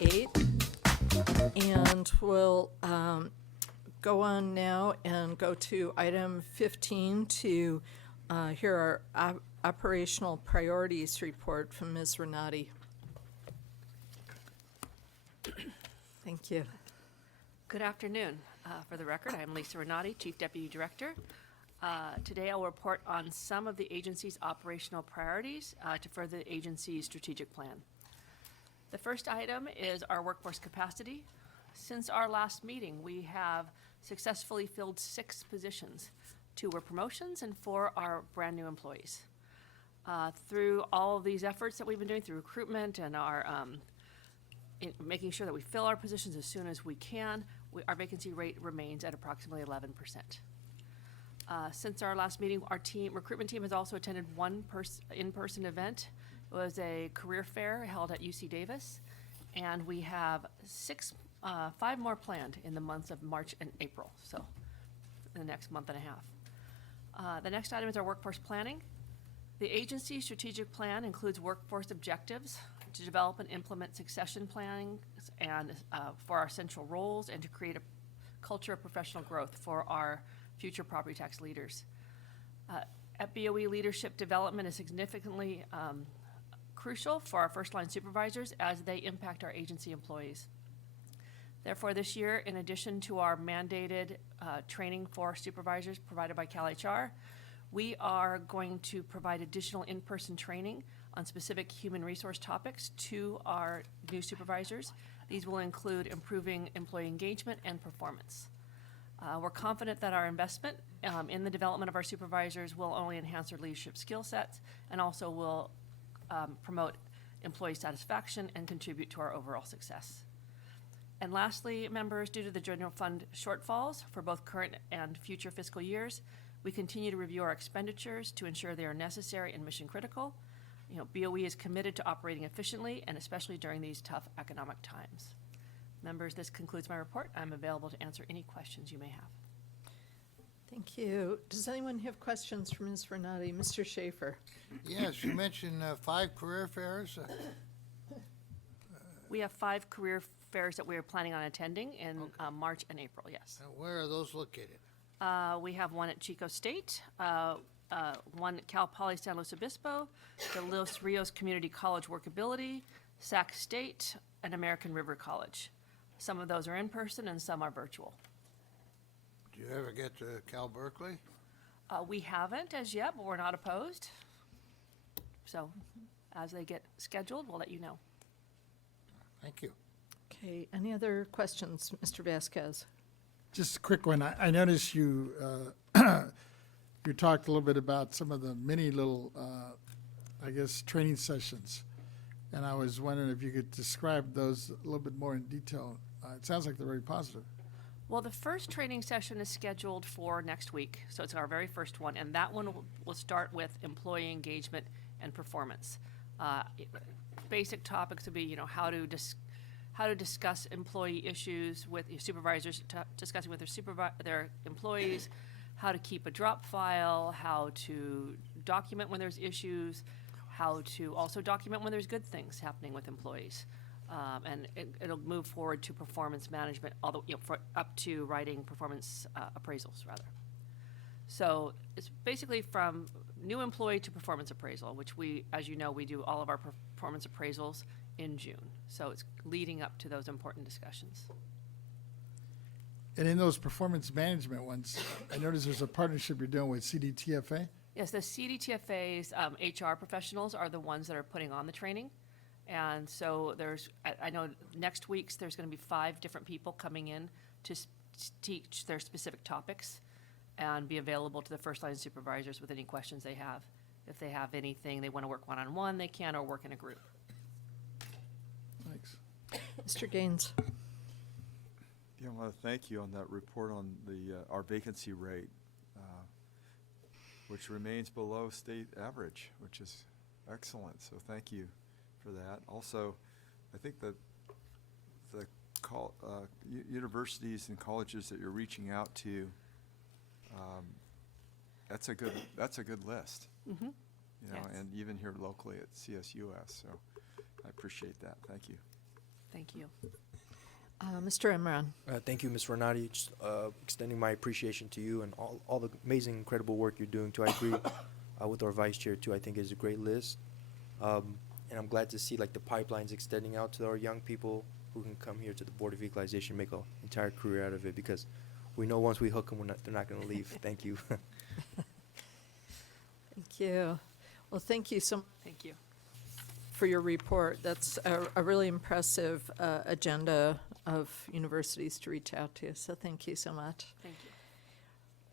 8. And we'll go on now and go to item 15 to hear our operational priorities report from Ms. Renati. Thank you. Good afternoon. For the record, I'm Lisa Renati, Chief Deputy Director. Today I'll report on some of the agency's operational priorities to further the agency's strategic plan. The first item is our workforce capacity. Since our last meeting, we have successfully filled 6 positions. 2 were promotions and 4 are brand new employees. Through all of these efforts that we've been doing through recruitment and our making sure that we fill our positions as soon as we can, our vacancy rate remains at approximately 11%. Since our last meeting, our recruitment team has also attended one in-person event. It was a career fair held at UC Davis, and we have 5 more planned in the months of March and April, so in the next month and a half. The next item is our workforce planning. The agency's strategic plan includes workforce objectives to develop and implement succession planning and for our central roles and to create a culture of professional growth for our future property tax leaders. At BoE, leadership development is significantly crucial for our first-line supervisors as they impact our agency employees. Therefore, this year, in addition to our mandated training for supervisors provided by CalHR, we are going to provide additional in-person training on specific human resource topics to our new supervisors. These will include improving employee engagement and performance. We're confident that our investment in the development of our supervisors will only enhance their leadership skill sets and also will promote employee satisfaction and contribute to our overall success. And lastly, members, due to the general fund shortfalls for both current and future fiscal years, we continue to review our expenditures to ensure they are necessary and mission critical. BoE is committed to operating efficiently and especially during these tough economic times. Members, this concludes my report. I'm available to answer any questions you may have. Thank you. Does anyone have questions for Ms. Renati? Mr. Schaefer. Yes, you mentioned 5 career fairs. We have 5 career fairs that we are planning on attending in March and April, yes. Where are those located? We have one at Chico State, one at Cal Poly San Luis Obispo, the Los Rios Community College Workability, Sac State, and American River College. Some of those are in person and some are virtual. Do you ever get to Cal Berkeley? We haven't as yet, but we're not opposed. So as they get scheduled, we'll let you know. Thank you. Okay, any other questions, Mr. Vasquez? Just a quick one. I noticed you you talked a little bit about some of the many little, I guess, training sessions. And I was wondering if you could describe those a little bit more in detail. It sounds like they're very positive. Well, the first training session is scheduled for next week, so it's our very first one, and that one will start with employee engagement and performance. Basic topics would be, how to discuss employee issues with your supervisors, discussing with their employees, how to keep a drop file, how to document when there's issues, how to also document when there's good things happening with employees. And it'll move forward to performance management, up to writing performance appraisals, rather. So it's basically from new employee to performance appraisal, which we, as you know, we do all of our performance appraisals in June. So it's leading up to those important discussions. And in those performance management ones, I noticed there's a partnership you're doing with CDTFA. Yes, the CDTFA's HR professionals are the ones that are putting on the training. And so I know next week's there's going to be 5 different people coming in to teach their specific topics and be available to the first line supervisors with any questions they have. If they have anything they want to work one-on-one, they can, or work in a group. Thanks. Mr. Gaines. Yeah, I want to thank you on that report on our vacancy rate, which remains below state average, which is excellent. So thank you for that. Also, I think that the universities and colleges that you're reaching out to, that's a good list. Mm-hmm. Yes. And even here locally at CSUS. So I appreciate that. Thank you. Thank you. Mr. Imran. Thank you, Ms. Renati. Just extending my appreciation to you and all the amazing, incredible work you're doing, too. I agree with our vice chair, too. I think it's a great list. And I'm glad to see, like, the pipelines extending out to our young people who can come here to the Board of Equalization, make an entire career out of it, because we know once we hook them, they're not going to leave. Thank you. Thank you. Well, thank you so much Thank you. for your report. That's a really impressive agenda of universities to reach out to, so thank you so much. Thank you.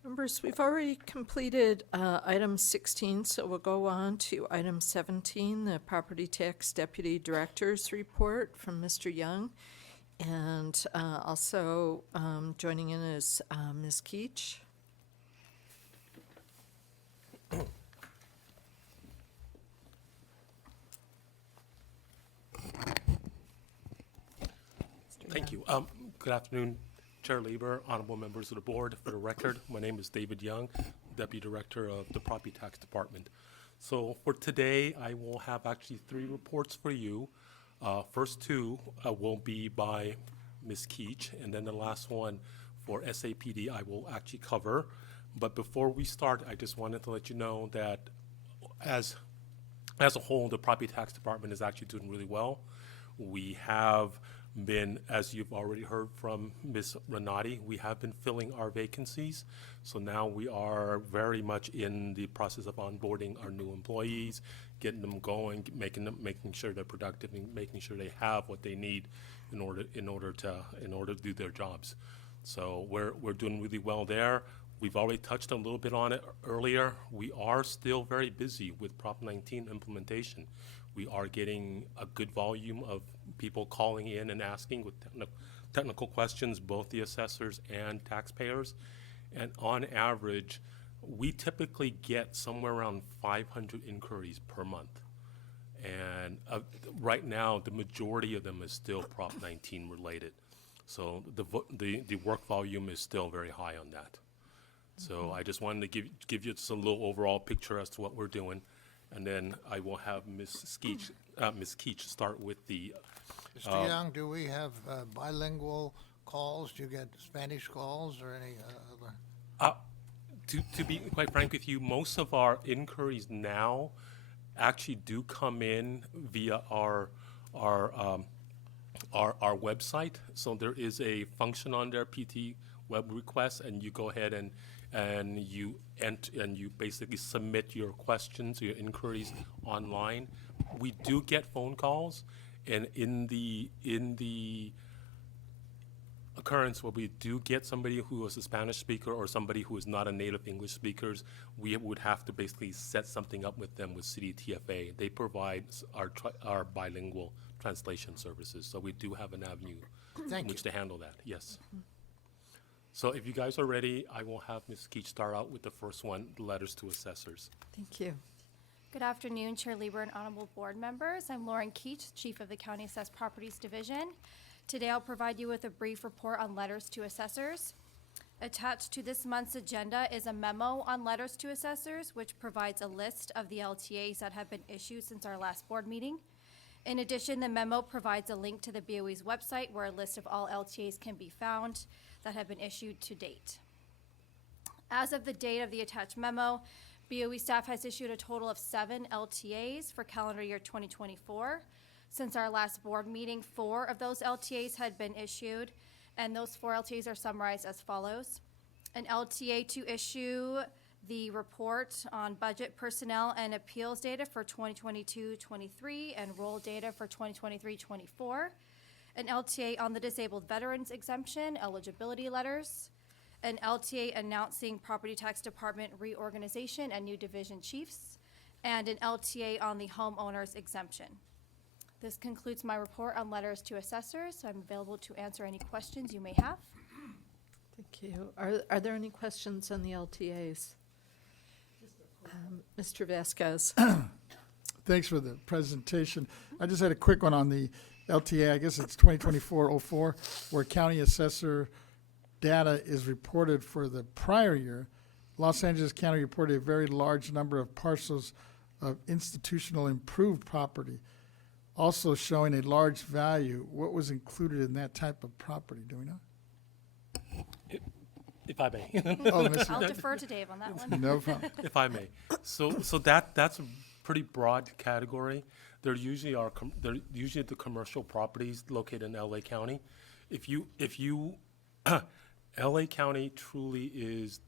Members, we've already completed item 16, so we'll go on to item 17, the Property Tax Deputy Director's Report from Mr. Young. And also joining in is Ms. Keach. Thank you. Good afternoon, Chair Lieber, honorable members of the board. For the record, my name is David Young, Deputy Director of the Property Tax Department. So for today, I will have actually 3 reports for you. First 2 will be by Ms. Keach, and then the last one for SAPD I will actually cover. But before we start, I just wanted to let you know that as a whole, the Property Tax Department is actually doing really well. We have been, as you've already heard from Ms. Renati, we have been filling our vacancies. So now we are very much in the process of onboarding our new employees, getting them going, making sure they're productive, and making sure they have what they need in order to do their jobs. So we're doing really well there. We've already touched a little bit on it earlier. We are still very busy with Prop 19 implementation. We are getting a good volume of people calling in and asking with technical questions, both the assessors and taxpayers. And on average, we typically get somewhere around 500 inquiries per month. And right now, the majority of them is still Prop 19 related. So the work volume is still very high on that. So I just wanted to give you just a little overall picture as to what we're doing. And then I will have Ms. Keach start with the. Mr. Young, do we have bilingual calls? Do you get Spanish calls or any other? To be quite frank with you, most of our inquiries now actually do come in via our website. So there is a function on there, PT web requests, and you go ahead and you basically submit your questions, your inquiries online. We do get phone calls, and in the occurrence where we do get somebody who is a Spanish speaker or somebody who is not a native English speaker, we would have to basically set something up with them with City TFA. They provide our bilingual translation services, so we do have an avenue in which to handle that. Yes. So if you guys are ready, I will have Ms. Keach start out with the first one, the letters to assessors. Thank you. Good afternoon, Chair Lieber and honorable board members. I'm Lauren Keach, Chief of the County Assessed Properties Division. Today I'll provide you with a brief report on letters to assessors. Attached to this month's agenda is a memo on letters to assessors, which provides a list of the LTAs that have been issued since our last board meeting. In addition, the memo provides a link to the BoE's website where a list of all LTAs can be found that have been issued to date. As of the date of the attached memo, BoE staff has issued a total of 7 LTAs for calendar year 2024. Since our last board meeting, 4 of those LTAs had been issued, and those 4 LTAs are summarized as follows. An LTA to issue the report on budget, personnel, and appeals data for 2022-23 and roll data for 2023-24. An LTA on the disabled veterans exemption, eligibility letters. An LTA announcing property tax department reorganization and new division chiefs. And an LTA on the homeowners exemption. This concludes my report on letters to assessors. I'm available to answer any questions you may have. Thank you. Are there any questions on the LTAs? Mr. Vasquez. Thanks for the presentation. I just had a quick one on the LTA. I guess it's 2024-04, where county assessor data is reported for the prior year. Los Angeles County reported a very large number of parcels of institutional improved property. also showing a large value. What was included in that type of property? Do we know? If I may. Oh, Mr. I'll defer to Dave on that one. No problem. If I may. So that's a pretty broad category. They're usually the commercial properties located in LA County. If you LA County truly is,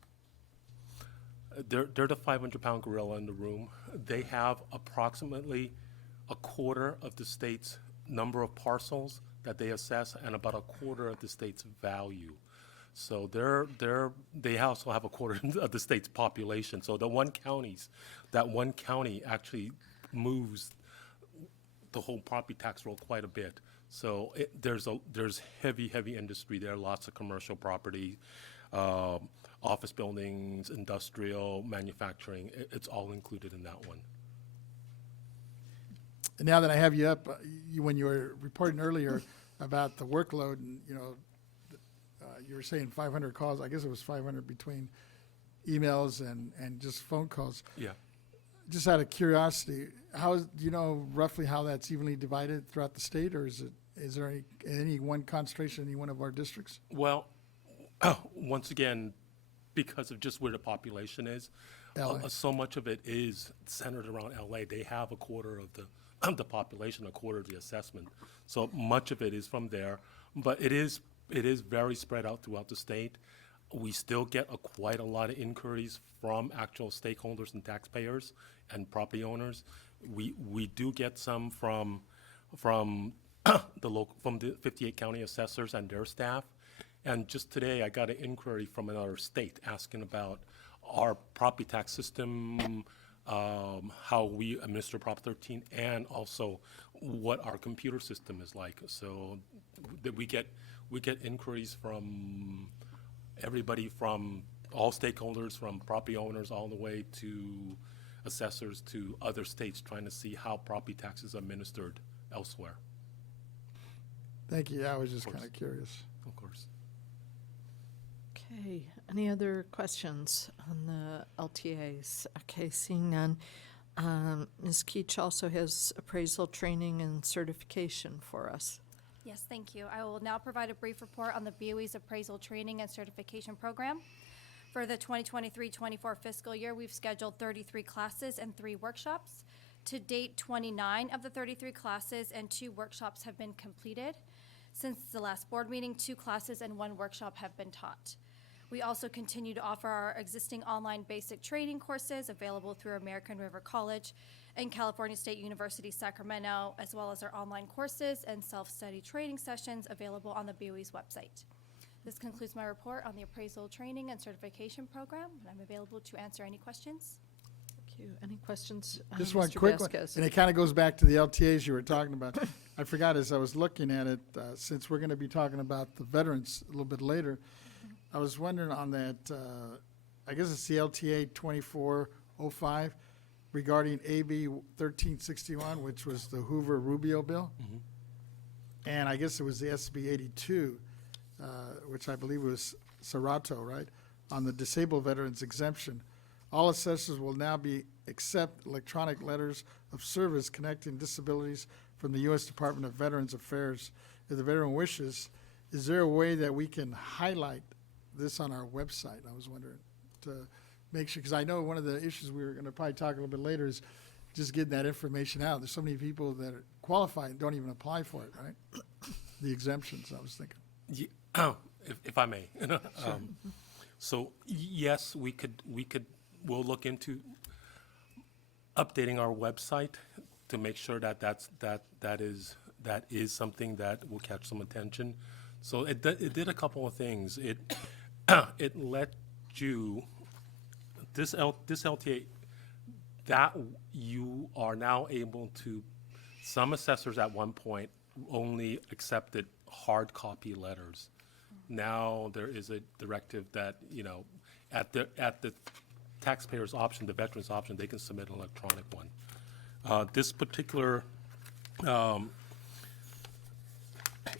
they're the 500-pound gorilla in the room. They have approximately a quarter of the state's number of parcels that they assess and about a quarter of the state's value. So they also have a quarter of the state's population. So that one county actually moves the whole property tax roll quite a bit. So there's heavy industry there, lots of commercial property, office buildings, industrial, manufacturing. It's all included in that one. And now that I have you up, when you were reporting earlier about the workload, and you were saying 500 calls. I guess it was 500 between emails and just phone calls. Yeah. Just out of curiosity, do you know roughly how that's evenly divided throughout the state, or is there any one concentration in any one of our districts? Well, once again, because of just where the population is, LA. so much of it is centered around LA. They have a quarter of the population, a quarter of the assessment. So much of it is from there, but it is very spread out throughout the state. We still get quite a lot of inquiries from actual stakeholders and taxpayers and property owners. We do get some from the 58 county assessors and their staff. And just today, I got an inquiry from another state asking about our property tax system, how we administer Prop 13, and also what our computer system is like. So that we get inquiries from everybody, from all stakeholders, from property owners all the way to assessors to other states, trying to see how property taxes are administered elsewhere. Thank you. I was just Of course. kind of curious. Of course. Okay, any other questions on the LTAs? Okay, seeing none. Ms. Keach also has appraisal training and certification for us. Yes, thank you. I will now provide a brief report on the BoE's appraisal training and certification program. For the 2023-24 fiscal year, we've scheduled 33 classes and 3 workshops. To date, 29 of the 33 classes and 2 workshops have been completed. Since the last board meeting, 2 classes and 1 workshop have been taught. We also continue to offer our existing online basic training courses available through American River College and California State University, Sacramento, as well as our online courses and self-study training sessions available on the BoE's website. This concludes my report on the appraisal training and certification program, and I'm available to answer any questions. Thank you. Any questions? Just one Mr. quick one, Vasquez? and it kind of goes back to the LTAs you were talking about. I forgot as I was looking at it, since we're going to be talking about the veterans a little bit later, I was wondering on that, I guess it's the LTA 2405 regarding AB 1361, which was the Hoover-Rubio bill. And I guess it was the SB 82, which I believe was Serato, right, on the disabled veterans exemption. All assessors will now accept electronic letters of service connecting disabilities from the U.S. Department of Veterans Affairs. If the veteran wishes, is there a way that we can highlight this on our website? I was wondering, to make sure, because I know one of the issues we were going to probably talk a little bit later is just getting that information out. There's so many people that are qualified and don't even apply for it, right? The exemptions, I was thinking. Yeah, if I may. So yes, we'll look into updating our website to make sure that is something that will catch some attention. So it did a couple of things. It let you, this LTA, that you are now able to, some assessors at one point only accepted hard copy letters. Now there is a directive that, at the taxpayer's option, the veteran's option, they can submit an electronic one. This particular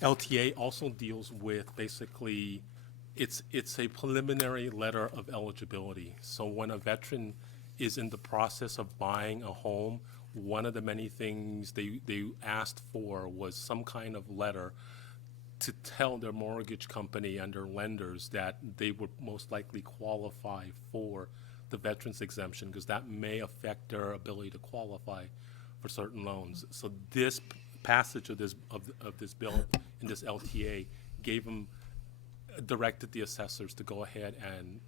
LTA also deals with basically, it's a preliminary letter of eligibility. So when a veteran is in the process of buying a home, one of the many things they asked for was some kind of letter to tell their mortgage company and their lenders that they would most likely qualify for the veterans exemption, because that may affect their ability to qualify for certain loans. So this passage of this bill in this LTA gave them, directed the assessors to go ahead and,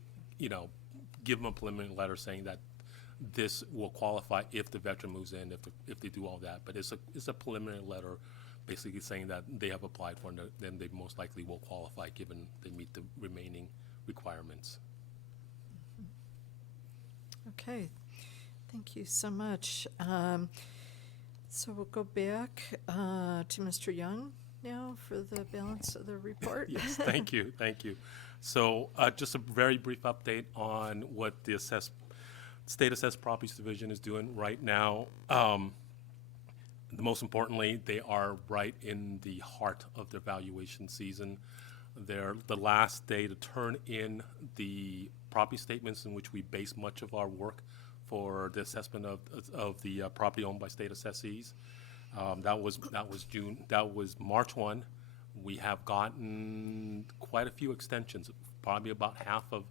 give them a preliminary letter saying that this will qualify if the veteran moves in, if they do all that. But it's a preliminary letter basically saying that they have applied for it, then they most likely will qualify given they meet the remaining requirements. Okay, thank you so much. So we'll go back to Mr. Young now for the balance of the report. Yes, thank you. So just a very brief update on what the State Assessed Properties Division is doing right now. Most importantly, they are right in the heart of their valuation season. They're the last day to turn in the property statements in which we base much of our work for the assessment of the property owned by state assessees. That was March 1. We have gotten quite a few extensions. Probably about half of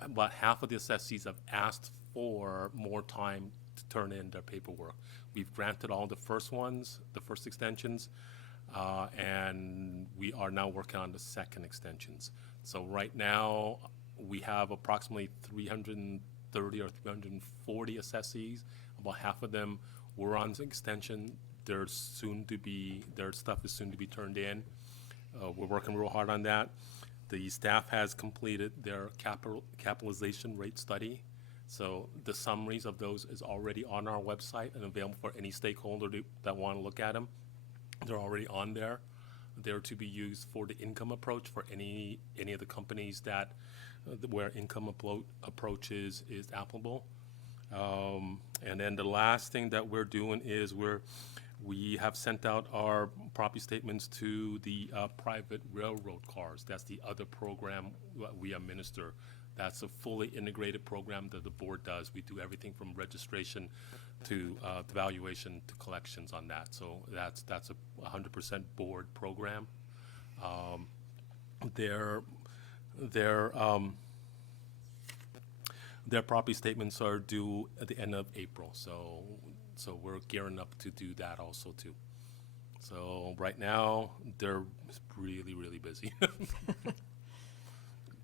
the assessees have asked for more time to turn in their paperwork. We've granted all the first extensions, and we are now working on the second extensions. So right now, we have approximately 330 or 340 assessees. About half of them were on extension. Their stuff is soon to be turned in. We're working real hard on that. The staff has completed their capitalization rate study. So the summaries of those is already on our website and available for any stakeholder that want to look at them. They're already on there. They're to be used for the income approach for any of the companies that where income approach is applicable. And then the last thing that we're doing is we have sent out our property statements to the private railroad cars. That's the other program that we administer. That's a fully integrated program that the board does. We do everything from registration to valuation to collections on that. So that's a 100% board program. Their property statements are due at the end of April. So we're gearing up to do that also too. So right now they're really, really busy.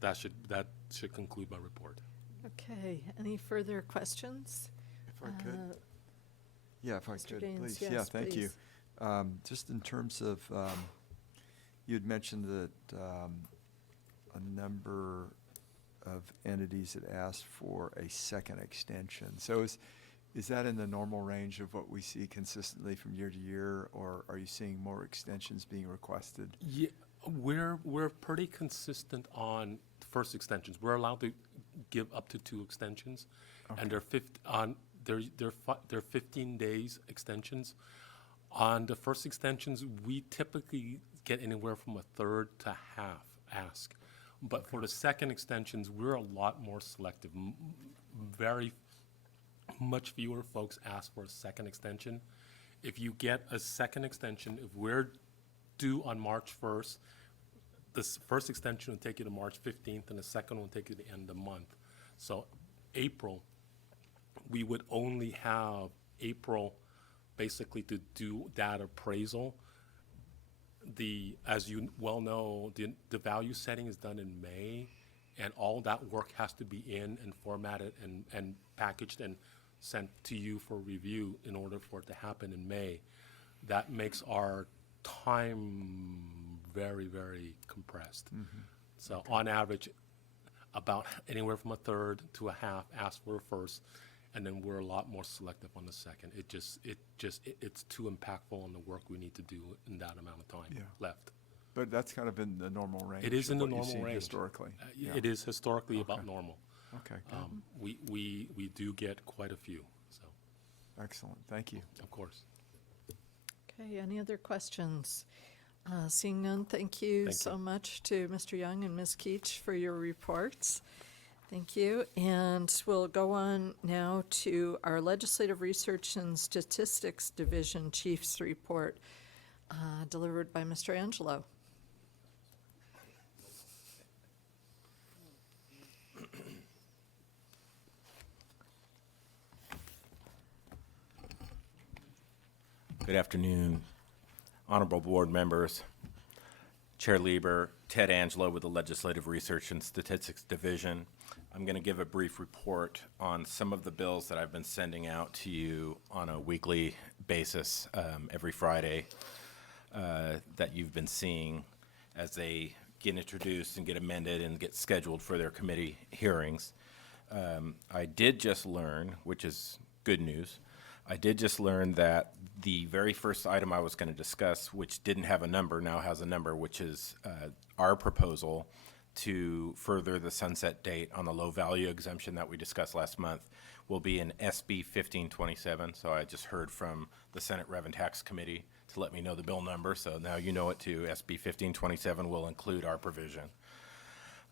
That should conclude my report. Okay, any further questions? If I could. Yeah, if I Mr. could, Gaines, please. yes, Yeah, thank you. please. Just in terms of, you had mentioned that a number of entities had asked for a second extension. So is that in the normal range of what we see consistently from year to year, or are you seeing more extensions being requested? Yeah, we're pretty consistent on first extensions. We're allowed to give up to 2 extensions, and they're 15 days extensions. On the first extensions, we typically get anywhere from a third to half ask. But for the second extensions, we're a lot more selective. Very much fewer folks ask for a second extension. If you get a second extension, if we're due on March 1st, this first extension will take you to March 15th, and the second one will take you to the end of the month. So April, we would only have April basically to do that appraisal. As you well know, the value setting is done in May, and all that work has to be in and formatted and packaged and sent to you for review in order for it to happen in May. That makes our time very, very compressed. So on average, about anywhere from a third to a half ask for a first, and then we're a lot more selective on the second. It's too impactful on the work we need to do in that amount of time left. But that's kind of in the normal range. It is of in the what you've normal seen range. historically. Yeah. It is historically about Okay. normal. Okay, good. We do get quite a few, so, Excellent. Thank you. of course. Okay, any other questions? Seeing none, thank you Thank so you. much to Mr. Young and Ms. Keach for your reports. Thank you. And we'll go on now to our Legislative Research and Statistics Division Chief's report, delivered by Mr. Angelo. Good afternoon, honorable board members, Chair Lieber, Ted Angelo with the Legislative Research and Statistics Division. I'm going to give a brief report on some of the bills that I've been sending out to you on a weekly basis every Friday that you've been seeing as they get introduced and get amended and get scheduled for their committee hearings. I did just learn, which is good news, I did just learn that the very first item I was going to discuss, which didn't have a number, now has a number, which is our proposal to further the sunset date on the low value exemption that we discussed last month, will be in SB 1527. So I just heard from the Senate Rev and Tax Committee to let me know the bill number. So now you know it too. SB 1527 will include our provision.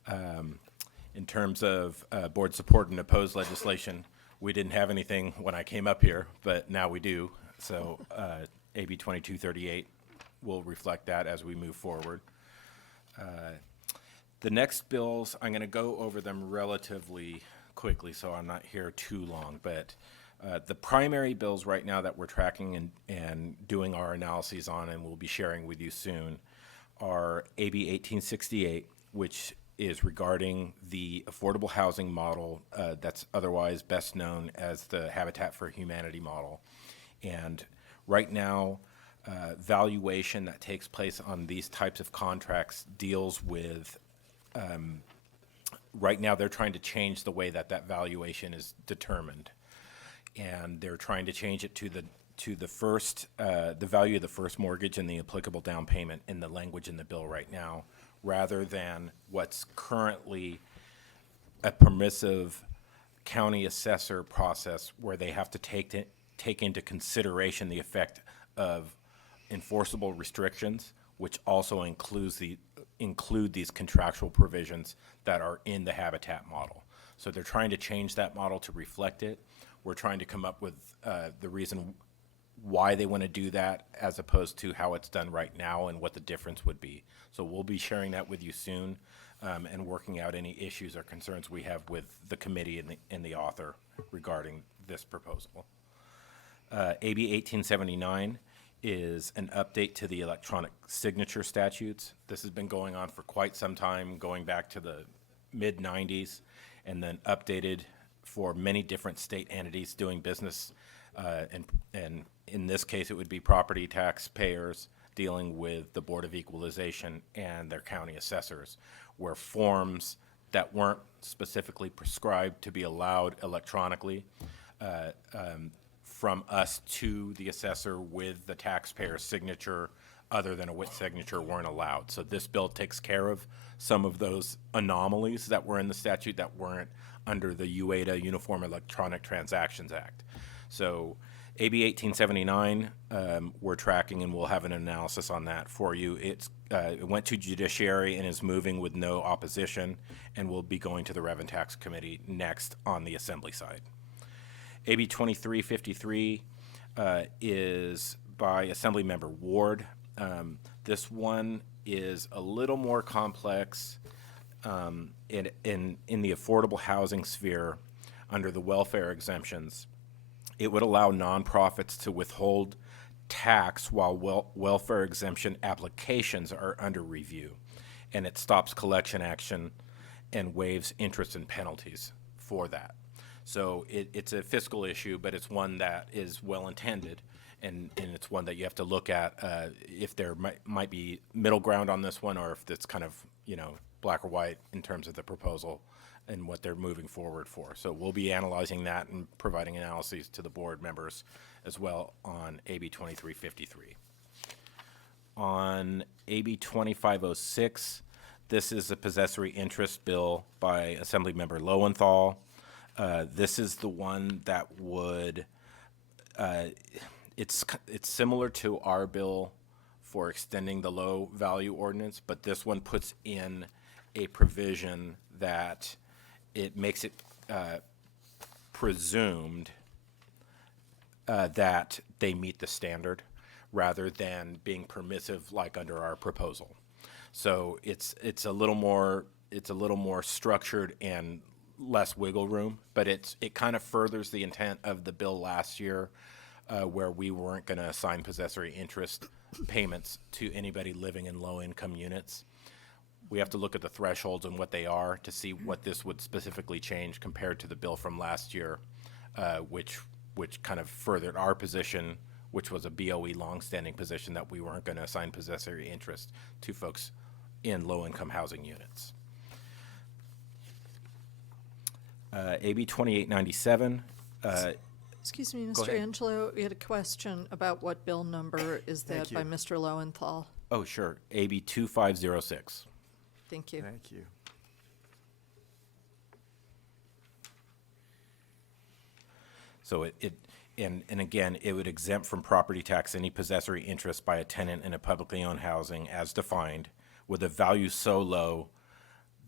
In terms of board support and opposed legislation, we didn't have anything when I came up here, but now we do. So AB 2238 will reflect that as we move forward. The next bills, I'm going to go over them relatively quickly, so I'm not here too long. But the primary bills right now that we're tracking and doing our analyses on and we'll be sharing with you soon are AB 1868, which is regarding the affordable housing model that's otherwise best known as the Habitat for Humanity model. And right now, valuation that takes place on these types of contracts deals with right now they're trying to change the way that that valuation is determined, and they're trying to change it to the first the value of the first mortgage and the applicable down payment in the language in the bill right now, rather than what's currently a permissive county assessor process where they have to take into consideration the effect of enforceable restrictions, which also include these contractual provisions that are in the Habitat model. So they're trying to change that model to reflect it. We're trying to come up with the reason why they want to do that as opposed to how it's done right now and what the difference would be. So we'll be sharing that with you soon and working out any issues or concerns we have with the committee and the author regarding this proposal. AB 1879 is an update to the electronic signature statutes. This has been going on for quite some time, going back to the mid-90s, and then updated for many different state entities doing business, and in this case, it would be property tax payers dealing with the Board of Equalization and their county assessors, where forms that weren't specifically prescribed to be allowed electronically from us to the assessor with the taxpayer's signature other than a WIT signature weren't allowed. So this bill takes care of some of those anomalies that were in the statute that weren't under the UATA, Uniform Electronic Transactions Act. So AB 1879, we're tracking, and we'll have an analysis on that for you. It went to judiciary and is moving with no opposition, and will be going to the Rev and Tax Committee next on the Assembly side. AB 2353 is by Assemblymember Ward. This one is a little more complex in the affordable housing sphere under the welfare exemptions. It would allow nonprofits to withhold tax while welfare exemption applications are under review, and it stops collection action and waives interest and penalties for that. So it's a fiscal issue, but it's one that is well-intended, and it's one that you have to look at if there might be middle ground on this one, or if it's kind of, black or white in terms of the proposal and what they're moving forward for. So we'll be analyzing that and providing analyses to the board members as well on AB 2353. On AB 2506, this is a possessory interest bill by Assemblymember Lowenthal. This is the one that would, it's similar to our bill for extending the low value ordinance, but this one puts in a provision that it makes it presumed that they meet the standard rather than being permissive like under our proposal. So it's a little more structured and less wiggle room, but it kind of furthers the intent of the bill last year, where we weren't going to assign possessory interest payments to anybody living in low-income units. We have to look at the thresholds and what they are to see what this would specifically change compared to the bill from last year, which kind of furthered our position, which was a BoE longstanding position that we weren't going to assign possessory interest to folks in low-income housing units. AB 2897. Excuse me, Go Mr. ahead. Angelo, we had a question about what bill number is that Thank by you. Mr. Lowenthal? Oh, sure. AB 2506. Thank you. Thank you. So and again, it would exempt from property tax any possessory interest by a tenant in a publicly owned housing as defined, with a value so low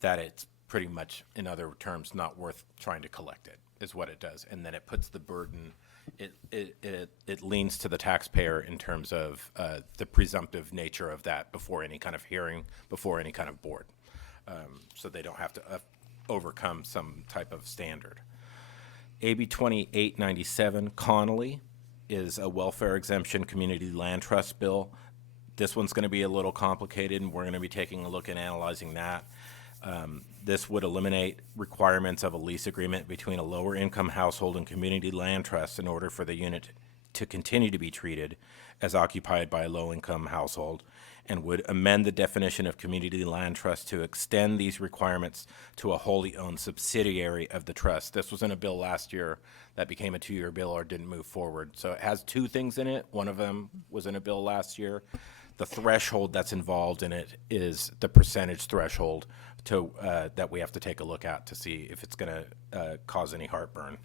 that it's pretty much, in other terms, not worth trying to collect it, is what it does. And then it puts the burden, it leans to the taxpayer in terms of the presumptive nature of that before any kind of hearing, before any kind of board. So they don't have to overcome some type of standard. AB 2897, Connolly, is a welfare exemption community land trust bill. This one's going to be a little complicated, and we're going to be taking a look and analyzing that. This would eliminate requirements of a lease agreement between a lower income household and community land trust in order for the unit to continue to be treated as occupied by a low income household, and would amend the definition of community land trust to extend these requirements to a wholly owned subsidiary of the trust. This was in a bill last year that became a 2-year bill or didn't move forward. So it has two things in it. One of them was in a bill last year. The threshold that's involved in it is the percentage threshold to that we have to take a look at to see if it's going to cause any heartburn.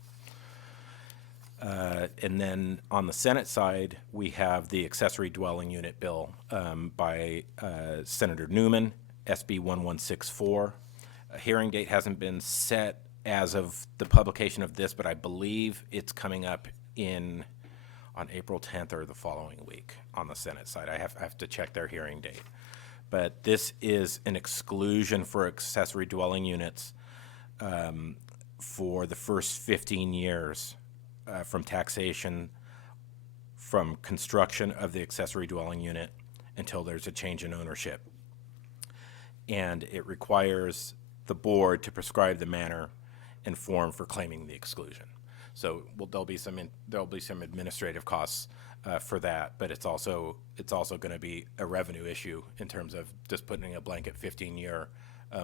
And then on the Senate side, we have the accessory dwelling unit bill by Senator Newman, SB 1164. A hearing date hasn't been set as of the publication of this, but I believe it's coming up on April 10th or the following week on the Senate side. I have to check their hearing date. But this is an exclusion for accessory dwelling units for the first 15 years from taxation from construction of the accessory dwelling unit until there's a change in ownership. And it requires the board to prescribe the manner and form for claiming the exclusion. So there'll be some administrative costs for that, but it's also going to be a revenue issue in terms of just putting a blanket 15-year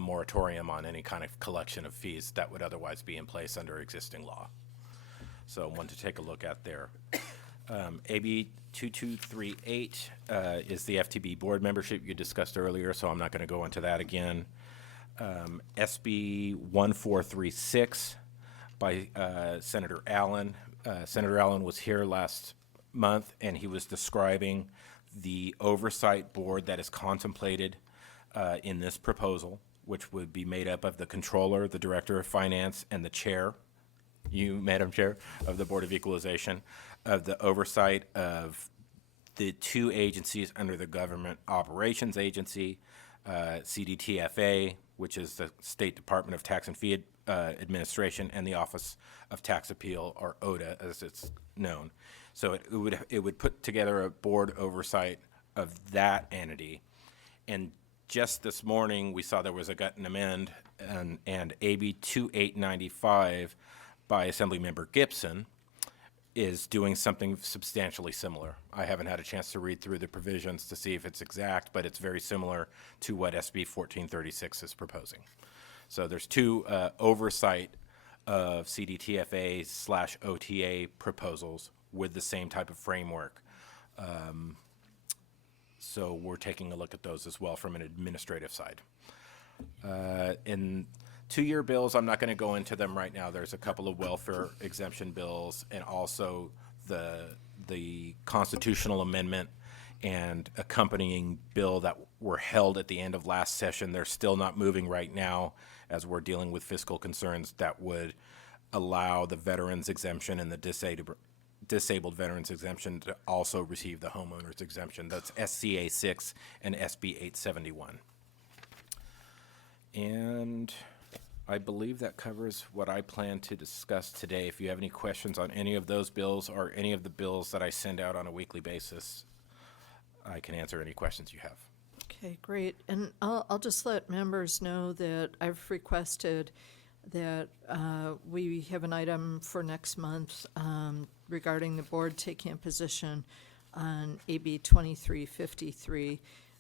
moratorium on any kind of collection of fees that would otherwise be in place under existing law. So one to take a look at there. AB 2238 is the FTB board membership you discussed earlier, so I'm not going to go into that again. SB 1436 by Senator Allen. Senator Allen was here last month, and he was describing the oversight board that is contemplated in this proposal, which would be made up of the controller, the director of finance, and the chair, you, Madam Chair, of the Board of Equalization, of the oversight of the two agencies under the Government Operations Agency, CDTFA, which is the State Department of Tax and Fee Administration, and the Office of Tax Appeal, or OTA, as it's known. So it would put together a board oversight of that entity. And just this morning, we saw there was a gut and amend, and AB 2895 by Assemblymember Gibson is doing something substantially similar. I haven't had a chance to read through the provisions to see if it's exact, but it's very similar to what SB 1436 is proposing. So there's two oversight of CDTFA/OTA proposals with the same type of framework. So we're taking a look at those as well from an administrative side. In 2-year bills, I'm not going to go into them right now. There's a couple of welfare exemption bills, and also the constitutional amendment and accompanying bill that were held at the end of last session. They're still not moving right now as we're dealing with fiscal concerns that would allow the veterans exemption and the disabled veterans exemption to also receive the homeowners exemption. That's SCA 6 and SB 871. And I believe that covers what I plan to discuss today. If you have any questions on any of those bills or any of the bills that I send out on a weekly basis, I can answer any questions you have. Okay, great. And I'll just let members know that I've requested that we have an item for next month regarding the board taking a position on AB 2353.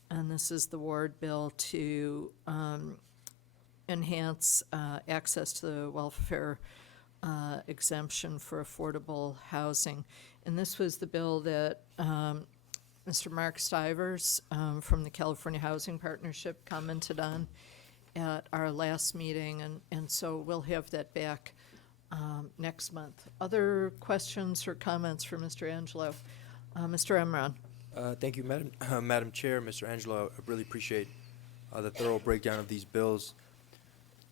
And this is the ward bill to enhance access to the welfare exemption for affordable housing. And this was the bill that Mr. Mark Stivers from the California Housing Partnership commented on at our last meeting, and so we'll have that back next month. Other questions or comments for Mr. Angelo? Mr. Emron? Thank you, Madam Chair, Mr. Angelo. I really appreciate the thorough breakdown of these bills.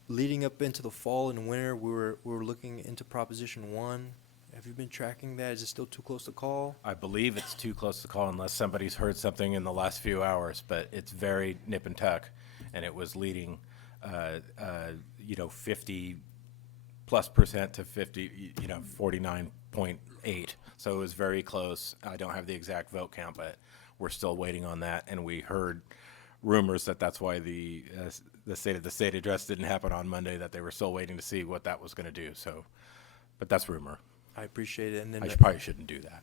Leading up into the fall and winter, we were looking into Proposition 1. Have you been tracking that? Is it still too close to call? I believe it's too close to call unless somebody's heard something in the last few hours, but it's very nip and tuck, and it was leading, 50+% to 49.8. So it was very close. I don't have the exact vote count, but we're still waiting on that, and we heard rumors that that's why the State of the State address didn't happen on Monday, that they were still waiting to see what that was going to do. So, but that's rumor. I appreciate it. And then Probably shouldn't do that.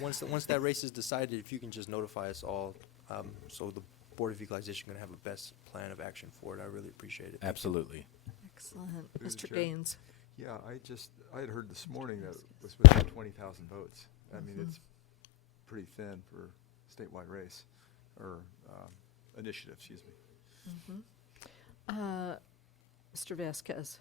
once that race is decided, if you can just notify us all, so the Board of Equalization can have a best plan of action for it. I really appreciate it. Absolutely. Excellent. Through the Mr. chair. Gaines? Yeah, I had heard this morning that it was within 20,000 votes. I mean, it's pretty thin for a statewide race, or initiative, excuse me. Mr. Vasquez?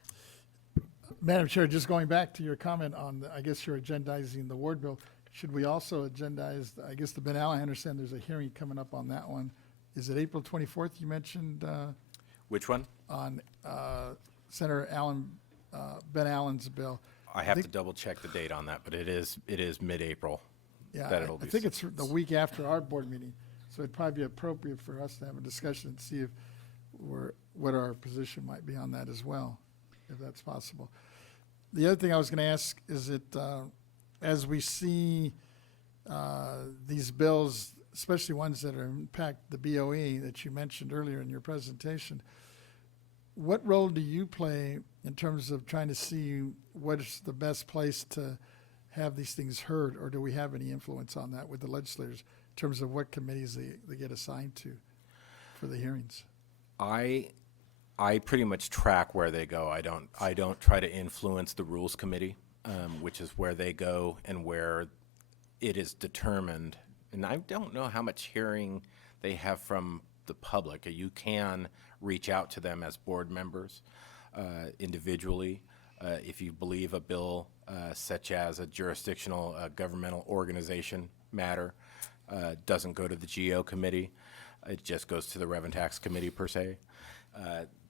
Madam Chair, just going back to your comment on, I guess you're agendizing the ward bill, should we also agendize, I guess the Ben Allen, I understand there's a hearing coming up on that one. Is it April 24th you mentioned Which one? on Senator Allen, Ben Allen's bill? I have to think- double check the date on that, but it is mid-April. Yeah, that it'll I be think it's the week after our board meeting, so it'd probably be appropriate for us to have a discussion and see if what our position might be on that as well, if that's possible. The other thing I was going to ask is that as we see these bills, especially ones that impact the BoE that you mentioned earlier in your presentation, what role do you play in terms of trying to see what is the best place to have these things heard, or do we have any influence on that with the legislators in terms of what committees they get assigned to for the hearings? I pretty much track where they go. I don't try to influence the Rules Committee, which is where they go and where it is determined. And I don't know how much hearing they have from the public. You can reach out to them as board members individually if you believe a bill such as a jurisdictional governmental organization matter doesn't go to the GO committee. It just goes to the Rev and Tax Committee per se.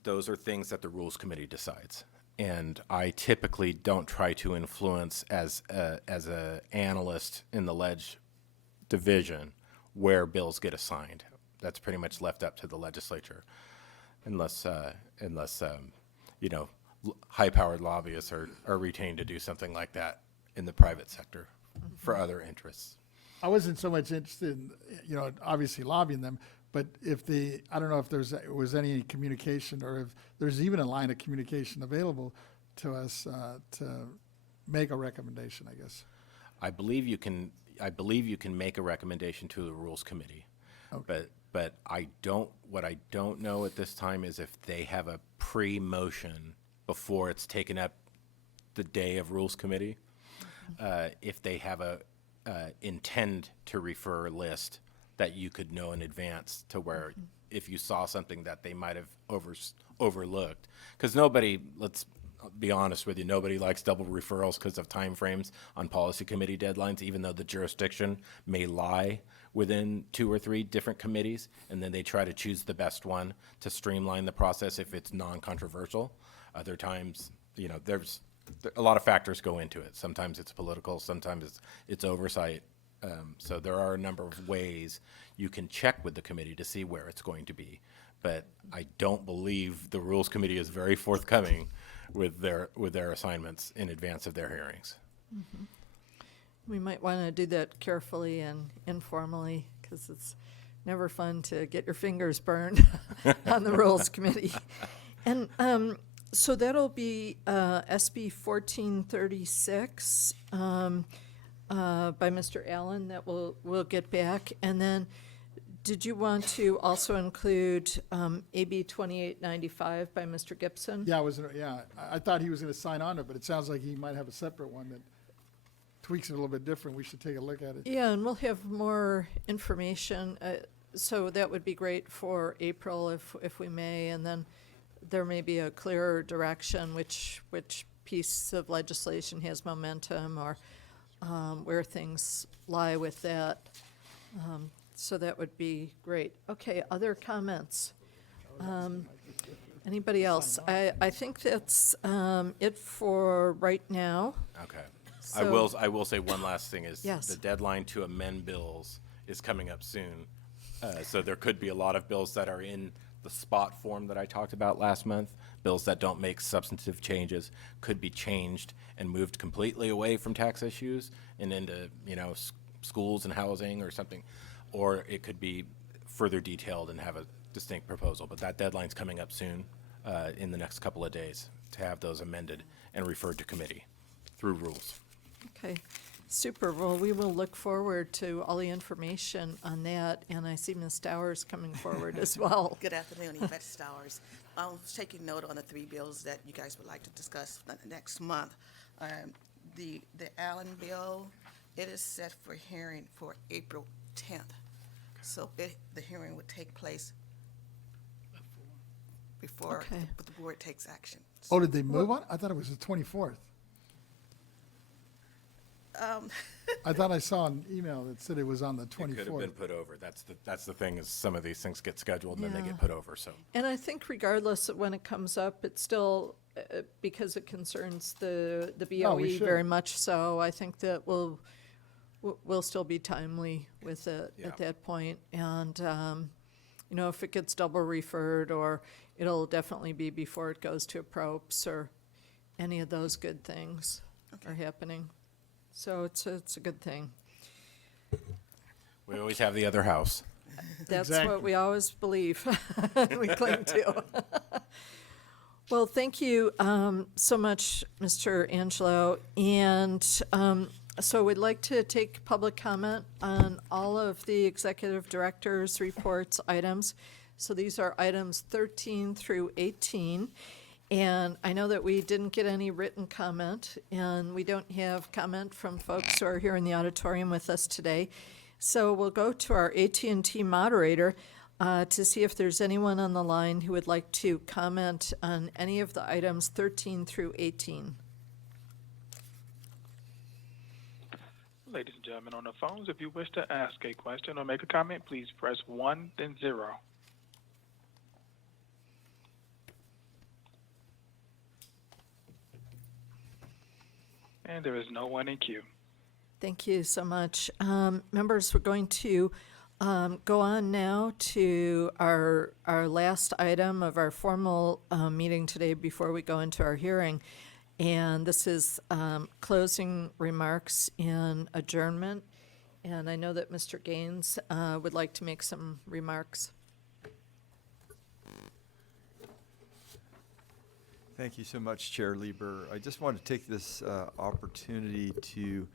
Those are things that the Rules Committee decides. And I typically don't try to influence as a analyst in the Ledge division where bills get assigned. That's pretty much left up to the legislature, unless high-powered lobbyists are retained to do something like that in the private sector for other interests. I wasn't so much interested in, obviously lobbying them, but I don't know if was any communication, or if there's even a line of communication available to us to make a recommendation, I guess. I believe you can make a recommendation to the Rules Committee. Okay. But what I don't know at this time is if they have a pre-motion before it's taken up the day of Rules Committee, if they have a intend to refer list that you could know in advance, to where if you saw something that they might have overlooked, because nobody, let's I'll be honest with you, nobody likes double referrals because of timeframes on policy committee deadlines, even though the jurisdiction may lie within 2 or 3 different committees, and then they try to choose the best one to streamline the process if it's non-controversial. Other times, you know, there's a lot of factors go into it. Sometimes it's political, sometimes it's oversight. So there are a number of ways you can check with the committee to see where it's going to be. But I don't believe the Rules Committee is very forthcoming with their assignments in advance of their hearings. We might want to do that carefully and informally, because it's never fun to get your fingers burned on the Rules Committee. And so that'll be SB 1436 by Mr. Allen that we'll get back. And then did you want to also include AB 2895 by Mr. Gibson? Yeah, I thought he was gonna sign on to it, but it sounds like he might have a separate one that tweaks it a little bit different. We should take a look at it. Yeah, and we'll have more information, so that would be great for April if we may, and then there may be a clearer direction which piece of legislation has momentum or where things lie with that. So that would be great. Okay, other comments? Anybody else? I think that's it for right now. Okay. So- I will say one last thing is Yes. the deadline to amend bills is coming up soon. So there could be a lot of bills that are in the spot form that I talked about last month. Bills that don't make substantive changes could be changed and moved completely away from tax issues and into, you know, schools and housing or something. Or it could be further detailed and have a distinct proposal. But that deadline's coming up soon, in the next couple of days, to have those amended and referred to committee through rules. Okay, super. Well, we will look forward to all the information on that, and I see Ms. Stowers coming forward as well. Good afternoon, Yvette Stowers. I was taking note on the 3 bills that you guys would like to discuss next month. The Allen bill, it is set for hearing for April 10th. So the hearing would take place before Okay. the board takes action. Oh, did they move on? I thought it was the 24th. I thought I saw an email that said it was on the It could have 24th. been put over. That's the thing, is some of these things get scheduled and then they Yeah. get put over, so. And I think regardless of when it comes up, it's still, because it concerns the BoE should. very much so, I think that we'll still be timely with it Yeah. at that point. And, you know, if it gets double referred, or it'll definitely be before it goes to approps, or any of those good things are happening. So it's a good thing. We always have the other house. That's Exactly. what we always believe, we cling to. Well, thank you so much, Mr. Angelo. And so we'd like to take public comment on all of the executive director's reports items. So these are items 13 through 18. And I know that we didn't get any written comment, and we don't have comment from folks who are here in the auditorium with us today. So we'll go to our AT&T moderator to see if there's anyone on the line who would like to comment on any of the items 13 through 18. Ladies and gentlemen on the phones, if you wish to ask a question or make a comment, please press 1, then 0. And there is no one in queue. Thank you so much. Members, we're going to go on now to our last item of our formal meeting today before we go into our hearing. And this is closing remarks and adjournment. And I know that Mr. Gaines would like to make some remarks. Thank you so much, Chair Lieber. I just want to take this opportunity to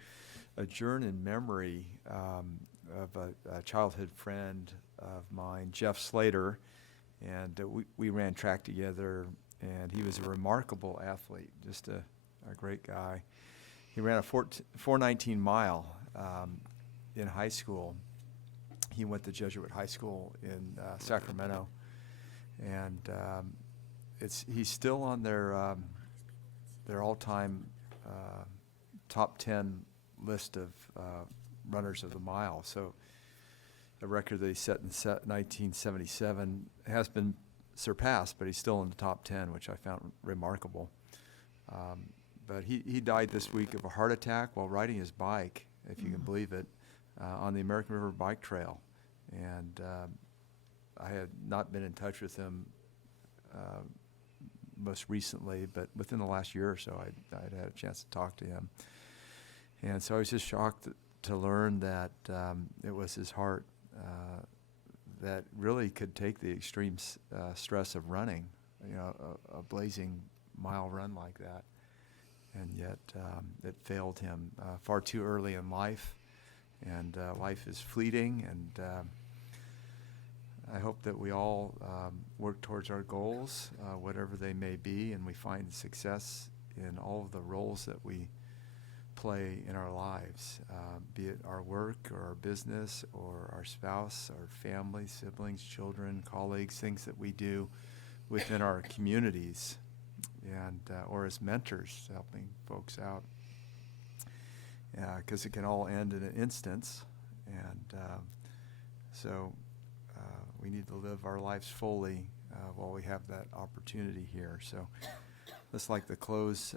adjourn in memory of a childhood friend of mine, Jeff Slater, and we ran track together, and he was a remarkable athlete, just a great guy. He ran a 419 mile in high school. He went to Jesuit High School in Sacramento, and he's still on their their all-time top 10 list of runners of the mile. So a record that he set in 1977 has been surpassed, but he's still in the top 10, which I found remarkable. But he died this week of a heart attack while riding his bike, if you can believe it, on the American River Bike Trail. And I had not been in touch with him most recently, but within the last year or so, I'd had a chance to talk to him. And so I was just shocked to learn that it was his heart that really could take the extreme stress of running, you know, a blazing mile run like that. And yet it failed him far too early in life. And life is fleeting, and I hope that we all work towards our goals, whatever they may be, and we find success in all of the roles that we play in our lives, be it our work or our business or our spouse, our family, siblings, children, colleagues, things that we do within our communities, and or as mentors, helping folks out. Because it can all end in an instance, and so we need to live our lives fully while we have that opportunity here. So let's like to close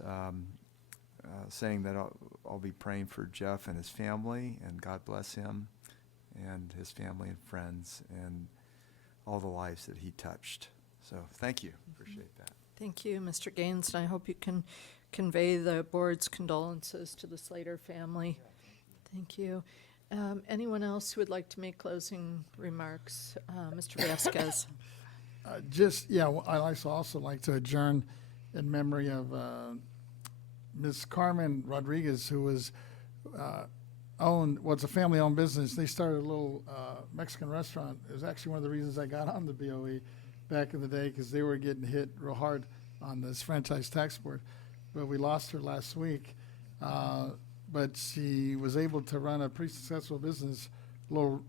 saying that I'll be praying for Jeff and his family, and God bless him and his family and friends and all the lives that he touched. So thank you. Appreciate that. Thank you, Mr. Gaines, and I hope you can convey the board's condolences to the Slater family. Thank you. Anyone else who would like to make closing remarks? Mr. Vasquez. I'd also like to adjourn in memory of Ms. Carmen Rodriguez, who was a family-owned business. They started a little Mexican restaurant. It was actually one of the reasons I got on the BoE back in the day, because they were getting hit real hard on this franchise tax board. But we lost her last week. But she was able to run a pretty successful business, little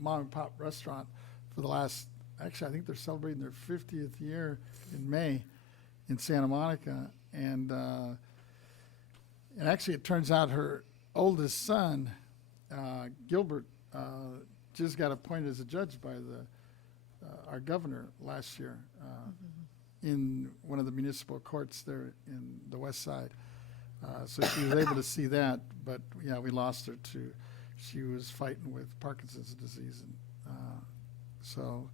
mom-and-pop restaurant for the last, actually, I think they're celebrating their 50th year in May in Santa Monica. And actually, it turns out her oldest son, Gilbert, just got appointed as a judge by our governor last year in one of the municipal courts there in the west side. So she was able to see that, but yeah, we lost her to, she was fighting with Parkinson's disease, and so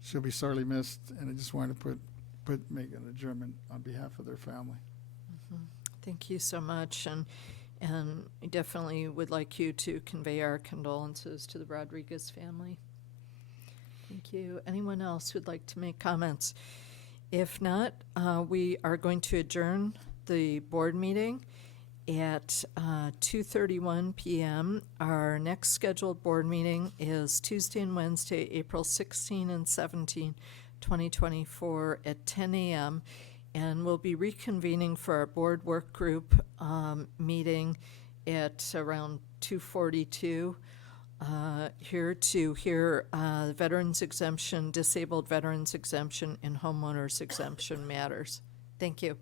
she'll be sorely missed. And I just wanted to make an adjournment on behalf of their family. Thank you so much, and we definitely would like you to convey our condolences to the Rodriguez family. Thank you. Anyone else who'd like to make comments? If not, we are going to adjourn the board meeting at 2:31 p.m. Our next scheduled board meeting is Tuesday and Wednesday, April 16 and 17, 2024 at 10 a.m. And we'll be reconvening for our board work group meeting at around 2:42 here to hear veterans exemption, disabled veterans exemption, and homeowners exemption matters. Thank you.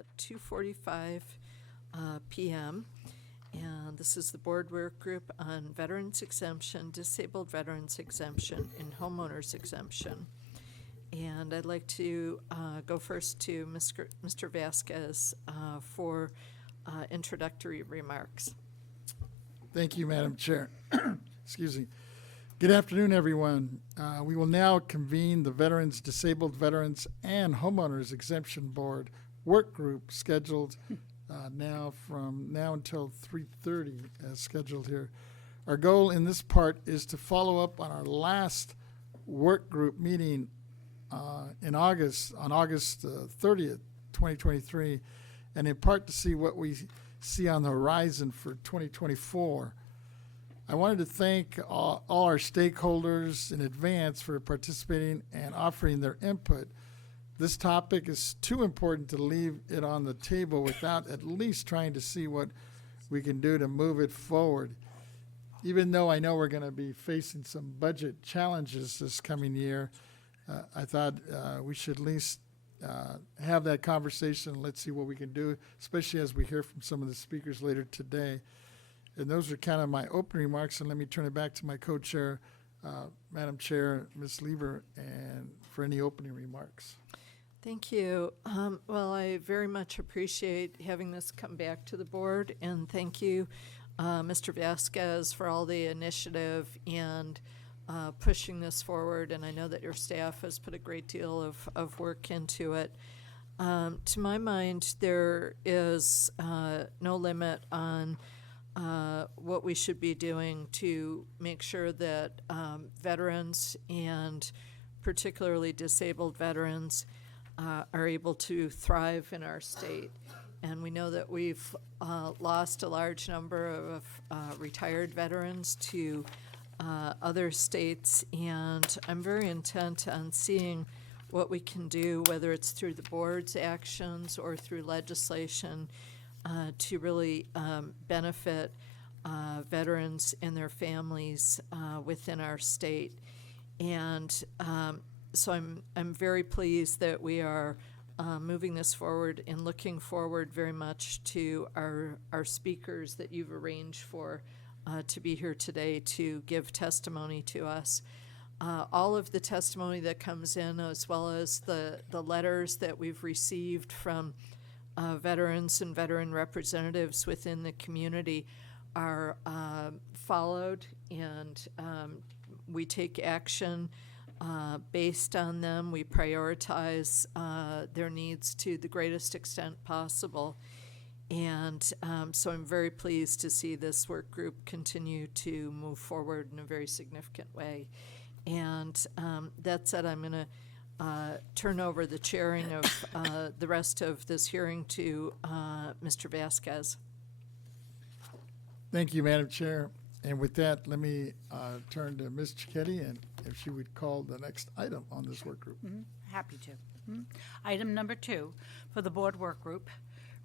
at 2:45 p.m. And this is the board work group on veterans exemption, disabled veterans exemption, and homeowners exemption. And I'd like to go first to Mr. Vasquez for introductory remarks. Thank you, Madam Chair. Excuse me. Good afternoon, everyone. We will now convene the Veterans, Disabled Veterans, and Homeowners Exemption Board Work Group scheduled from now until 3:30 as scheduled here. Our goal in this part is to follow up on our last work group meeting on August 30th, 2023, and in part to see what we see on the horizon for 2024. I wanted to thank all our stakeholders in advance for participating and offering their input. This topic is too important to leave it on the table without at least trying to see what we can do to move it forward. Even though I know we're going to be facing some budget challenges this coming year, I thought we should at least have that conversation. Let's see what we can do, especially as we hear from some of the speakers later today. And those are kind of my opening remarks, and let me turn it back to my co-chair, Madam Chair, Ms. Lieber, and for any opening remarks. Thank you. Well, I very much appreciate having this come back to the board, and thank you, Mr. Vasquez, for all the initiative and pushing this forward, and I know that your staff has put a great deal of work into it. To my mind, there is no limit on what we should be doing to make sure that veterans, and particularly disabled veterans, are able to thrive in our state. And we know that we've lost a large number of retired veterans to other states, and I'm very intent on seeing what we can do, whether it's through the board's actions or through legislation, to really benefit veterans and their families within our state. And so I'm very pleased that we are moving this forward and looking forward very much to our speakers that you've arranged for to be here today to give testimony to us. All of the testimony that comes in, as well as the letters that we've received from veterans and veteran representatives within the community, are followed, and we take action based on them. We prioritize their needs to the greatest extent possible. And so I'm very pleased to see this work group continue to move forward in a very significant way. And that said, I'm going to turn over the chairing of the rest of this hearing to Mr. Vasquez. Thank you, Madam Chair. And with that, let me turn to Ms. Cicchetti, and if she would call the next item on this work group. Happy to. Item number 2 for the board work group: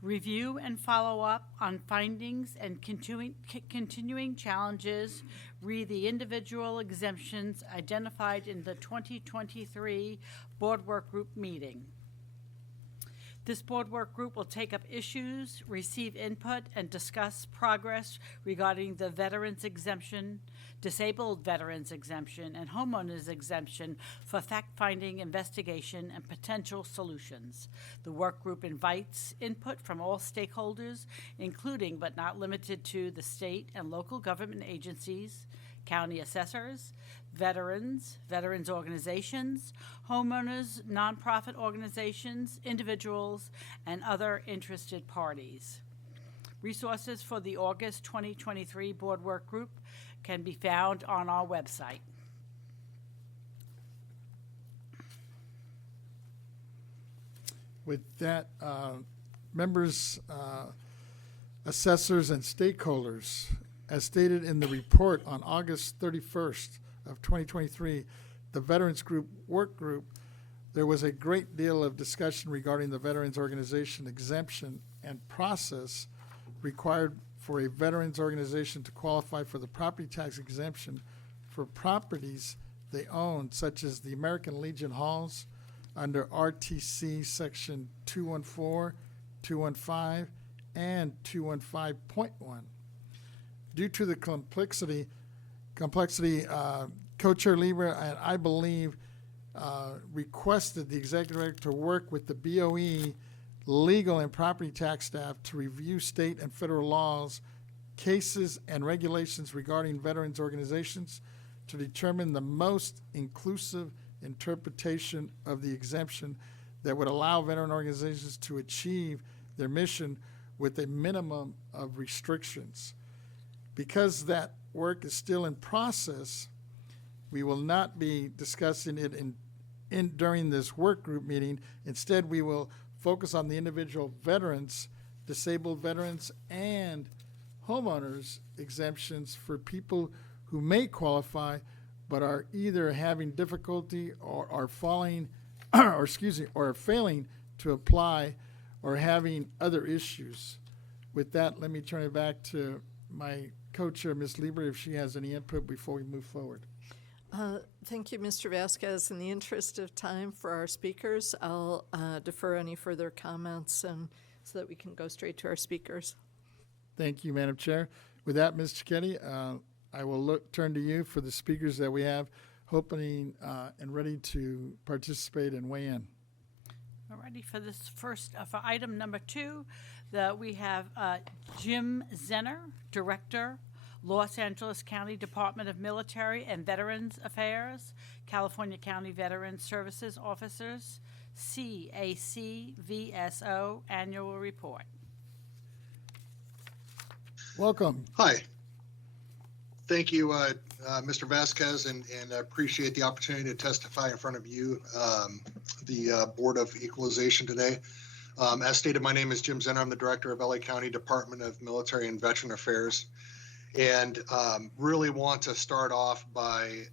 review and follow up on findings and continuing challenges re the individual exemptions identified in the 2023 board work group meeting. This board work group will take up issues, receive input, and discuss progress regarding the veterans exemption, disabled veterans exemption, and homeowners exemption for fact-finding, investigation, and potential solutions. The work group invites input from all stakeholders, including but not limited to the state and local government agencies, county assessors, veterans organizations, homeowners, nonprofit organizations, individuals, and other interested parties. Resources for the August 2023 board work group can be found on our website. With that, members, assessors, and stakeholders, as stated in the report on August 31st of 2023, the Veterans Group Work Group, there was a great deal of discussion regarding the Veterans Organization exemption and process required for a veterans organization to qualify for the property tax exemption for properties they own, such as the American Legion Halls under RTC Section 214, 215, and 215.1. Due to the complexity, Co-Chair Lieber and I believe requested the executive director to work with the BoE legal and property tax staff to review state and federal laws, cases, and regulations regarding veterans organizations to determine the most inclusive interpretation of the exemption that would allow veteran organizations to achieve their mission with a minimum of restrictions. Because that work is still in process, we will not be discussing it during this work group meeting. Instead, we will focus on the individual veterans, disabled veterans, and homeowners exemptions for people who may qualify but are either having difficulty or are falling or failing to apply or having other issues. With that, let me turn it back to my co-chair, Ms. Lieber, if she has any input before we move forward. Thank you, Mr. Vasquez. In the interest of time for our speakers, I'll defer any further comments and so that we can go straight to our speakers. Thank you, Madam Chair. With that, Ms. Cicchetti, I will turn to you for the speakers that we have hoping and ready to participate and weigh in. Alrighty, for this first, for item number 2, we have Jim Zenner, Director, Los Angeles County Department of Military and Veterans Affairs, California County Veterans Services Officers, CACVSO Annual Report. Welcome. Hi. Thank you, Mr. Vasquez, and I appreciate the opportunity to testify in front of you, the Board of Equalization today. As stated, my name is Jim Zenner. I'm the Director of LA County Department of Military and Veteran Affairs, and really want to start off by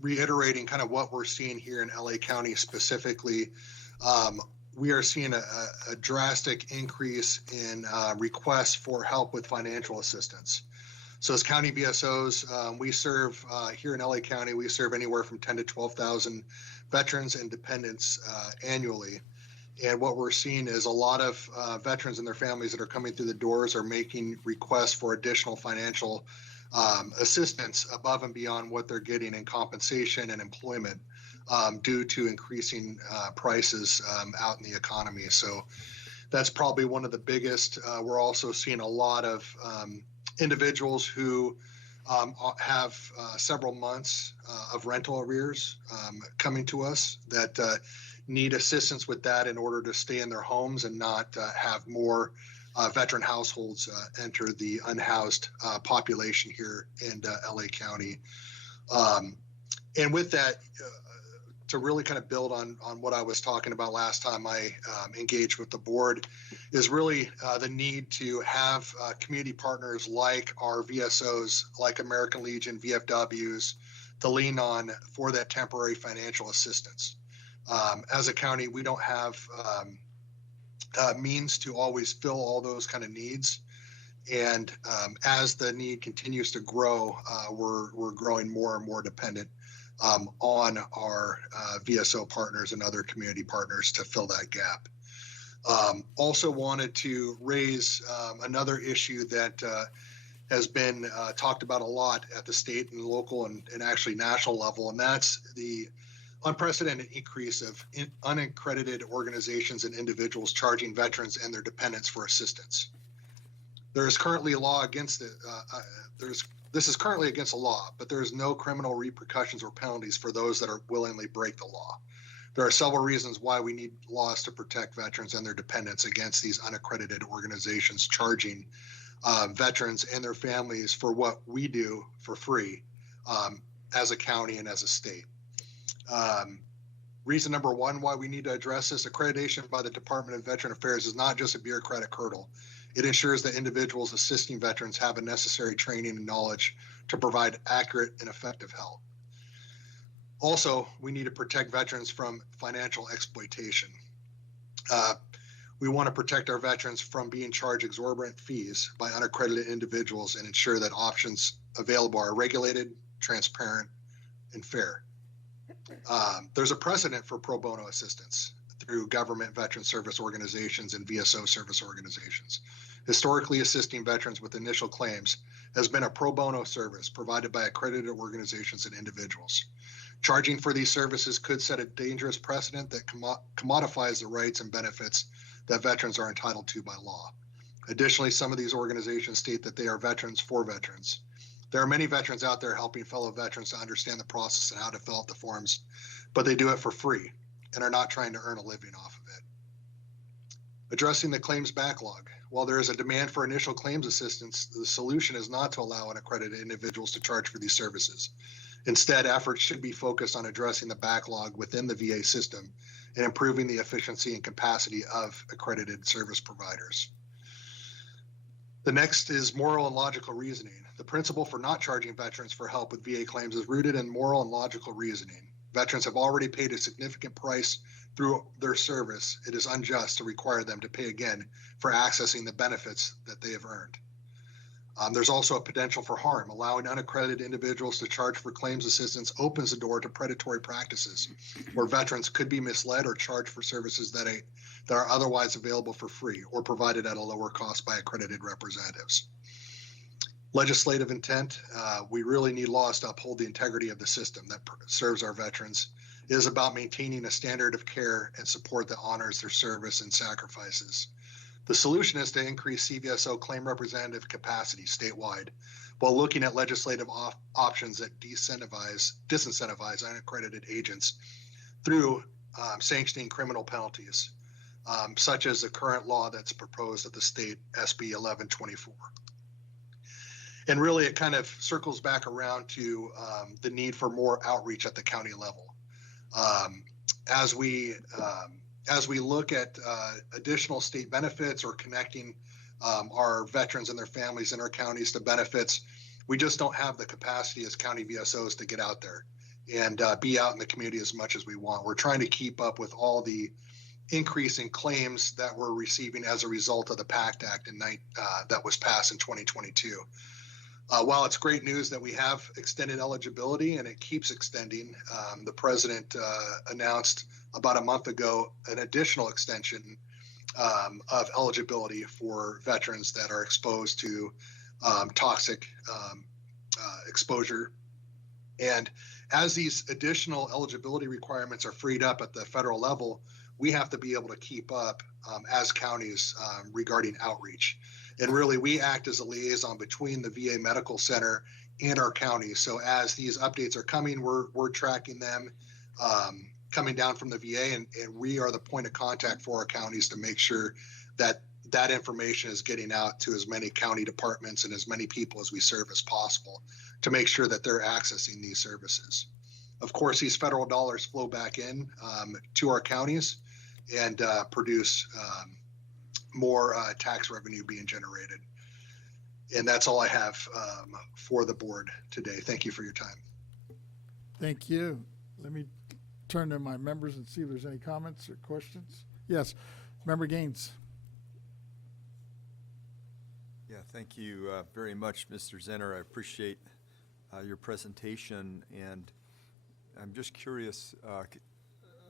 reiterating kind of what we're seeing here in LA County specifically. We are seeing a drastic increase in requests for help with financial assistance. So as county VSOs, we serve here in LA County, we serve anywhere from 10 to 12,000 veterans and dependents annually. And what we're seeing is a lot of veterans and their families that are coming through the doors are making requests for additional financial assistance above and beyond what they're getting in compensation and employment due to increasing prices out in the economy. So that's probably one of the biggest. We're also seeing a lot of individuals who have several months of rental arrears coming to us that need assistance with that in order to stay in their homes and not have more veteran households enter the unhoused population here in LA County. And with that, to really kind of build on what I was talking about last time I engaged with the board, is really the need to have community partners like our VSOs, like American Legion, VFWs, to lean on for that temporary financial assistance. As a county, we don't have means to always fill all those kind of needs. And as the need continues to grow, we're growing more and more dependent on our VSO partners and other community partners to fill that gap. Also wanted to raise another issue that has been talked about a lot at the state and local and actually national level, and that's the unprecedented increase of unaccredited organizations and individuals charging veterans and their dependents for assistance. There is currently a law against it. This is currently against the law, but there is no criminal repercussions or penalties for those that are willingly break the law. There are several reasons why we need laws to protect veterans and their dependents against these unaccredited organizations charging veterans and their families for what we do for free as a county and as a state. Reason number one why we need to address this: accreditation by the Department of Veteran Affairs is not just a bureaucratic hurdle. It ensures that individuals assisting veterans have a necessary training and knowledge to provide accurate and effective help. Also, we need to protect veterans from financial exploitation. We want to protect our veterans from being charged exorbitant fees by unaccredited individuals and ensure that options available are regulated, transparent, and fair. There's a precedent for pro bono assistance through government veteran service organizations and VSO service organizations. Historically, assisting veterans with initial claims has been a pro bono service provided by accredited organizations and individuals. Charging for these services could set a dangerous precedent that commodifies the rights and benefits that veterans are entitled to by law. Additionally, some of these organizations state that they are veterans for veterans. There are many veterans out there helping fellow veterans to understand the process and how to fill out the forms, but they do it for free and are not trying to earn a living off of it. Addressing the claims backlog. While there is a demand for initial claims assistance, the solution is not to allow unaccredited individuals to charge for these services. Instead, efforts should be focused on addressing the backlog within the VA system and improving the efficiency and capacity of accredited service providers. The next is moral and logical reasoning. The principle for not charging veterans for help with VA claims is rooted in moral and logical reasoning. Veterans have already paid a significant price through their service. It is unjust to require them to pay again for accessing the benefits that they have earned. There's also a potential for harm. Allowing unaccredited individuals to charge for claims assistance opens the door to predatory practices where veterans could be misled or charged for services that are otherwise available for free or provided at a lower cost by accredited representatives. Legislative intent, we really need laws to uphold the integrity of the system that serves our veterans. It is about maintaining a standard of care and support that honors their service and sacrifices. The solution is to increase CVSO claim representative capacity statewide while looking at legislative options that disincentivize unaccredited agents through sanctioning criminal penalties, such as the current law that's proposed at the state SB 1124. And really, it kind of circles back around to the need for more outreach at the county level. As we look at additional state benefits or connecting our veterans and their families in our counties to benefits, we just don't have the capacity as county VSOs to get out there and be out in the community as much as we want. We're trying to keep up with all the increase in claims that we're receiving as a result of the PACT Act that was passed in 2022. While it's great news that we have extended eligibility and it keeps extending, the president announced about a month ago an additional extension of eligibility for veterans that are exposed to toxic exposure. And as these additional eligibility requirements are freed up at the federal level, we have to be able to keep up as counties regarding outreach. And really, we act as a liaison between the VA Medical Center and our counties. So as these updates are coming, we're tracking them coming down from the VA, and we are the point of contact for our counties to make sure that that information is getting out to as many county departments and as many people as we serve as possible to make sure that they're accessing these services. Of course, these federal dollars flow back in to our counties and produce more tax revenue being generated. And that's all I have for the board today. Thank you for your time. Thank you. Let me turn to my members and see if there's any comments or questions. Yes, Member Gaines. Yeah, thank you very much, Mr. Zenner. I appreciate your presentation, and I'm just curious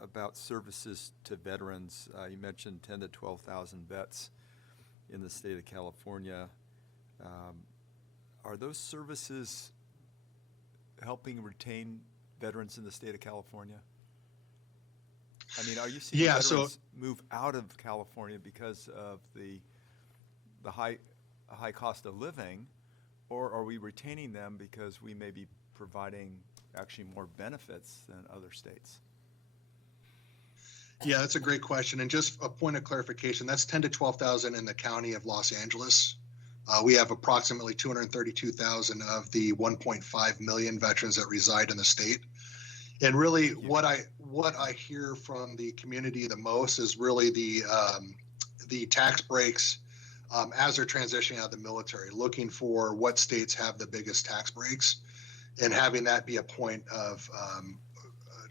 about services to veterans. You mentioned 10 to 12,000 vets in the state of California. Are those services helping retain veterans in the state of California? I mean, are you seeing veterans move out of California because of the high cost of living, or are we retaining them because we may be providing actually more benefits than other states? Yeah, that's a great question. And just a point of clarification, that's 10 to 12,000 in the county of Los Angeles. We have approximately 232,000 of the 1.5 million veterans that reside in the state. And really what I hear from the community the most is really the tax breaks as they're transitioning out of the military, looking for what states have the biggest tax breaks and having that be a point of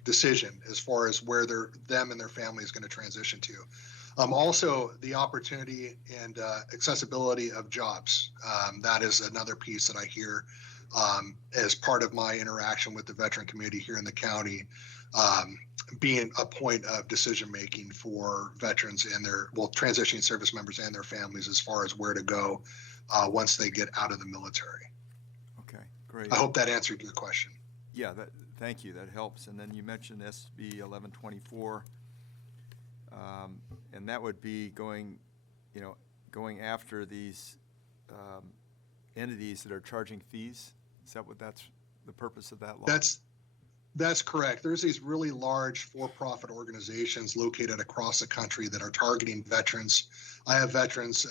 decision as far as where them and their family is going to transition to. Also, the opportunity and accessibility of jobs. That is another piece that I hear as part of my interaction with the veteran community here in the county. being a point of decision making for veterans and their, well, transitioning service members and their families as far as where to go once they get out of the military. Okay, great. I hope that answered your question. Yeah, thank you, that helps. And then you mentioned SB 1124, and that would be going after these entities that are charging fees? Is that that's the purpose of that law? That's correct. There's these really large for-profit organizations located across the country that are targeting veterans. I have veterans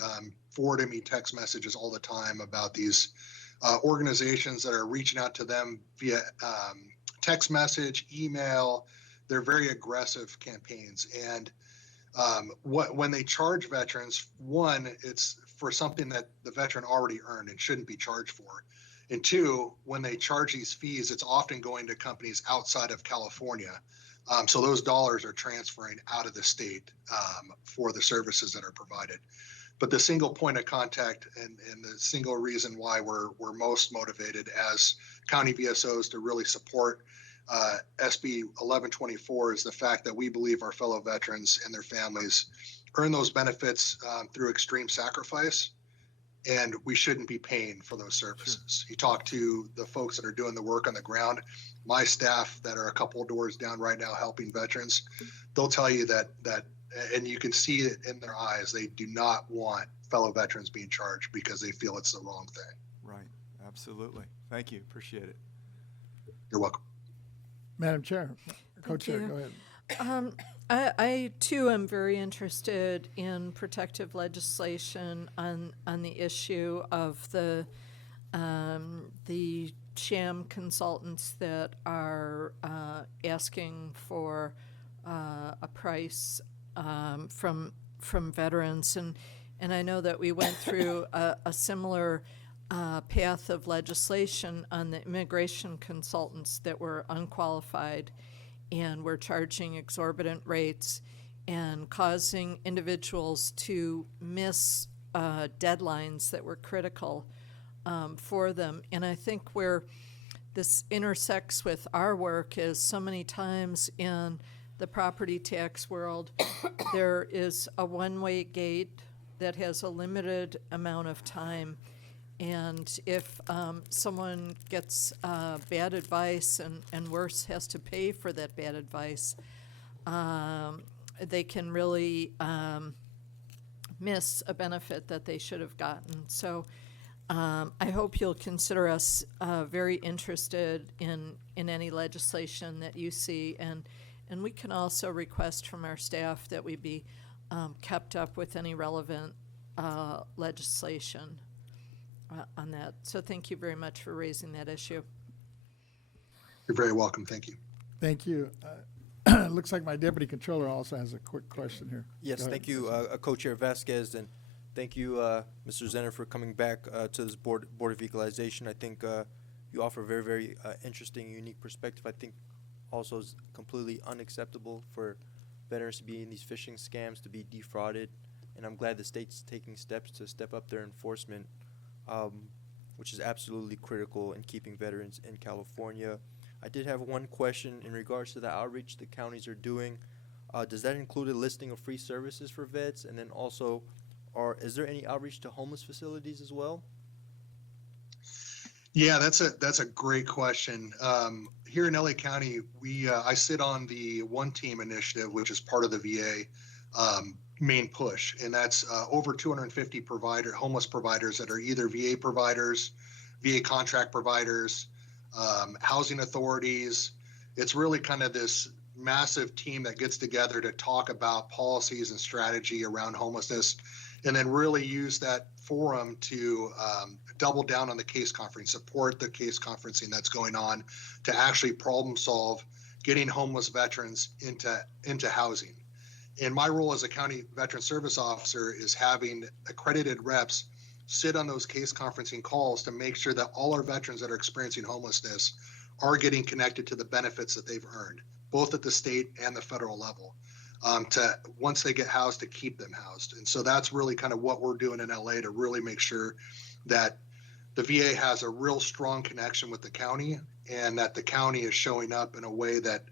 forwarding me text messages all the time about these organizations that are reaching out to them via text message, email. They're very aggressive campaigns. And when they charge veterans, one, it's for something that the veteran already earned and shouldn't be charged for. And two, when they charge these fees, it's often going to companies outside of California. So those dollars are transferring out of the state for the services that are provided. But the single point of contact and the single reason why we're most motivated as county VSOs to really support SB 1124 is the fact that we believe our fellow veterans and their families earn those benefits through extreme sacrifice, and we shouldn't be paying for those services. You talk to the folks that are doing the work on the ground, my staff that are a couple of doors down right now helping veterans, they'll tell you that, and you can see it in their eyes, they do not want fellow veterans being charged because they feel it's the wrong thing. Right, absolutely. Thank you, appreciate it. You're welcome. Madam Chair, Co-Chair, you. go ahead. I too am very interested in protective legislation on the issue of the sham consultants that are asking for a price from veterans, and I know that we went through a similar path of legislation on the immigration consultants that were unqualified and were charging exorbitant rates and causing individuals to miss deadlines that were critical for them. And I think where this intersects with our work is so many times in the property tax world, there is a one-way gate that has a limited amount of time. And if someone gets bad advice and worse, has to pay for that bad advice, they can really miss a benefit that they should have gotten. So I hope you'll consider us very interested in any legislation that you see. And we can also request from our staff that we be kept up with any relevant legislation on that. So thank you very much for raising that issue. You're very welcome. Thank you. Thank you. Looks like my Deputy Controller also has a quick question here. Yes, Go ahead. thank you, Co-Chair Vasquez, and thank you, Mr. Zenner, for coming back to this Board of Equalization. I think you offer a very, very interesting, unique perspective. I think also is completely unacceptable for veterans to be in these phishing scams, to be defrauded, and I'm glad the state's taking steps to step up their enforcement, which is absolutely critical in keeping veterans in California. I did have one question in regards to the outreach the counties are doing. Does that include a listing of free services for vets? And then also, is there any outreach to homeless facilities as well? Yeah, that's a great question. Here in LA County, I sit on the One Team initiative, which is part of the VA main push, and that's over 250 homeless providers that are either VA providers, VA contract providers, housing authorities. It's really kind of this massive team that gets together to talk about policies and strategy around homelessness, and then really use that forum to double down on the case conferencing, support the case conferencing that's going on to actually problem solve getting homeless veterans into housing. And my role as a county veteran service officer is having accredited reps sit on those case conferencing calls to make sure that all our veterans that are experiencing homelessness are getting connected to the benefits that they've earned, both at the state and the federal level, to once they get housed, to keep them housed. And so that's really kind of what we're doing in LA to really make sure that the VA has a real strong connection with the county and that the county is showing up in a way that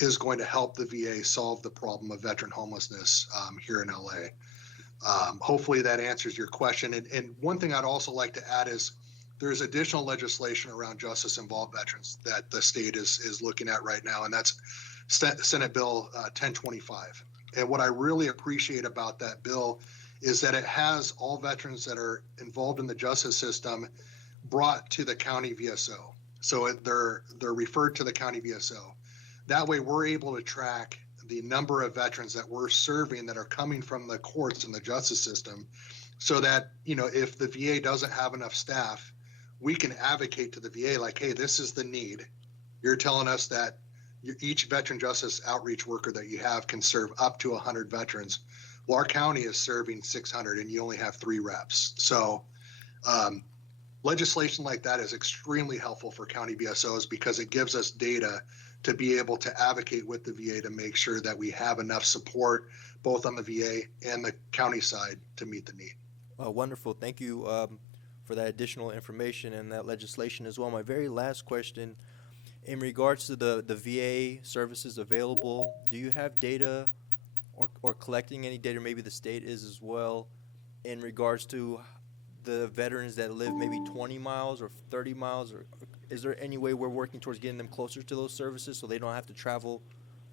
is going to help the VA solve the problem of veteran homelessness here in LA. Hopefully that answers your question. And one thing I'd also like to add is there's additional legislation around justice-involved veterans that the state is looking at right now, and that's Senate Bill 1025. And what I really appreciate about that bill is that it has all veterans that are involved in the justice system brought to the county VSO. So they're referred to the county VSO. That way we're able to track the number of veterans that we're serving that are coming from the courts and the justice system, so that, if the VA doesn't have enough staff, we can advocate to the VA like, hey, this is the need. You're telling us that each veteran justice outreach worker that you have can serve up to 100 veterans. Well, our county is serving 600 and you only have 3 reps. So legislation like that is extremely helpful for county VSOs because it gives us data to be able to advocate with the VA to make sure that we have enough support both on the VA and the county side to meet the need. Wonderful. Thank you for that additional information and that legislation as well. My very last question, in regards to the VA services available, do you have data or collecting any data, maybe the state is as well, in regards to the veterans that live maybe 20 miles or 30 miles, or is there any way we're working towards getting them closer to those services so they don't have to travel,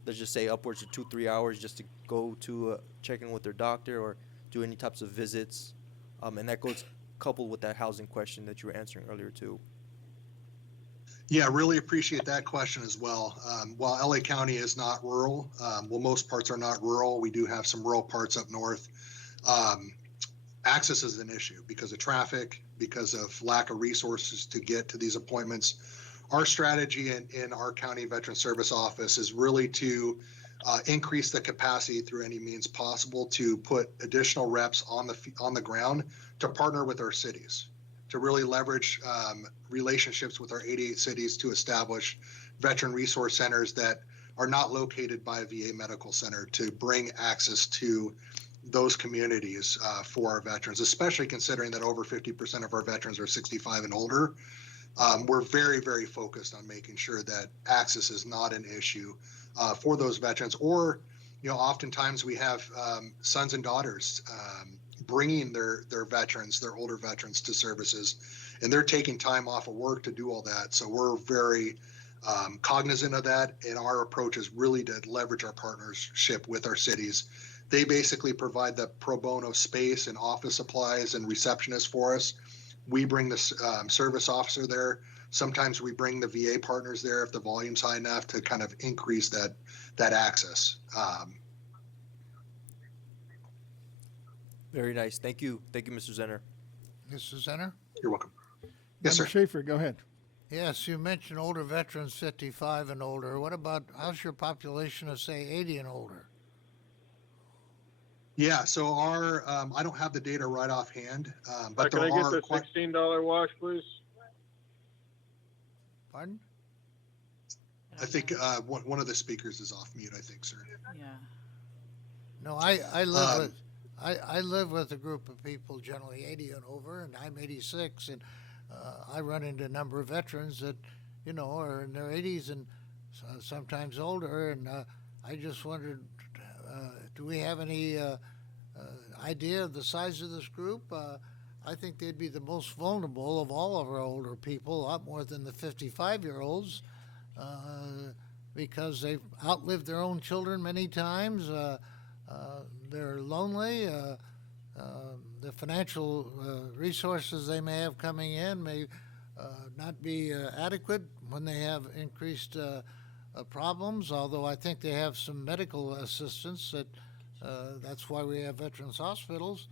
let's just say upwards of 2-3 hours just to go to check in with their doctor or do any types of visits? And that goes coupled with that housing question that you were answering earlier too. Yeah, really appreciate that question as well. While LA County is not rural, most parts are not rural. We do have some rural parts up north. Access is an issue because of traffic, because of lack of resources to get to these appointments. Our strategy in our county veteran service office is really to increase the capacity through any means possible to put additional reps on the ground to partner with our cities, to really leverage relationships with our 88 cities to establish veteran resource centers that are not located by a VA medical center, to bring access to those communities for our veterans, especially considering that over 50% of our veterans are 65 and older. We're very, very focused on making sure that access is not an issue for those veterans. Or, oftentimes we have sons and daughters bringing their veterans, their older veterans, to services, and they're taking time off of work to do all that. So we're very cognizant of that, and our approach is really to leverage our partnership with our cities. They basically provide the pro bono space and office supplies and receptionists for us. We bring the service officer there. Sometimes we bring the VA partners there if the volume's high enough to kind of increase that access. Very nice. Thank you. Thank you, Mr. Zenner. Mr. Zenner? You're welcome. Yes, Member sir. Schaefer, go ahead. Yes, you mentioned older veterans, 55 and older. What about, how's your population of, say, 80 and older? Yeah, so our I don't have the data right offhand, but Can there I get are the quite. $16 wash, please? Pardon? I think one of the speakers is off mute. I think, sir. Yeah. No, I live I live with a group of people generally 80 and over, and I'm 86, and I run into a number of veterans that, are in their 80s and sometimes older, and I just wondered, do we have any idea of the size of this group? I think they'd be the most vulnerable of all of our older people, a lot more than the 55-year-olds, because they've outlived their own children many times. They're lonely. The financial resources they may have coming in may not be adequate when they have increased problems, although I think they have some medical assistance. That's why we have veterans hospitals.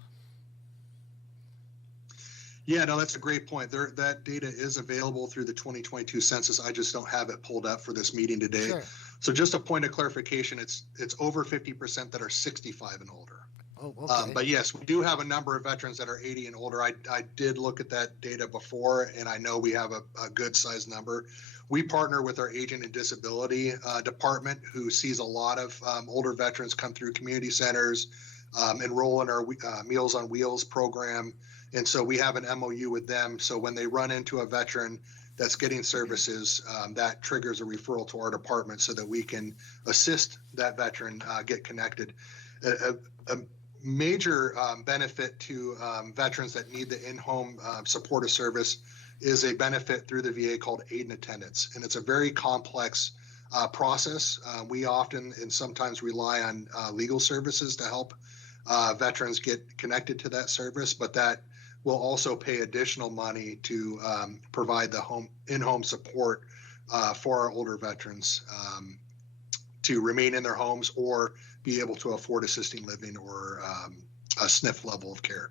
Yeah, no, that's a great point. That data is available through the 2022 census. I just don't have it pulled up for this meeting today. Sure. So just a point of clarification, it's over 50% that are 65 and older. Oh, okay. But yes, we do have a number of veterans that are 80 and older. I did look at that data before, and I know we have a good size number. We partner with our aging and disability department, who sees a lot of older veterans come through community centers, enroll in our Meals on Wheels program. And so we have an MOU with them. So when they run into a veteran that's getting services, that triggers a referral to our department so that we can assist that veteran get connected. A major benefit to veterans that need the in-home supportive service is a benefit through the VA called aid and attendance, and it's a very complex process. We often and sometimes rely on legal services to help veterans get connected to that service, but that will also pay additional money to provide the in-home support for our older veterans to remain in their homes or be able to afford assisting living or a SNF level of care.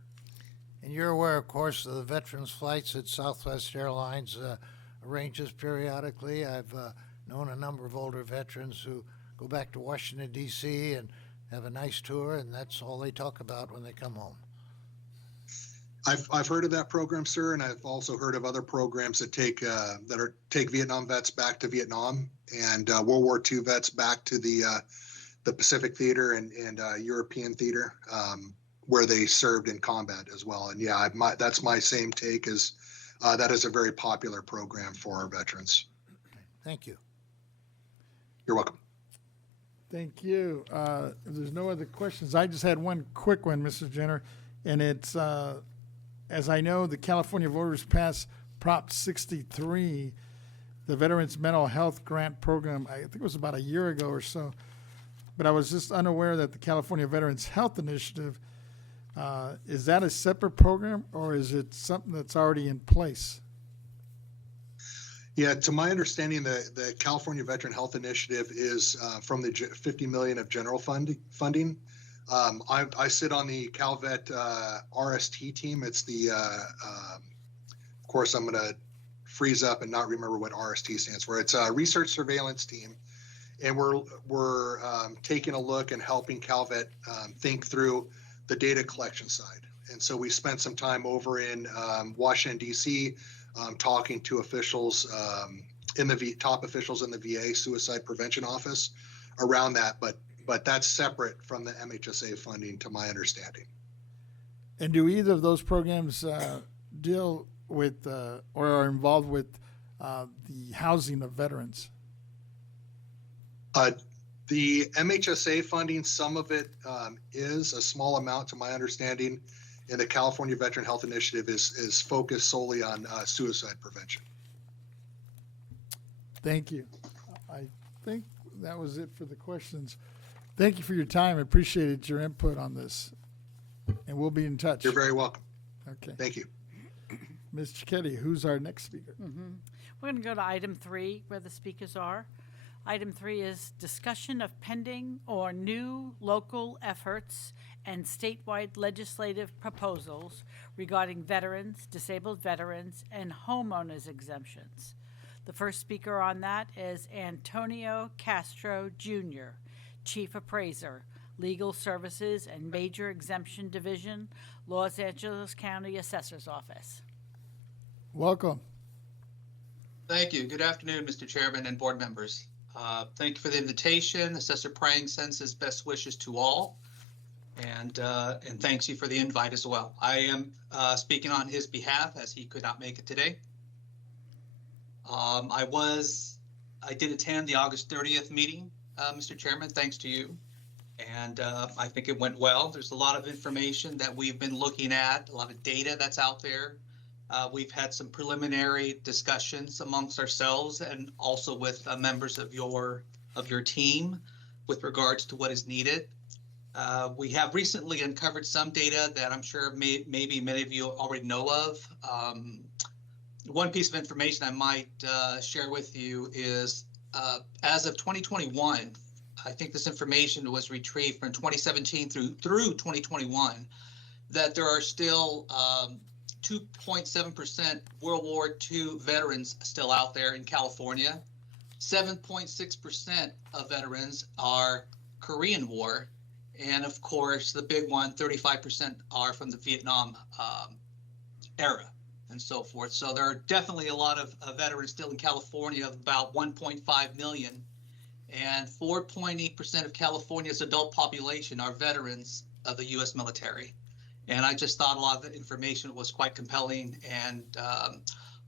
And you're aware, of course, of the veterans' flights that Southwest Airlines arranges periodically. I've known a number of older veterans who go back to Washington, D.C. and have a nice tour, and that's all they talk about when they come home. I've heard of that program, sir, and I've also heard of other programs that take Vietnam vets back to Vietnam and World War II vets back to the Pacific Theater and European Theater, where they served in combat as well. And yeah, that's my same take. Is that is a very popular program for our veterans. Thank you. You're welcome. Thank you. If there's no other questions, I just had one quick one, Mrs. Jenner, and it's, as I know, the California voters passed Prop 63, the Veterans Mental Health Grant Program. I think it was about a year ago or so, but I was just unaware that the California Veterans Health Initiative, is that a separate program or is it something that's already in place? Yeah, to my understanding, the California Veteran Health Initiative is from the $50 million of general funding. I sit on the CalVet RST team. It's the, of course, I'm going to freeze up and not remember what RST stands for. It's a research surveillance team, and we're taking a look and helping CalVet think through the data collection side. And so we spent some time over in Washington, D.C., talking to officials top officials in the VA Suicide Prevention Office around that, but that's separate from the MHSA funding, to my understanding. And do either of those programs deal with or are involved with the housing of veterans? The MHSA funding, some of it is a small amount, to my understanding, and the California Veteran Health Initiative is focused solely on suicide prevention. Thank you. I think that was it for the questions. Thank you for your time. I appreciated your input on this, and we'll be in touch. You're very welcome. Okay. Thank you. Ms. Cicchetti, who's our next speaker? We're going to go to item 3, where the speakers are. Item 3 is discussion of pending or new local efforts and statewide legislative proposals regarding veterans, disabled veterans, and homeowners exemptions. The first speaker on that is Antonio Castro, Jr., Chief Appraiser, Legal Services and Major Exemption Division, Los Angeles County Assessor's Office. Welcome. Thank you. Good afternoon, Mr. Chairman and board members. Thank you for the invitation. Assessor Prang sends his best wishes to all, and thanks you for the invite as well. I am speaking on his behalf as he could not make it today. I did attend the August 30th meeting, Mr. Chairman, thanks to you, and I think it went well. There's a lot of information that we've been looking at, a lot of data that's out there. We've had some preliminary discussions amongst ourselves and also with members of your team with regards to what is needed. We have recently uncovered some data that I'm sure maybe many of you already know of. One piece of information I might share with you is as of 2021, I think this information was retrieved from 2017 through 2021, that there are still 2.7% World War II veterans still out there in California. 7.6% of veterans are Korean War. And of course, the big one, 35% are from the Vietnam era and so forth. So there are definitely a lot of veterans still in California, of about 1.5 million. And 4.8% of California's adult population are veterans of the U.S. military. And I just thought a lot of the information was quite compelling, and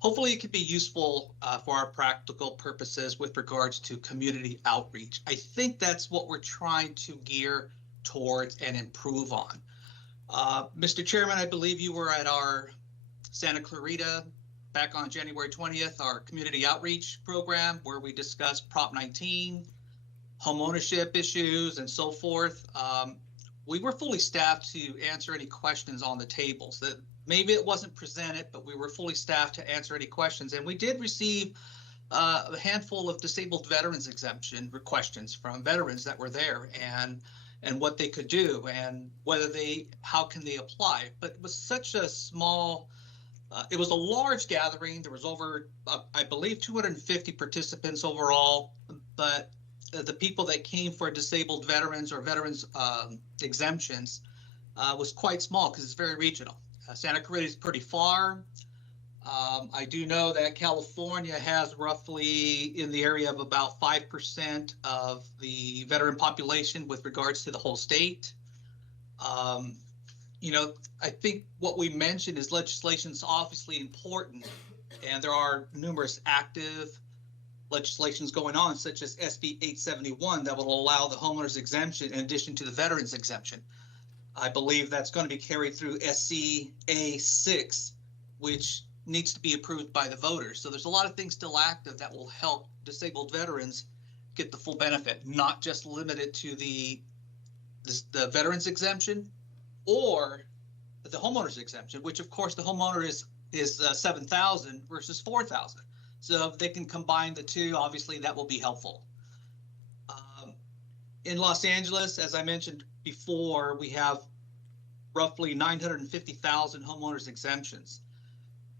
hopefully it could be useful for our practical purposes with regards to community outreach. I think that's what we're trying to gear towards and improve on. Mr. Chairman, I believe you were at our Santa Clarita back on January 20th, our community outreach program where we discussed Prop 19, home ownership issues and so forth. We were fully staffed to answer any questions on the tables. That maybe it wasn't presented, but we were fully staffed to answer any questions. And we did receive a handful of disabled veterans exemption questions from veterans that were there and what they could do and how can they apply. But it was such a small, it was a large gathering. There was over, I believe, 250 participants overall, but the people that came for disabled veterans or veterans exemptions was quite small because it's very regional. Santa Clarita is pretty far. I do know that California has roughly in the area of about 5% of the veteran population with regards to the whole state. I think what we mentioned is legislation is obviously important, and there are numerous active legislations going on, such as SB 871, that will allow the homeowners exemption in addition to the veterans exemption. I believe that's going to be carried through SCA 6, which needs to be approved by the voters. So there's a lot of things still active that will help disabled veterans get the full benefit, not just limited to the veterans exemption or the homeowners exemption, which of course the homeowner is $7,000 versus $4,000. So if they can combine the two, obviously that will be helpful. In Los Angeles, as I mentioned before, we have roughly 950,000 homeowners exemptions.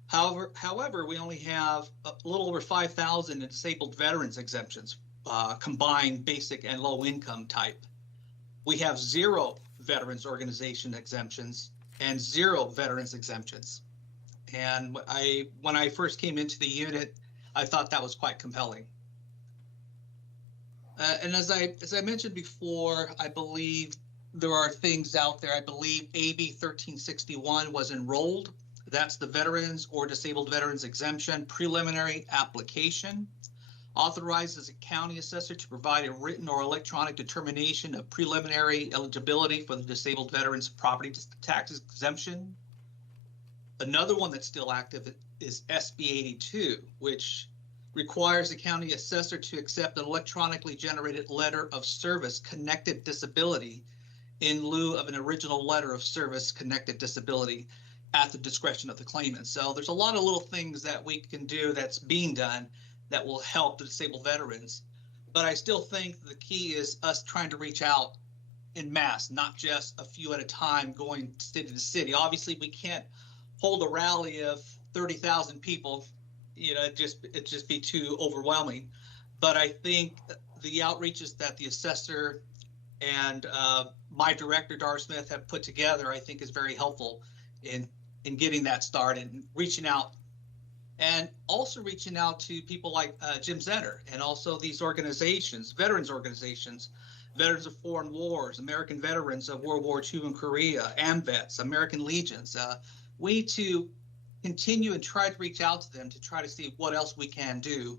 However, we only have a little over 5,000 disabled veterans exemptions, combined basic and low income type. We have 0 veterans organization exemptions and 0 veterans exemptions. And when I first came into the unit, I thought that was quite compelling. And as I mentioned before, I believe there are things out there. I believe AB 1361 was enrolled. That's the veterans or disabled veterans exemption preliminary application. Authorizes a county assessor to provide a written or electronic determination of preliminary eligibility for the disabled veterans property tax exemption. Another one that's still active is SB 82, which requires the county assessor to accept an electronically generated letter of service connected disability in lieu of an original letter of service connected disability at the discretion of the claimant. So there's a lot of little things that we can do that's being done that will help the disabled veterans. But I still think the key is us trying to reach out in mass, not just a few at a time going city to city. Obviously, we can't hold a rally of 30,000 people. It'd just be too overwhelming. But I think the outreaches that the assessor and my director, Dar Smith, have put together, I think is very helpful in getting that started and reaching out. And also reaching out to people like Jim Zetter and also these organizations, veterans organizations, Veterans of Foreign Wars, American Veterans of World War II and Korea, AMVETS, American Legions. We need to continue and try to reach out to them to try to see what else we can do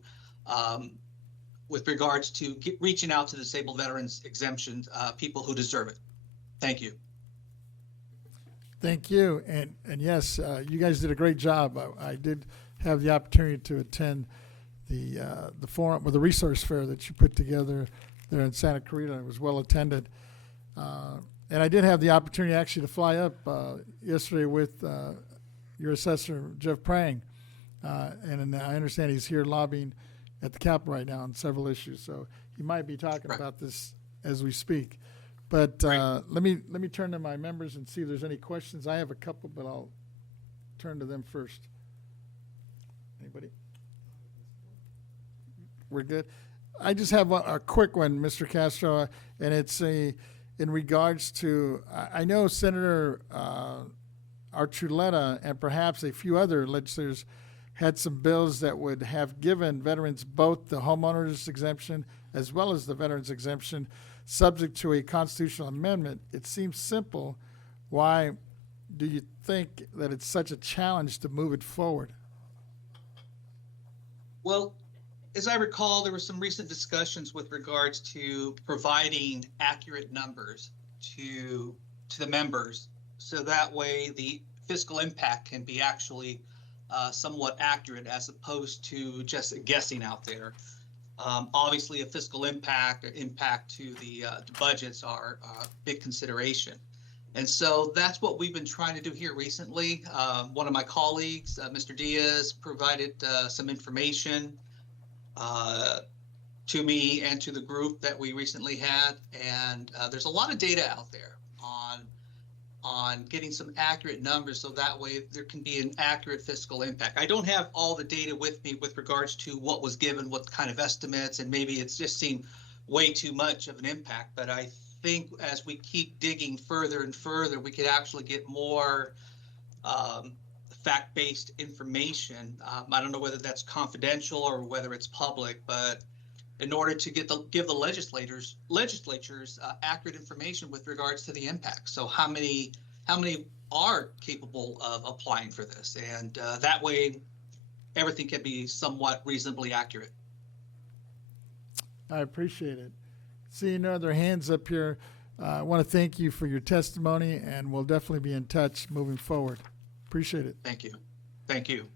with regards to reaching out to disabled veterans exemptions, people who deserve it. Thank you. Thank you. And yes, you guys did a great job. I did have the opportunity to attend the forum or the resource fair that you put together there in Santa Clarita. It was well attended. And I did have the opportunity actually to fly up yesterday with your assessor, Jeff Prang. And I understand he's here lobbying at the Capitol right now on several issues. So he might be talking about this as we speak. But let me turn to my members and see if there's any questions. I have a couple, but I'll turn to them first. Anybody? We're good. I just have a quick one, Mr. Castro, and it's in regards to, I know Senator Archuleta and perhaps a few other legislators had some bills that would have given veterans both the homeowners exemption as well as the veterans exemption subject to a constitutional amendment. It seems simple. Why do you think that it's such a challenge to move it forward? Well, as I recall, there were some recent discussions with regards to providing accurate numbers to the members, so that way the fiscal impact can be actually somewhat accurate as opposed to just guessing out there. Obviously, a fiscal impact or impact to the budgets are a big consideration. And so that's what we've been trying to do here recently. One of my colleagues, Mr. Diaz, provided some information to me and to the group that we recently had. And there's a lot of data out there on getting some accurate numbers, so that way there can be an accurate fiscal impact. I don't have all the data with me with regards to what was given, what kind of estimates, and maybe it's just seemed way too much of an impact. But I think as we keep digging further and further, we could actually get more fact-based information. I don't know whether that's confidential or whether it's public, but in order to give the legislatures accurate information with regards to the impact. So how many are capable of applying for this, and that way everything can be somewhat reasonably accurate. I appreciate it. Seeing no other hands up here, I want to thank you for your testimony, and we'll definitely be in touch moving forward. Appreciate it. Thank you. Thank you.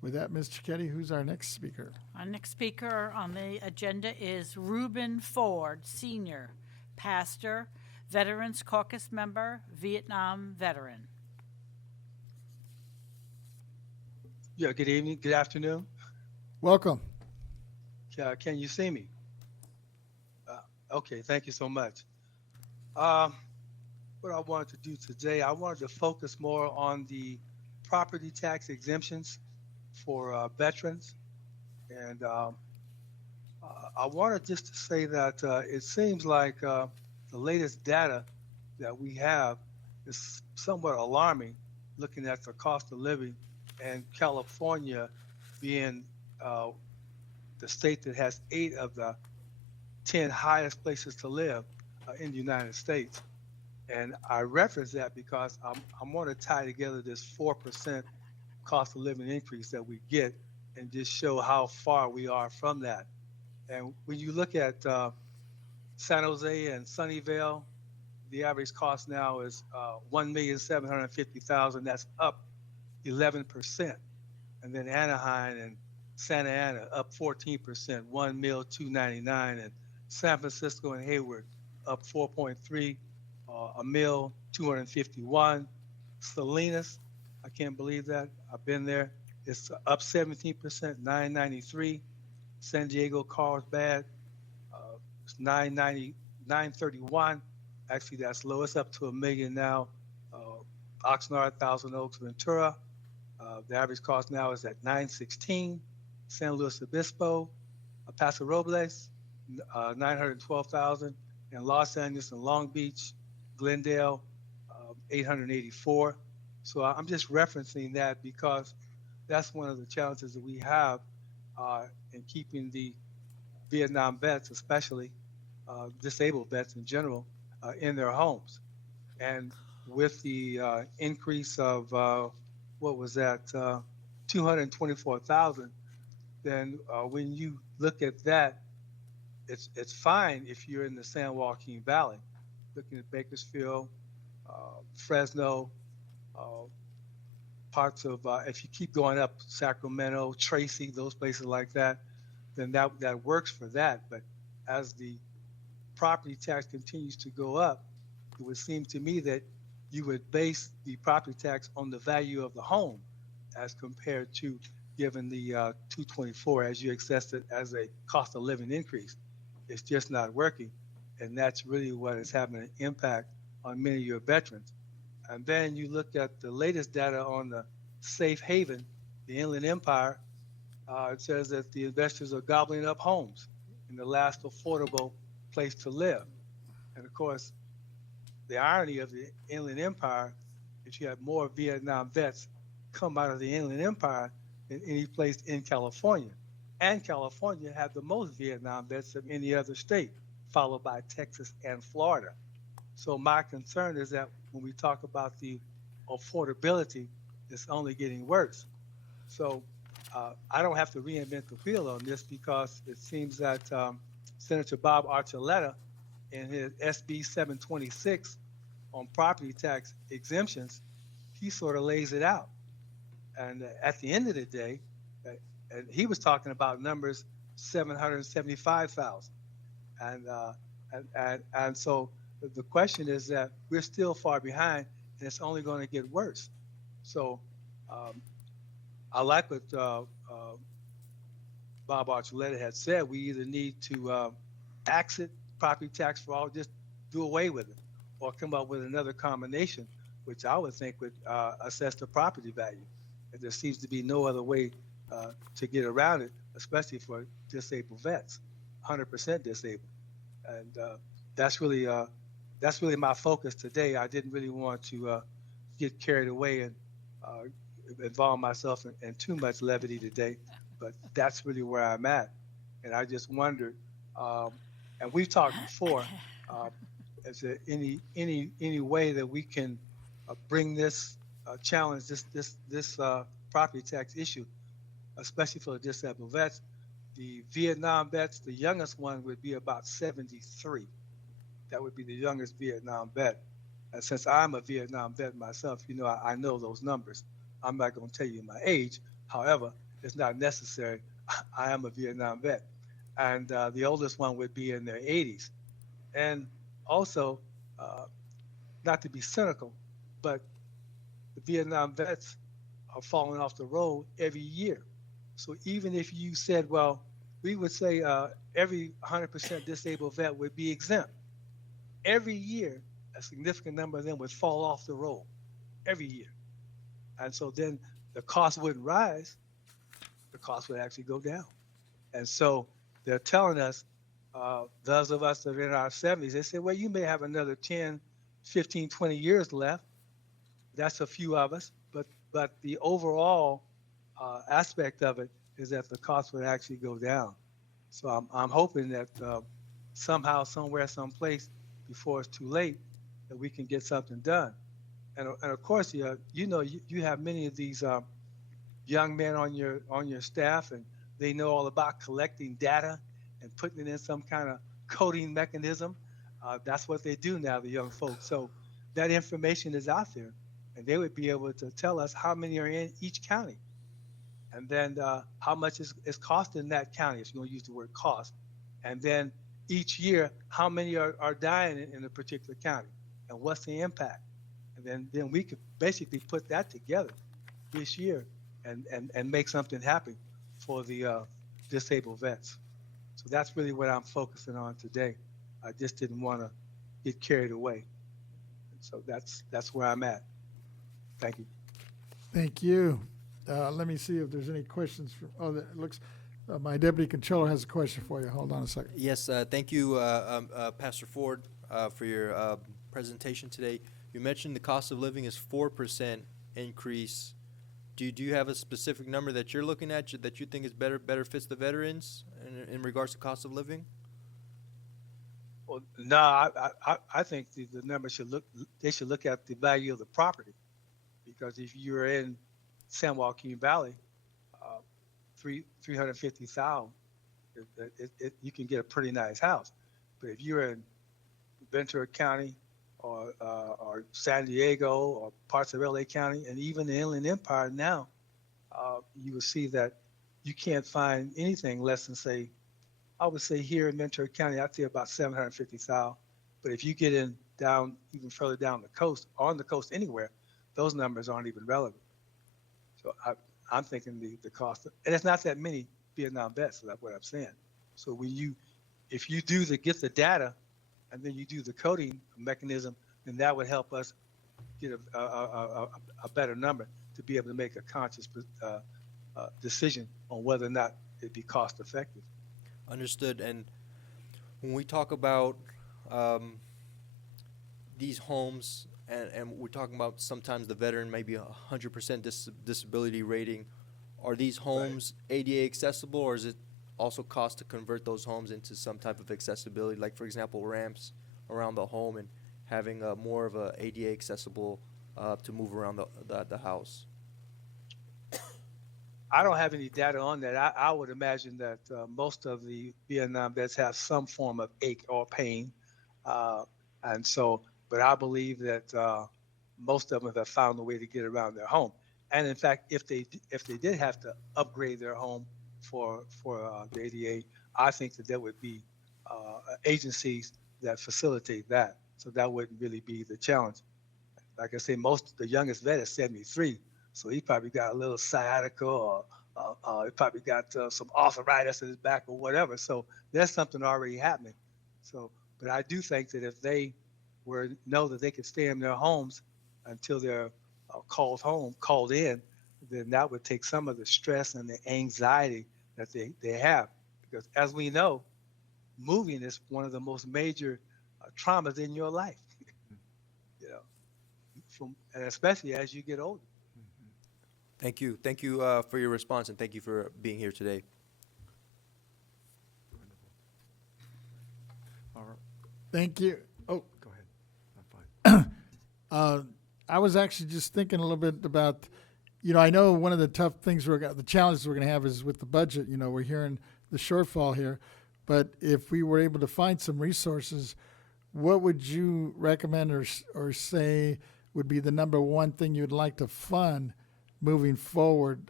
With that, Ms. Cicchetti, who's our next speaker? Our next speaker on the agenda is Reuben Ford, Sr., pastor, Veterans Caucus member, Vietnam veteran. Yeah, good evening, good afternoon. Welcome. Can you see me? Okay, thank you so much. What I wanted to do today, I wanted to focus more on the property tax exemptions for veterans. And I wanted just to say that it seems like the latest data that we have is somewhat alarming, looking at the cost of living, and California being the state that has 8 of the 10 highest places to live in the United States. And I reference that because I want to tie together this 4% cost of living increase that we get and just show how far we are from that. And when you look at San Jose and Sunnyvale, the average cost now is $1,750,000. That's up 11%. And then Anaheim and Santa Ana up 14%, $1,299,000, and San Francisco and Hayward up 4.3, $1,251,000. Salinas, I can't believe that. I've been there. It's up 17%, $993,000. San Diego, Carlsbad, it's $931,000. Actually, that's low. It's up to $1 million now. Oxnard, Thousand Oaks, Ventura. The average cost now is at $916,000. San Luis Obispo, Paso Robles, $912,000. And Los Angeles and Long Beach, Glendale, $884,000. So I'm just referencing that because that's one of the challenges that we have in keeping the Vietnam vets, especially disabled vets in general, in their homes. And with the increase of, what was that, 224,000, then when you look at that, it's fine if you're in the San Joaquin Valley, looking at Bakersfield, Fresno, parts of, if you keep going up, Sacramento, Tracy, those places like that, then that works for that. But as the property tax continues to go up, it would seem to me that you would base the property tax on the value of the home as compared to given the 224 as you assessed it as a cost of living increase. It's just not working. And that's really what is having an impact on many of your veterans. And then you look at the latest data on the safe haven, the Inland Empire. It says that the investors are gobbling up homes in the last affordable place to live. And of course, the irony of the Inland Empire is you have more Vietnam vets come out of the Inland Empire than any place in California. And California had the most Vietnam vets of any other state, followed by Texas and Florida. So my concern is that when we talk about the affordability, it's only getting worse. So I don't have to reinvent the wheel on this because it seems that Senator Bob Archuleta in his SB 726 on property tax exemptions, he sort of lays it out. And at the end of the day, and he was talking about numbers 775,000. And so the question is that we're still far behind, and it's only going to get worse. So I like what Bob Archuleta had said. We either need to exit property tax for all, just do away with it, or come up with another combination, which I would think would assess the property value. And there seems to be no other way to get around it, especially for disabled vets, 100% disabled. And that's really my focus today. I didn't really want to get carried away and involve myself in too much levity today, but that's really where I'm at. And I just wondered, and we've talked before, is there any way that we can bring this challenge, this property tax issue, especially for the disabled vets? The Vietnam vets, the youngest one would be about 73. That would be the youngest Vietnam vet. And since I'm a Vietnam vet myself, you know, I know those numbers. I'm not going to tell you my age. However, it's not necessary. I am a Vietnam vet. And the oldest one would be in their 80s. And also, not to be cynical, but the Vietnam vets are falling off the road every year. So even if you said, well, we would say every 100% disabled vet would be exempt, every year, a significant number of them would fall off the road every year. And so then the cost wouldn't rise, the cost would actually go down. And so they're telling us, those of us that are in our 70s, they say, well, you may have another 10, 15, 20 years left. That's a few of us. But the overall aspect of it is that the cost would actually go down. So I'm hoping that somehow, somewhere, someplace, before it's too late, that we can get something done. And of course, you know, you have many of these young men on your staff, and they know all about collecting data and putting it in some kind of coding mechanism. That's what they do now, the young folks. So that information is out there, and they would be able to tell us how many are in each county, and then how much is costing that county, if you want to use the word cost, and then each year how many are dying in a particular county, and what's the impact. And then we could basically put that together this year and make something happen for the disabled vets. So that's really what I'm focusing on today. I just didn't want to get carried away. So that's where I'm at. Thank you. Thank you. Let me see if there's any questions. It looks, my deputy controller has a question for you. Hold on a second. Yes, thank you, Pastor Ford, for your presentation today. You mentioned the cost of living is 4% increase. Do you have a specific number that you're looking at that you think is better fits the veterans in regards to cost of living? Well, no, I think the number should look at the value of the property, because if you're in San Joaquin Valley, 350,000, you can get a pretty nice house. But if you're in Ventura County or San Diego or parts of LA County, and even the Inland Empire now, you will see that you can't find anything less than, say, I would say here in Ventura County, I'd say about 750,000. But if you get in down even further down the coast, or on the coast anywhere, those numbers aren't even relevant. So I'm thinking the cost, and it's not that many Vietnam vets, so that's what I'm saying. So if you get the data, and then you do the coding mechanism, then that would help us get a better number to be able to make a conscious decision on whether or not it'd be cost effective. Understood. And when we talk about these homes, and we're talking about sometimes the veteran may be 100% disability rating, are these homes ADA accessible, or is it also cost to convert those homes into some type of accessibility, like for example ramps around the home and having more of a ADA accessible to move around the house? I don't have any data on that. I would imagine that most of the Vietnam vets have some form of ache or pain. Uh, and so, but I believe that most of them have found a way to get around their home. And in fact, if they did have to upgrade their home for the ADA, I think that there would be agencies that facilitate that. So that wouldn't really be the challenge. Like I say, the youngest vet is 73, so he probably got a little sciatica or he probably got some arthritis in his back or whatever. So there's something already happening. So, but I do think that if they know that they can stay in their homes until they're called in, then that would take some of the stress and the anxiety that they have. Because as we know, moving is one of the most major traumas in your life. You know, and especially as you get older. Thank you for your response, and thank you for being here today. All right, Thank you. Oh, go ahead. I'm fine. I was actually just thinking a little bit about, I know one of the tough things the challenges we're going to have is with the budget. We're hearing the shortfall here, but if we were able to find some resources, what would you recommend or say would be the number one thing you'd like to fund moving forward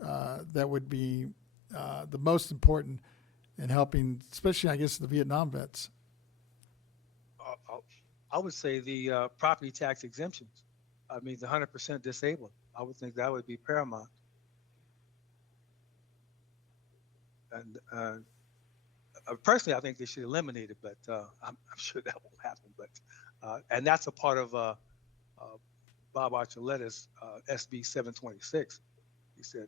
that would be the most important in helping, especially, I guess, the Vietnam vets? I would say the property tax exemptions. I mean, the 100% disabled. I would think that would be paramount. And personally, I think they should eliminate it, but I'm sure that won't happen. But and that's a part of Bob Archuleta's SB 726. He said,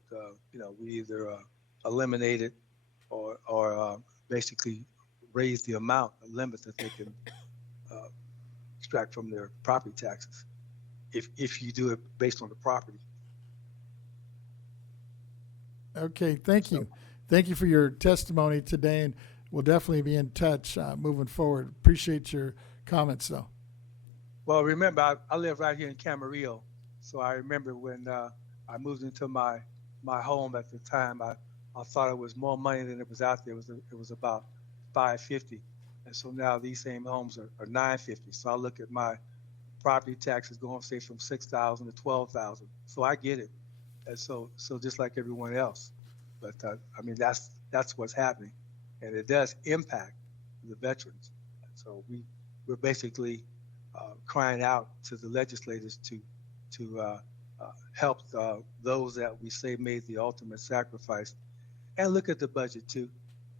we either eliminate it or basically raise the amount, a limit that they can extract from their property taxes, if you do it based on the property. Okay, thank you. Thank you for your testimony today, and we'll definitely be in touch moving forward. Appreciate your comments, though. Well, remember, I live right here in Camarillo, so I remember when I moved into my home at the time, I thought it was more money than it was out there. It was about $550, and so now these same homes are $950. So I look at my property taxes going, say, from $6,000 to $12,000. So I get it, and so just like everyone else. But I mean, that's what's happening, and it does impact the veterans. And so we're basically crying out to the legislators to help those that we say made the ultimate sacrifice, and look at the budget too.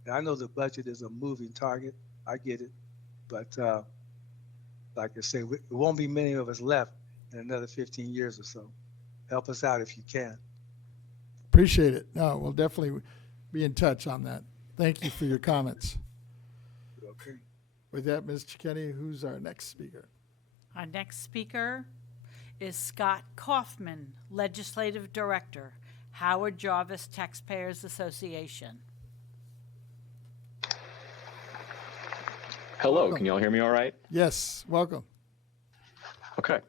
And I know the budget is a moving target. I get it, but like I say, there won't be many of us left in another 15 years or so. Help us out if you can. Appreciate it. No, we'll definitely be in touch on that. Thank you for your comments. Okay. With that, Ms. Cicchetti, who's our next speaker? Our next speaker is Scott Kaufman, Legislative Director, Howard Jarvis Taxpayers Association. Hello, Welcome. Can you all hear me all right? Yes, welcome. Okay.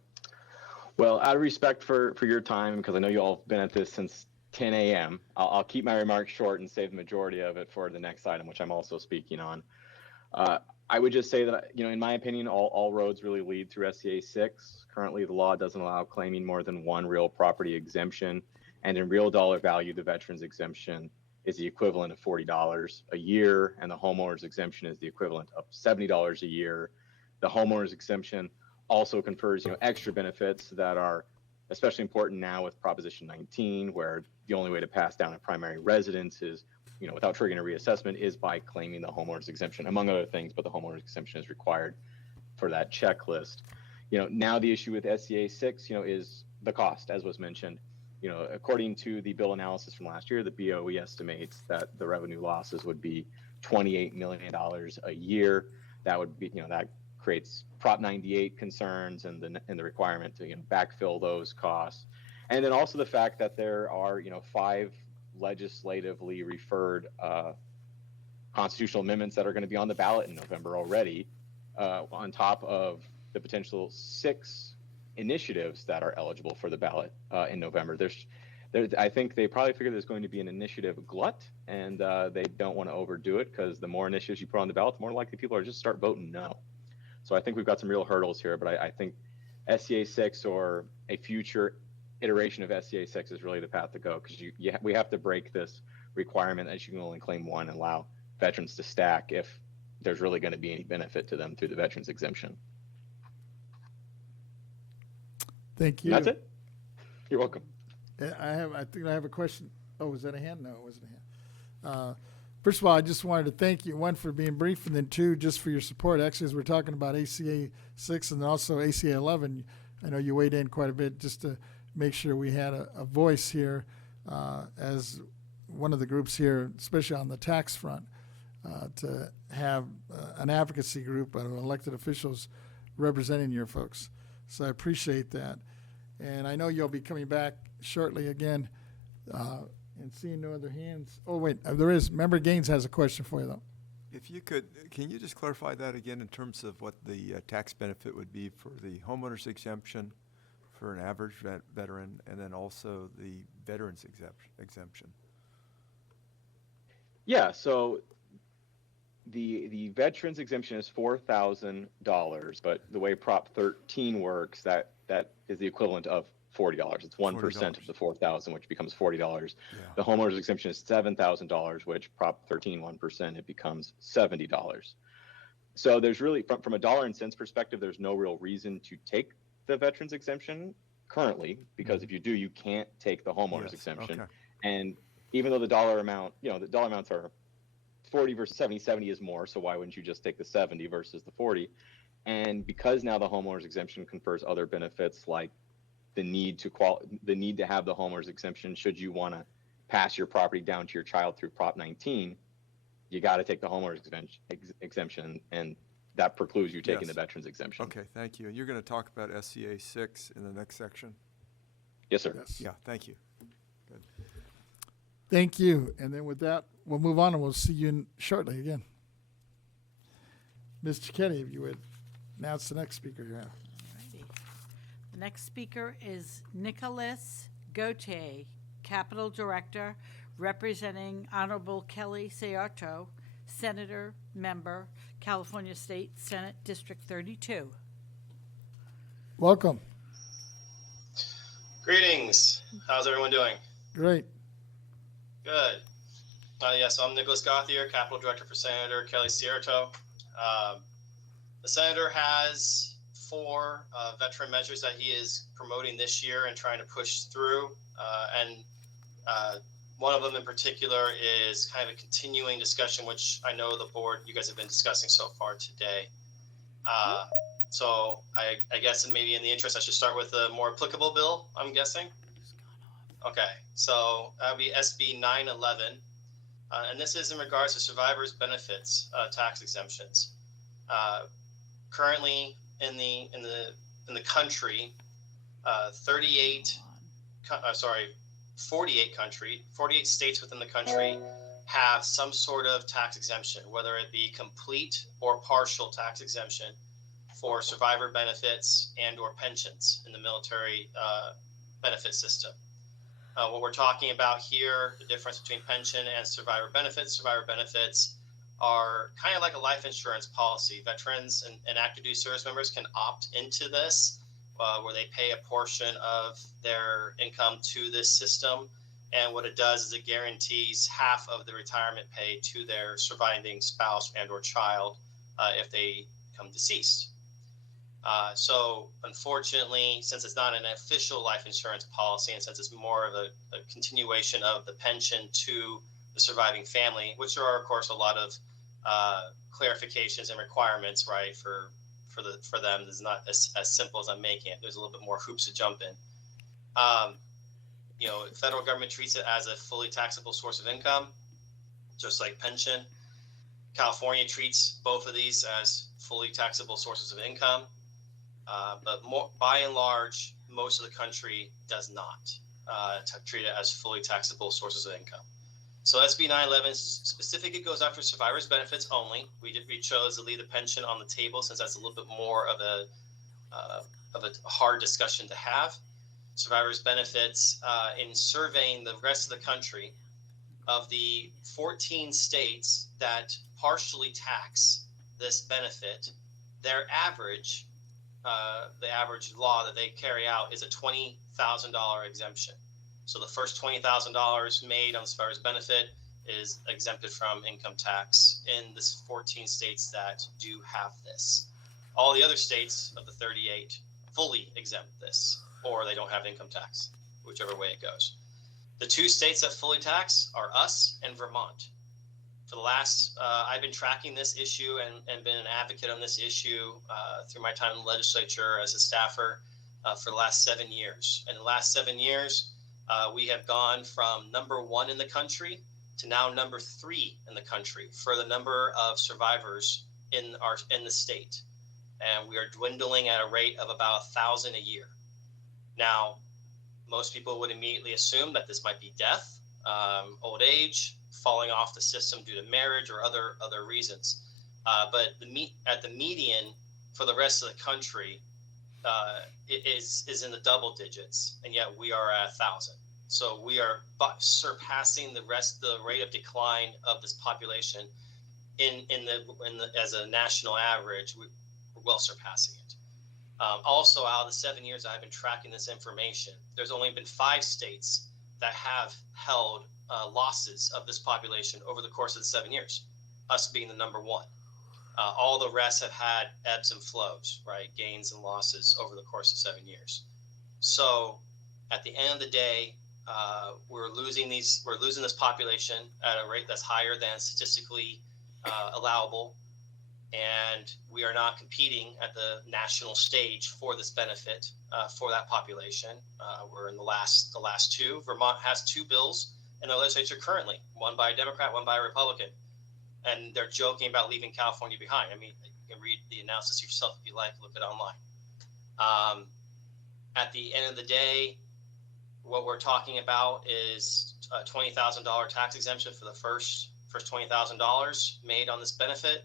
Well, out of respect for your time, because I know you all have been at this since 10 a.m., I'll keep my remarks short and save the majority of it for the next item, which I'm also speaking on. I would just say that, in my opinion, all roads really lead through SCA 6. Currently, the law doesn't allow claiming more than one real property exemption. And in real dollar value, the veterans exemption is the equivalent of $40 a year, and the homeowner's exemption is the equivalent of $70 a year. The homeowner's exemption also confers, extra benefits that are especially important now with Proposition 19, where the only way to pass down a primary residence is, without triggering a reassessment, is by claiming the homeowner's exemption, among other things, but the homeowner's exemption is required for that checklist. Now the issue with SCA 6, is the cost, as was mentioned. According to the bill analysis from last year, the BoE estimates that the revenue losses would be $28 million a year. That would be, that creates Prop 98 concerns and the requirement to backfill those costs. And then also the fact that there are 5 legislatively referred constitutional amendments that are going to be on the ballot in November already, on top of the potential 6 initiatives that are eligible for the ballot in November. I think they probably figure there's going to be an initiative glut, and they don't want to overdo it, because the more initiatives you put on the ballot, the more likely people are just start voting no. So I think we've got some real hurdles here, but I think SCA 6 or a future iteration of SCA 6 is really the path to go, because we have to break this requirement that you can only claim one and allow veterans to stack if there's really going to be any benefit to them through the veterans exemption. Thank you. And that's it. You're welcome. I think I have a question. Oh, was that a hand? No, it wasn't a hand. First of all, I just wanted to thank you, one, for being brief, and then two, just for your support. Actually, as we're talking about ACA 6 and also ACA 11, I know you weighed in quite a bit just to make sure we had a voice here as one of the groups here, especially on the tax front, to have an advocacy group of elected officials representing your folks. So I appreciate that. And I know you'll be coming back shortly again. And seeing no other hands. Oh, wait, there is. Member Gaines has a question for you, though. If you could, can you just clarify that again in terms of what the tax benefit would be for the homeowner's exemption for an average veteran, and then also the veterans exemption? Yeah, so the veterans exemption is $4,000, but the way Prop 13 works, that is the equivalent of $40. It's 1% of the $4,000, which becomes $40. Yeah. The homeowner's exemption is $7,000, which Prop 13 1%, it becomes $70. So there's really, from a dollar and cents perspective, there's no real reason to take the veterans exemption currently, because if you do, you can't take the homeowner's exemption. Okay. And even though the dollar amount, the dollar amounts are 40 versus 70, 70 is more, so why wouldn't you just take the 70 versus the 40? And because now the homeowner's exemption confers other benefits, like the need to have the homeowner's exemption should you want to pass your property down to your child through Prop 19, you got to take the homeowner's exemption, and that precludes you taking the veterans exemption. Okay, thank you. And you're going to talk about SCA 6 in the next section? Yes, sir. Yes. Yeah, thank you. Good. Thank you. And then with that, we'll move on and we'll see you shortly again. Ms. Cicchetti, if you would announce the next speaker you have. The next speaker is Nicholas Gautier, Capital Director, representing Honorable Kelly Sayarto, Senator, Member, California State Senate District 32. Welcome. Greetings. How's everyone doing? Great. Good. So I'm Nicholas Gauthier, Capital Director for Senator Kelly Sayarto. The Senator has 4 veteran measures that he is promoting this year and trying to push through. And one of them in particular is kind of a continuing discussion, which I know the board, you guys have been discussing so far today. So I guess maybe in the interest, I should start with a more applicable bill, I'm guessing. Okay, so that would be SB 911. And this is in regards to survivors' benefits tax exemptions. Currently in the country, 48 states within the country have some sort of tax exemption, whether it be complete or partial tax exemption for survivor benefits and or pensions in the military benefit system. What we're talking about here, the difference between pension and survivor benefits are kind of like a life insurance policy. Veterans and active duty service members can opt into this, where they pay a portion of their income to this system. And what it does is it guarantees half of the retirement pay to their surviving spouse and or child if they become deceased. So unfortunately, since it's not an official life insurance policy, and since it's more of a continuation of the pension to the surviving family, which there are, of course, a lot of clarifications and requirements, right, for them. It's not as simple as I'm making it. There's a little bit more hoops to jump in. Federal government treats it as a fully taxable source of income, just like pension. California treats both of these as fully taxable sources of income. But by and large, most of the country does not treat it as fully taxable sources of income. So SB 911 specifically goes after survivors' benefits only. We chose to leave the pension on the table since that's a little bit more of a hard discussion to have. survivors benefits in surveying the rest of the country. Of the 14 states that partially tax this benefit, their average, the average law that they carry out is a $20,000 exemption. So the first $20,000 made on the survivor's benefit is exempted from income tax in the 14 states that do have this. All the other states of the 38 fully exempt this, or they don't have income tax, whichever way it goes. The two states that fully tax are us and Vermont. For the last, I've been tracking this issue and been an advocate on this issue through my time in the legislature as a staffer for the last 7 years. And in the last 7 years, we have gone from number 1 in the country to now number 3 in the country for the number of survivors in the state. And we are dwindling at a rate of about 1,000 a year. Now, most people would immediately assume that this might be death, old age, falling off the system due to marriage or other reasons. But at the median for the rest of the country, it is in the double digits, and yet we are at 1,000. So we are surpassing the rate of decline of this population as a national average. We're well surpassing it. Also, out of the 7 years I've been tracking this information, there's only been 5 states that have held losses of this population over the course of the 7 years, us being the number 1. All the rest have had ebbs and flows, right? Gains and losses over the course of 7 years. So at the end of the day, we're losing this population at a rate that's higher than statistically allowable. And we are not competing at the national stage for this benefit for that population. We're in the last 2. Vermont has 2 bills in the legislature currently, one by a Democrat, one by a Republican. And they're joking about leaving California behind. I mean, you can read the analysis yourself if you like, look it online. At the end of the day, what we're talking about is a $20,000 tax exemption for the first $20,000 made on this benefit.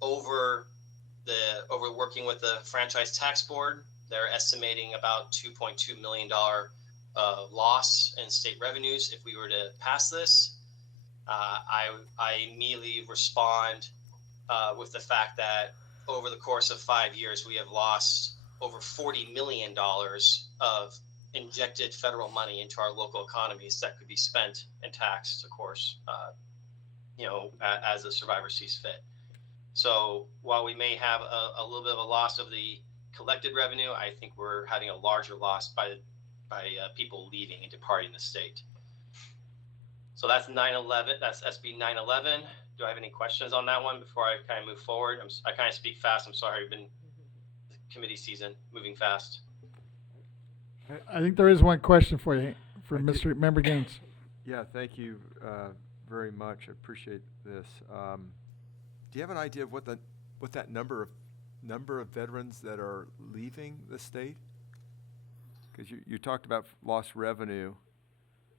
Over working with the Franchise Tax Board, they're estimating about $2.2 million loss in state revenues if we were to pass this. I immediately respond with the fact that over the course of 5 years, we have lost over $40 million of injected federal money into our local economies that could be spent and taxed, of course, as the survivor sees fit. So while we may have a little bit of a loss of the collected revenue, I think we're having a larger loss by people leaving and departing the state. So that's 9/11. That's SB 9/11. Do I have any questions on that one before I kind of move forward? I kind of speak fast. I'm sorry. I've been committee season moving fast. I think there is one question for you, for Mr. Member Gaines. Yeah, thank you very much. I appreciate this. Do you have an idea of what that number of veterans that are leaving the state? Because you talked about lost revenue.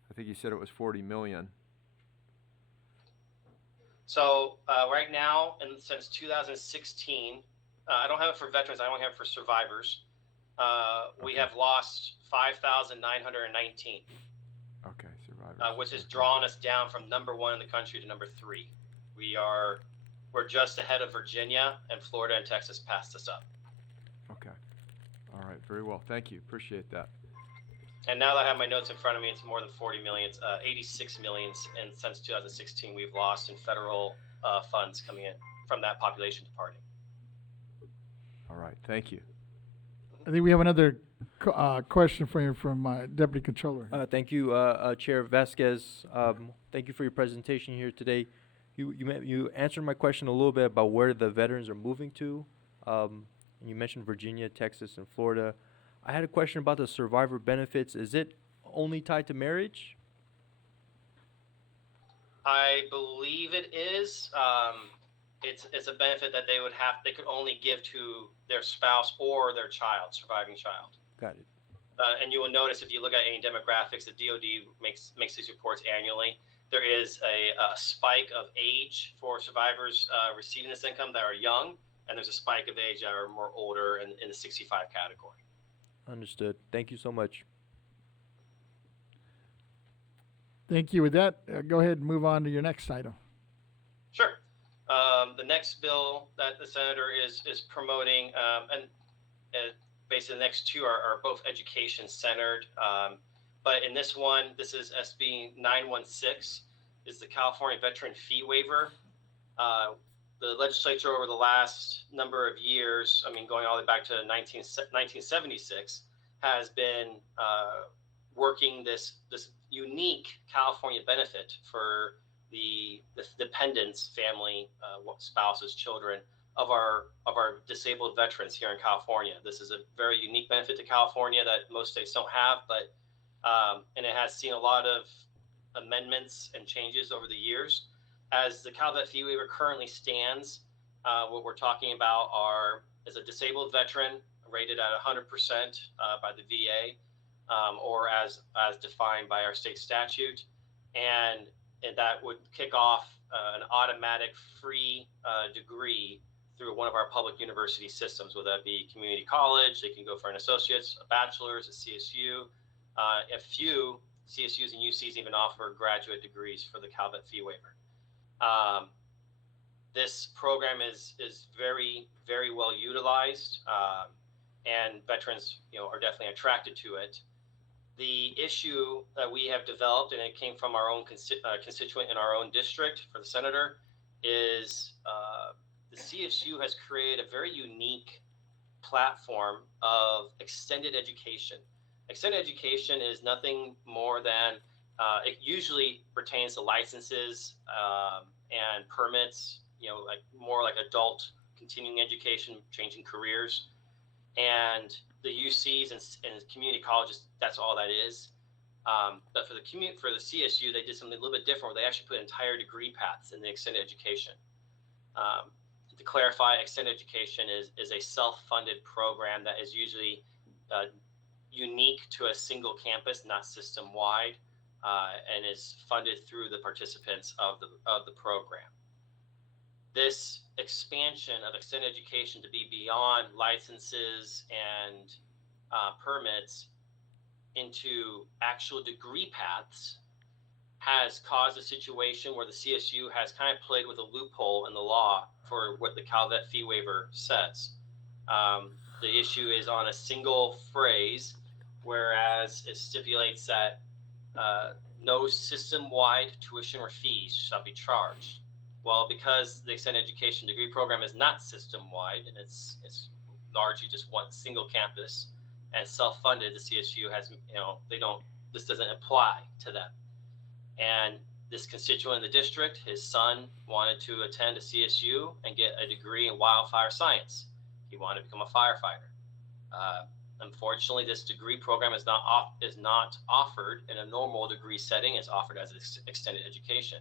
I think you said it was 40 million. So right now, and since 2016, I don't have it for veterans. I only have it for survivors. We have lost 5,919. Okay, survivors. Which has drawn us down from number 1 in the country to number 3. We're just ahead of Virginia, and Florida and Texas passed us up. Okay. All right. Very well. Thank you. Appreciate that. And now that I have my notes in front of me, it's more than 40 million. It's 86 million, and since 2016, we've lost in federal funds coming in from that population departing. All right. Thank you. I think we have another question for you from Deputy Controller. Thank you, Chair Vasquez. Thank you for your presentation here today. You answered my question a little bit about where the veterans are moving to. You mentioned Virginia, Texas, and Florida. I had a question about the survivor benefits. Is it only tied to marriage? I believe it is. It's a benefit that they could only give to their spouse or their surviving child. Got it. And you will notice if you look at any demographics, the DoD makes these reports annually. There is a spike of age for survivors receiving this income that are young, and there's a spike of age that are more older in the 65 category. Understood. Thank you so much. Thank you. With that, go ahead and move on to your next item. Sure. The next bill that the senator is promoting, and basically the next two are both education centered. But in this one, this is SB 916, is the California Veteran Fee Waiver. The legislature over the last number of years, I mean, going all the way back to 1976, has been working this unique California benefit for the dependents, family, spouses, children of our disabled veterans here in California. This is a very unique benefit to California that most states don't have, but and it has seen a lot of amendments and changes over the years. As the CalVet fee waiver currently stands, what we're talking about is a disabled veteran rated at 100% by the VA, or as defined by our state statute, and that would kick off an automatic free degree through one of our public university systems, whether that be community college. They can go for an associate's, a bachelor's, a CSU. A few CSUs and UCs even offer graduate degrees for the CalVet fee waiver. This program is very, very well utilized, and veterans, are definitely attracted to it. The issue that we have developed, and it came from our own constituent in our own district for the senator, is the CSU has created a very unique platform of extended education. Extended education is nothing more than, it usually pertains to licenses and permits, like more like adult continuing education, changing careers. And the UCs and community colleges, that's all that is. But for the CSU, they did something a little bit different where they actually put entire degree paths in the extended education. To clarify, extended education is a self-funded program that is usually unique to a single campus, not system-wide, and is funded through the participants of the program. This expansion of extended education to be beyond licenses and permits into actual degree paths has caused a situation where the CSU has kind of played with a loophole in the law for what the CalVet fee waiver says. The issue is on a single phrase, whereas it stipulates that no system-wide tuition or fees shall be charged. Well, because the extended education degree program is not system-wide and it's largely just one single campus and self-funded, the CSU has, this doesn't apply to them. And this constituent in the district, his son wanted to attend a CSU and get a degree in wildfire science. He wanted to become a firefighter. Unfortunately, this degree program is not offered in a normal degree setting. It's offered as extended education.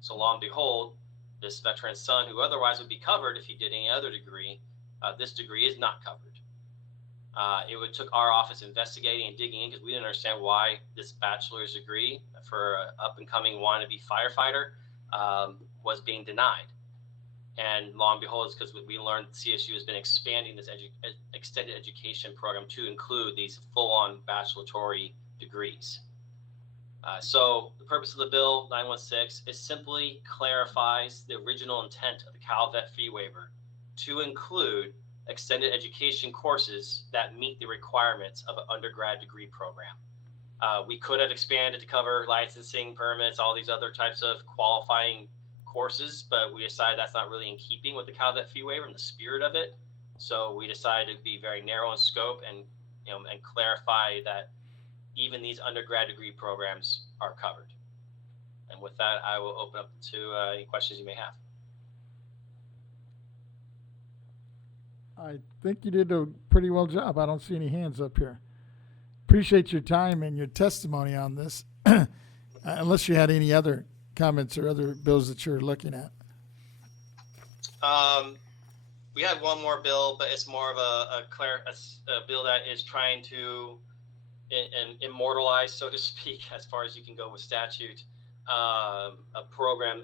So lo and behold, this veteran's son, who otherwise would be covered if he did any other degree, this degree is not covered. It took our office investigating and digging in because we didn't understand why this bachelor's degree for an up-and-coming wannabe firefighter was being denied. And lo and behold, it's because we learned CSU has been expanding this extended education program to include these full-on bacheloratory degrees. So the purpose of the bill 916 is simply clarifies the original intent of the CalVet fee waiver to include extended education courses that meet the requirements of an undergrad degree program. We could have expanded to cover licensing, permits, all these other types of qualifying courses, but we decided that's not really in keeping with the CalVet fee waiver and the spirit of it. So we decided to be very narrow in scope and clarify that even these undergrad degree programs are covered. And with that, I will open up to any questions you may have. I think you did a pretty well job. I don't see any hands up here. Appreciate your time and your testimony on this, unless you had any other comments or other bills that you're looking at. We had one more bill, but it's more of a bill that is trying to immortalize, so to speak, as far as you can go with statute, a program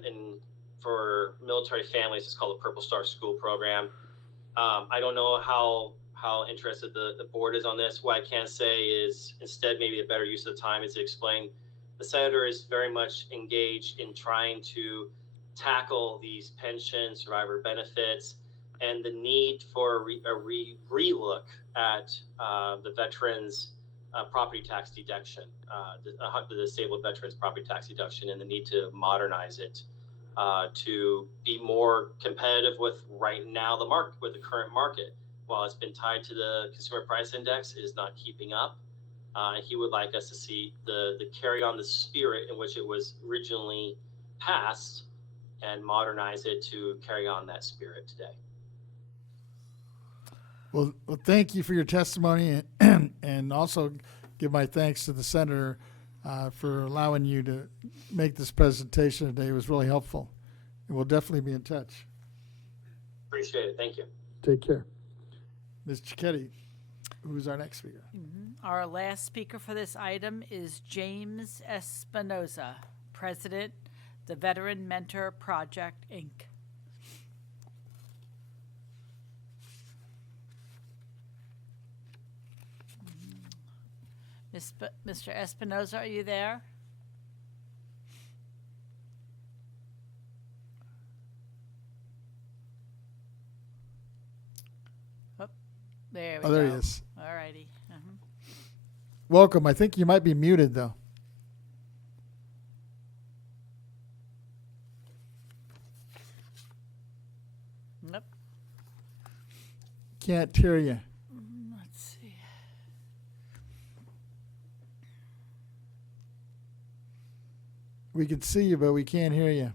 for military families. It's called the Purple Star School Program. I don't know how how interested the board is on this. What I can say is instead, maybe a better use of the time is to explain the senator is very much engaged in trying to tackle these pension survivor benefits and the need for a relook at the veterans property tax deduction, the disabled veterans property tax deduction, and the need to modernize it to be more competitive with right now with the current market. While it's been tied to the consumer price index, it is not keeping up. He would like us to see the carry on the spirit in which it was originally passed and modernize it to carry on that spirit today. Well, thank you for your testimony, and also give my thanks to the senator for allowing you to make this presentation today. It was really helpful, and we'll definitely be in touch. Appreciate it. Thank you. Take care. Ms. Cicchetti, who's our next speaker? Our last speaker for this item is James Espinoza, President, the Veteran Mentor Project, Inc. Mr. Espinoza, are you there? Oh, there we go. Oh, there he is. All righty. Welcome. I think you might be muted, though. Nope. Can't hear you. Let's see. We can see you, but we can't hear you.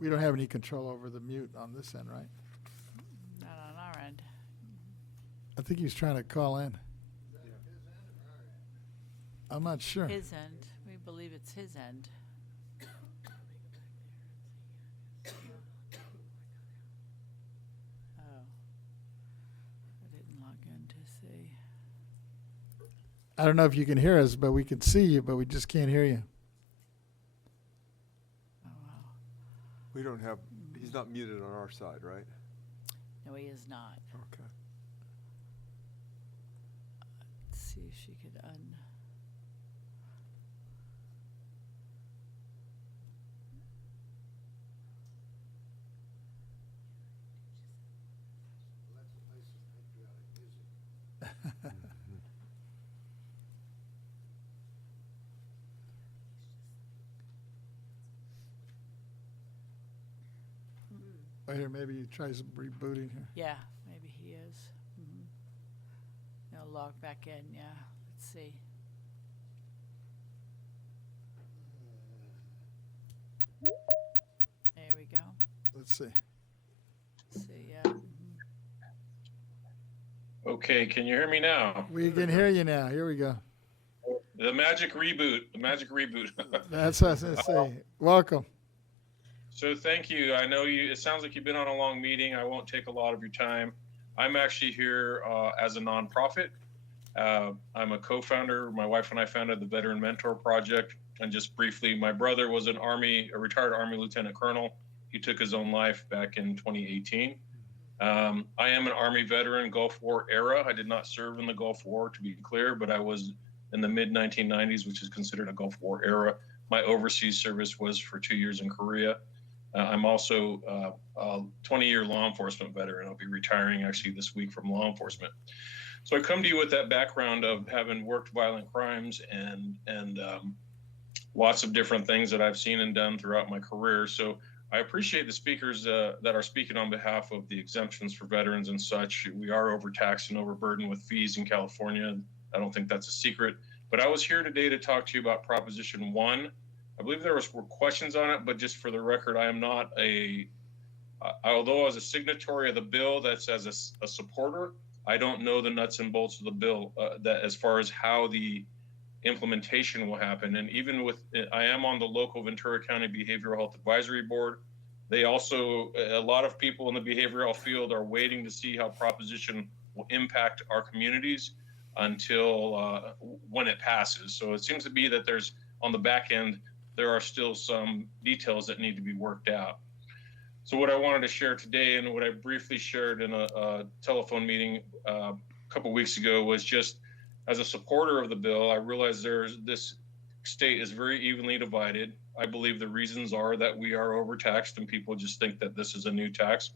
We don't have any control over the mute on this end, right? Not on our end. I think he's trying to call in. I'm not sure. His end. We believe it's his end. Oh. I didn't log in to see. I don't know if you can hear us, but we can see you, but we just can't hear you. We don't have, he's not muted on our side, right? No, he is not. Okay. Let's see if she could Wait here, maybe he tries rebooting here. Yeah, maybe he is. He'll log back in, yeah. Let's see. There we go. Let's see. Let's see, yeah. Okay, can you hear me now? We can hear you now. Here we go. The magic reboot. The magic reboot. That's what I was going to say. Welcome. So thank you. I know you. It sounds like you've been on a long meeting. I won't take a lot of your time. I'm actually here as a nonprofit. I'm a co-founder. My wife and I founded the Veteran Mentor Project. And just briefly, my brother was a retired Army Lieutenant Colonel. He took his own life back in 2018. I am an Army veteran, Gulf War era. I did not serve in the Gulf War, to be clear, but I was in the mid-1990s, which is considered a Gulf War era. My overseas service was for 2 years in Korea. I'm also a 20-year law enforcement veteran. I'll be retiring actually this week from law enforcement. So I come to you with that background of having worked violent crimes and lots of different things that I've seen and done throughout my career. So I appreciate the speakers that are speaking on behalf of the exemptions for veterans and such. We are overtaxed and overburdened with fees in California. I don't think that's a secret. But I was here today to talk to you about Proposition 1. I believe there were questions on it, but just for the record, I am not a Although as a signatory of the bill, that's as a supporter, I don't know the nuts and bolts of the bill that as far as how the implementation will happen. And even with, I am on the local Ventura County Behavioral Health Advisory Board. They also, a lot of people in the behavioral field are waiting to see how proposition will impact our communities until when it passes. So it seems to be that there's, on the back end, there are still some details that need to be worked out. So what I wanted to share today, and what I briefly shared in a telephone meeting a couple weeks ago, was just as a supporter of the bill, I realize this state is very evenly divided. I believe the reasons are that we are overtaxed and people just think that this is a new tax.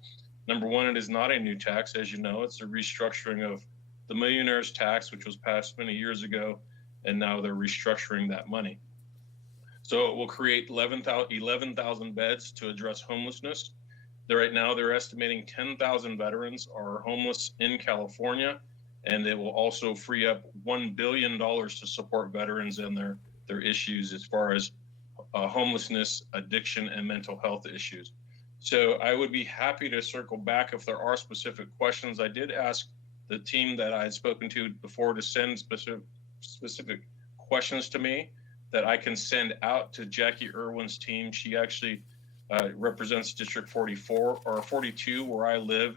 Number one, it is not a new tax. As you know, it's a restructuring of the millionaire's tax, which was passed many years ago, and now they're restructuring that money. So it will create 11,000 beds to address homelessness. Right now, they're estimating 10,000 veterans are homeless in California, and it will also free up $1 billion to support veterans and their issues as far as homelessness, addiction, and mental health issues. So I would be happy to circle back if there are specific questions. I did ask the team that I had spoken to before to send specific questions to me that I can send out to Jackie Irwin's team. She actually represents District 44 or 42, where I live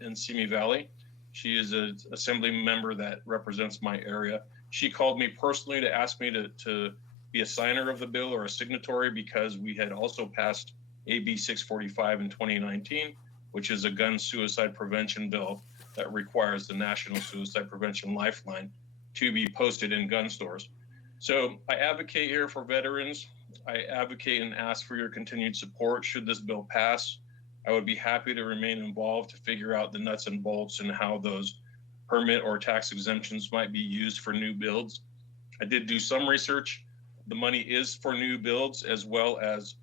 in Simi Valley. She is an assembly member that represents my area. She called me personally to ask me to be a signer of the bill or a signatory, because we had also passed AB 645 in 2019, which is a gun suicide prevention bill that requires the National Suicide Prevention Lifeline to be posted in gun stores. So I advocate here for veterans. I advocate and ask for your continued support should this bill pass. I would be happy to remain involved to figure out the nuts and bolts and how those permit or tax exemptions might be used for new builds. I did do some research. The money is for new builds as well as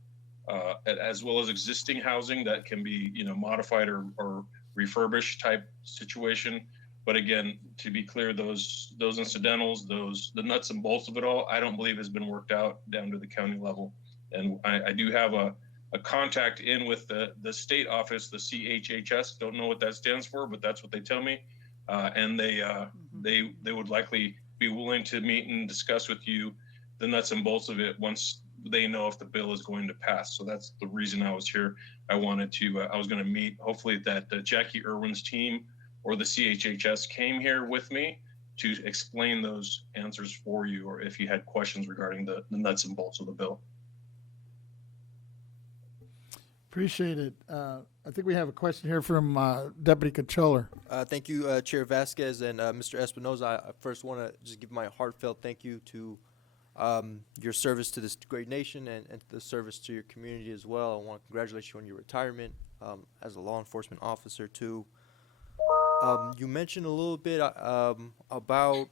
existing housing that can be, modified or refurbished type situation. But again, to be clear, those incidentals, the nuts and bolts of it all, I don't believe has been worked out down to the county level. And I do have a contact in with the state office, the CHHS. Don't know what that stands for, but that's what they tell me. And they would likely be willing to meet and discuss with you the nuts and bolts of it once they know if the bill is going to pass. So that's the reason I was here. I was going to meet, hopefully that Jackie Irwin's team or the CHHS came here with me to explain those answers for you, or if you had questions regarding the nuts and bolts of the bill. Appreciate it. I think we have a question here from Deputy Controller. Thank you, Chair Vasquez and Mr. Espinoza. I first want to just give my heartfelt thank you to your service to this great nation and the service to your community as well. I want to congratulate you on your retirement as a law enforcement officer too. You mentioned a little bit about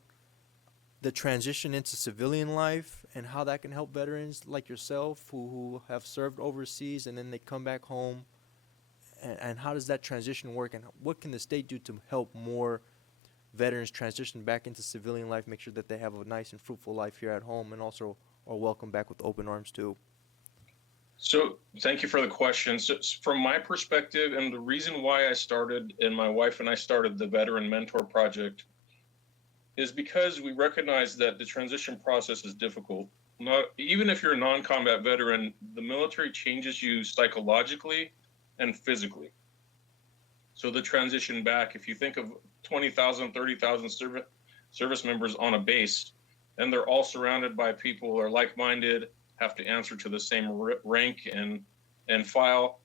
the transition into civilian life and how that can help veterans like yourself who have served overseas and then they come back home. And how does that transition work, and what can the state do to help more veterans transition back into civilian life, make sure that they have a nice and fruitful life here at home, and also are welcome back with open arms too? So thank you for the question. So from my perspective, and the reason why I started, and my wife and I started the Veteran Mentor Project, is because we recognize that the transition process is difficult. Even if you're a non-combat veteran, the military changes you psychologically and physically. So the transition back, if you think of 20,000, 30,000 service members on a base, and they're all surrounded by people who are like-minded, have to answer to the same rank and file.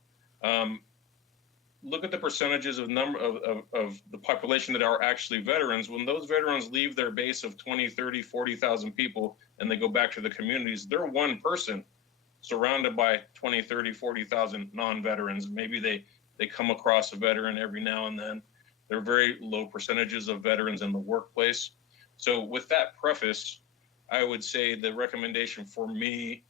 Look at the percentages of the population that are actually veterans. When those veterans leave their base of 20, 30, 40,000 people and they go back to the communities, they're one person surrounded by 20, 30, 40,000 non-veterans. Maybe they come across a veteran every now and then. There are very low percentages of veterans in the workplace. So with that preface, I would say the recommendation for me,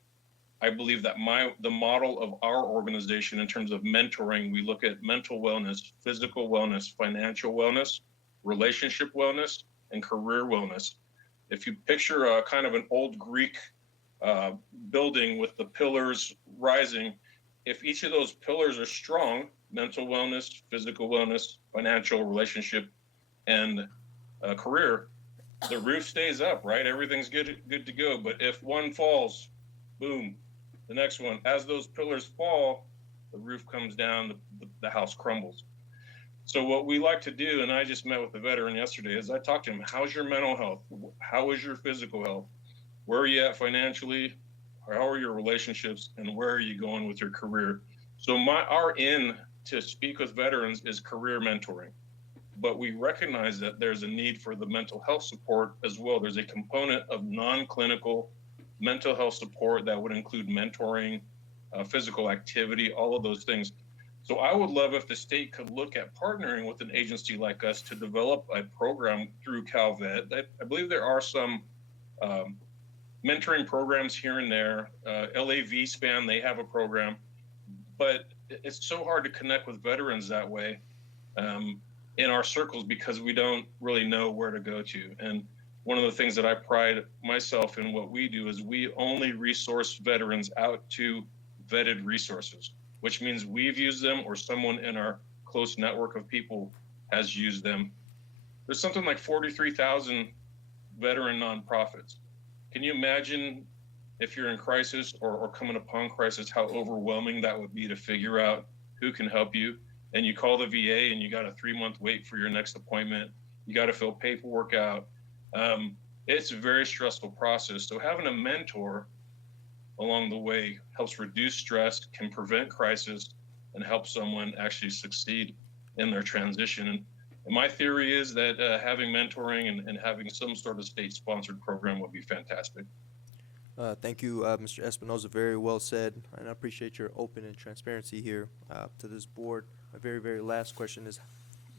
I believe that the model of our organization in terms of mentoring, we look at mental wellness, physical wellness, financial wellness, relationship wellness, and career wellness. If you picture a kind of an old Greek building with the pillars rising, if each of those pillars are strong, mental wellness, physical wellness, financial, relationship, and career, the roof stays up, right? Everything's good to go. But if one falls, boom, the next one. As those pillars fall, the roof comes down, the house crumbles. So what we like to do, and I just met with a veteran yesterday, is I talked to him, how's your mental health? How is your physical health? Where are you at financially? How are your relationships? And where are you going with your career? So our in to speak with veterans is career mentoring. But we recognize that there's a need for the mental health support as well. There's a component of non-clinical mental health support that would include mentoring, physical activity, all of those things. So I would love if the state could look at partnering with an agency like us to develop a program through CalVet. I believe there are some mentoring programs here and there. LAV Span, they have a program, but it's so hard to connect with veterans that way in our circles because we don't really know where to go to. And one of the things that I pride myself in what we do is we only resource veterans out to vetted resources, which means we've used them or someone in our close network of people has used them. There's something like 43,000 veteran nonprofits. Can you imagine if you're in crisis or coming upon crisis, how overwhelming that would be to figure out who can help you? And you call the VA and you got a 3-month wait for your next appointment. You got to fill paperwork out. It's a very stressful process. So having a mentor along the way helps reduce stress, can prevent crisis, and help someone actually succeed in their transition. And my theory is that having mentoring and having some sort of state-sponsored program would be fantastic. Thank you, Mr. Espinoza. Very well said, and I appreciate your open and transparency here to this board. My very, very last question is,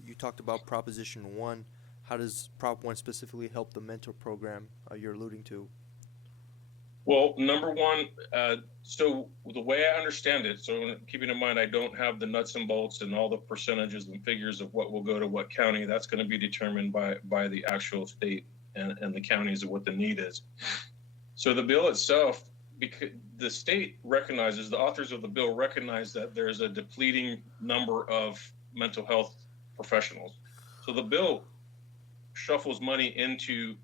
you talked about Proposition 1. How does Prop 1 specifically help the mentor program you're alluding to? Well, number one, so the way I understand it, so keeping in mind I don't have the nuts and bolts and all the percentages and figures of what will go to what county, that's going to be determined by the actual state and the counties of what the need is. So the bill itself, because the state recognizes, the authors of the bill recognize that there's a depleting number of mental health professionals. So the bill shuffles money into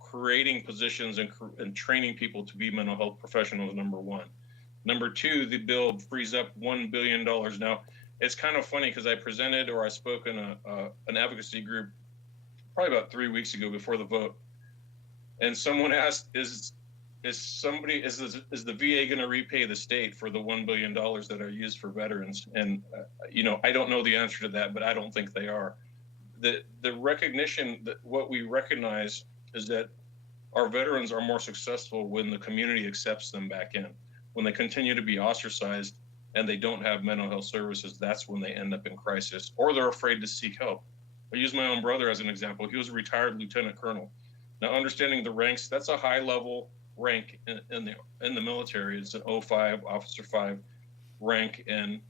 creating positions and training people to be mental health professionals, number one. Number two, the bill frees up $1 billion. Now, it's kind of funny because I presented or I spoke in an advocacy group probably about 3 weeks ago before the vote. And someone asked, is the VA going to repay the state for the $1 billion that are used for veterans? And, I don't know the answer to that, but I don't think they are. The recognition that what we recognize is that our veterans are more successful when the community accepts them back in. When they continue to be ostracized and they don't have mental health services, that's when they end up in crisis, or they're afraid to seek help. I use my own brother as an example. He was a retired lieutenant colonel. Now, understanding the ranks, that's a high level rank in the military. It's an 05, officer 5 rank, and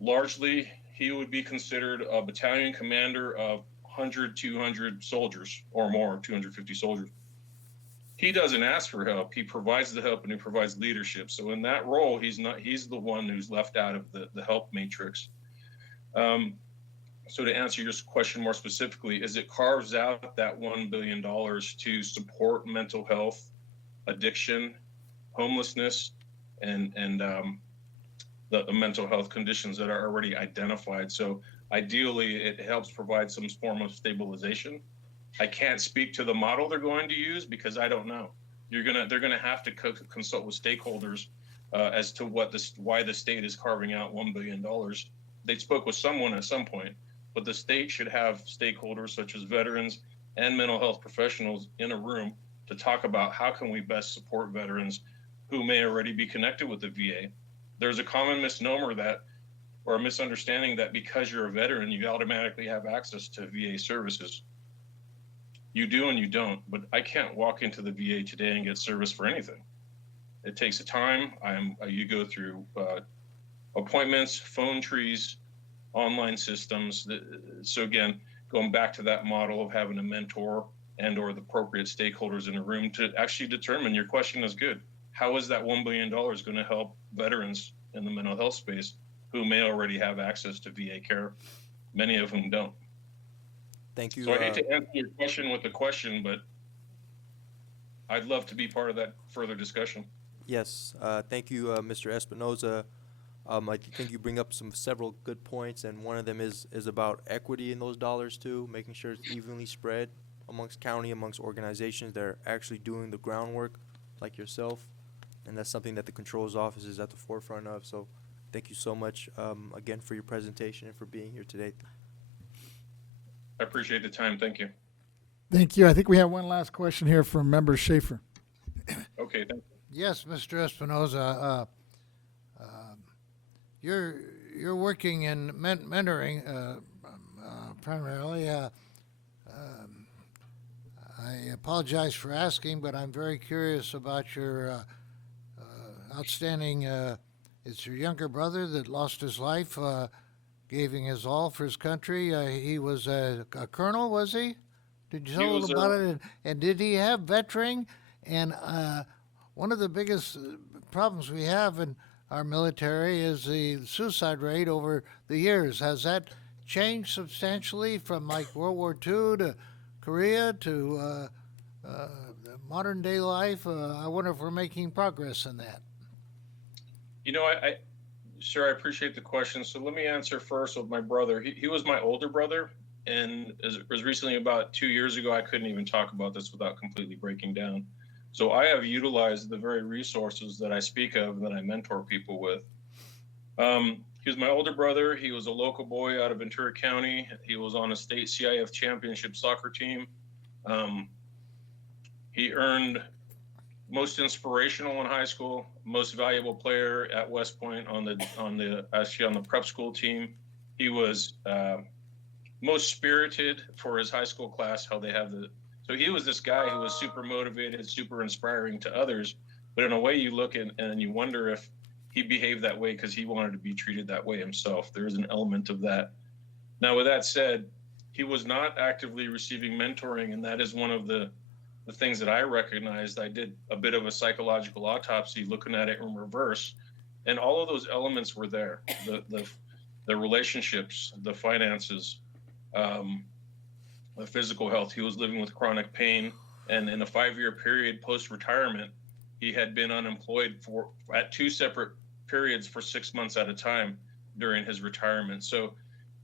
largely he would be considered a battalion commander of 100, 200 soldiers or more, 250 soldiers. He doesn't ask for help. He provides the help and he provides leadership. So in that role, he's the one who's left out of the help matrix. So to answer your question more specifically, is it carves out that $1 billion to support mental health, addiction, homelessness, and the mental health conditions that are already identified. So ideally, it helps provide some form of stabilization. I can't speak to the model they're going to use because I don't know. They're gonna have to consult with stakeholders as to why the state is carving out $1 billion. They spoke with someone at some point, but the state should have stakeholders such as veterans and mental health professionals in a room to talk about how can we best support veterans who may already be connected with the VA. There's a common misnomer or a misunderstanding that because you're a veteran, you automatically have access to VA services. You do and you don't, but I can't walk into the VA today and get service for anything. It takes time. You go through appointments, phone trees, online systems. So again, going back to that model of having a mentor and or the appropriate stakeholders in a room to actually determine, your question is good. how is that $1 billion going to help veterans in the mental health space who may already have access to VA care, many of whom don't? Thank you. So I hate to answer your question with a question, but I'd love to be part of that further discussion. Yes, thank you, Mr. Espinoza. I think you bring up several good points, and one of them is about equity in those dollars too, making sure it's evenly spread amongst county, amongst organizations that are actually doing the groundwork, like yourself, and that's something that the Controller's Office is at the forefront of. So, thank you so much again for your presentation and for being here today. I appreciate the time. Thank you. Thank you. I think we have one last question here from Member Schaefer. Okay, thank you. Yes, Mr. Espinoza, you're working in mentoring primarily. I apologize for asking, but I'm very curious about your outstanding. It's your younger brother that lost his life, giving his all for his country. He was a colonel, was he? Did you tell a little about it? And did he have veteran? And one of the biggest problems we have in our military is the suicide rate over the years. Has that changed substantially from like World War II to Korea to modern day life? I wonder if we're making progress in that. You know, sir, I appreciate the question. So let me answer first with my brother. He was my older brother, and as recently about 2 years ago, I couldn't even talk about this without completely breaking down. So I have utilized the very resources that I speak of and that I mentor people with. He was my older brother. He was a local boy out of Ventura County. He was on a state CIF championship soccer team. He earned most inspirational in high school, most valuable player at West Point on the prep school team. He was most spirited for his high school class. So he was this guy who was super motivated, super inspiring to others. But in a way, you look and you wonder if he behaved that way because he wanted to be treated that way himself. There is an element of that. Now, with that said, he was not actively receiving mentoring, and that is one of the things that I recognized. I did a bit of a psychological autopsy looking at it in reverse, and all of those elements were there. The relationships, the finances, the physical health. He was living with chronic pain, and in a 5-year period post-retirement, he had been unemployed at 2 separate periods for 6 months at a time during his retirement. So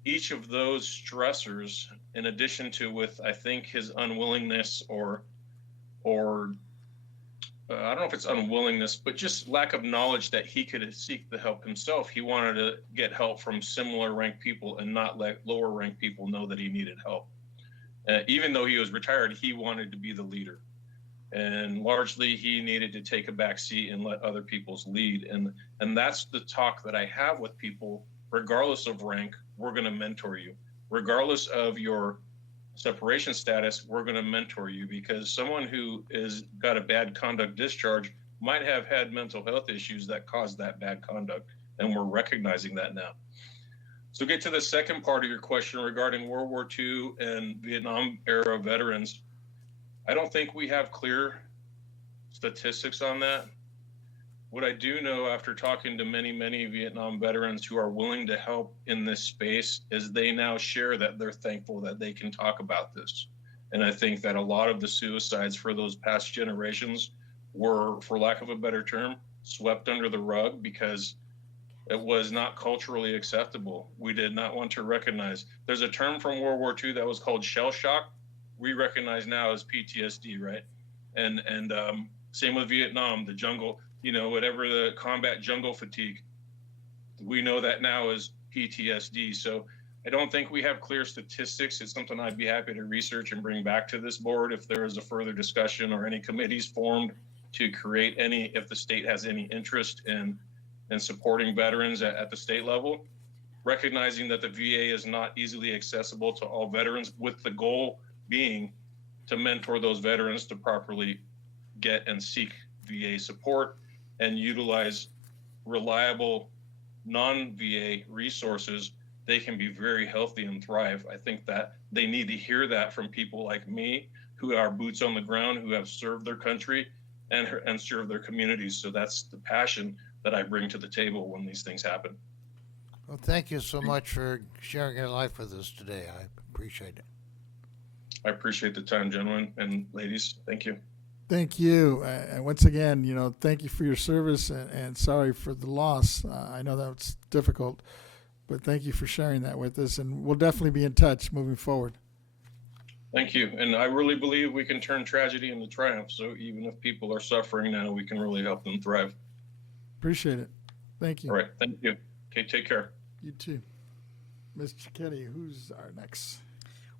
each of those stressors, in addition to with, I think, his unwillingness or I don't know if it's unwillingness, but just lack of knowledge that he could seek the help himself. He wanted to get help from similar ranked people and not let lower ranked people know that he needed help. Even though he was retired, he wanted to be the leader. And largely he needed to take a back seat and let other people's lead. And that's the talk that I have with people, regardless of rank. We're going to mentor you. Regardless of your separation status, we're going to mentor you, because someone who is got a bad conduct discharge might have had mental health issues that caused that bad conduct. And we're recognizing that now. So get to the second part of your question regarding World War II and Vietnam era veterans. I don't think we have clear statistics on that. What I do know after talking to many, many Vietnam veterans who are willing to help in this space is they now share that they're thankful that they can talk about this. And I think that a lot of the suicides for those past generations were, for lack of a better term, swept under the rug because it was not culturally acceptable. We did not want to recognize. There's a term from World War II that was called shell shock. We recognize now as PTSD, right? And same with Vietnam, the jungle, whatever the combat jungle fatigue. We know that now as PTSD. So I don't think we have clear statistics. It's something I'd be happy to research and bring back to this board if there is a further discussion or any committees formed to create any, if the state has any interest in supporting veterans at the state level, recognizing that the VA is not easily accessible to all veterans, with the goal being to mentor those veterans to properly get and seek VA support and utilize reliable non-VA resources. They can be very healthy and thrive. I think that they need to hear that from people like me who are boots on the ground, who have served their country and serve their communities. So that's the passion that I bring to the table when these things happen. Well, thank you so much for sharing your life with us today. I appreciate it. I appreciate the time, gentlemen and ladies. Thank you. Thank you. And once again, thank you for your service and sorry for the loss. I know that's difficult, but thank you for sharing that with us. And we'll definitely be in touch moving forward. Thank you. And I really believe we can turn tragedy into triumph. So even if people are suffering now, we can really help them thrive. Appreciate it. Thank you. All right. Thank you. Okay. Take care. You too. Mr. Kenny, who's our next?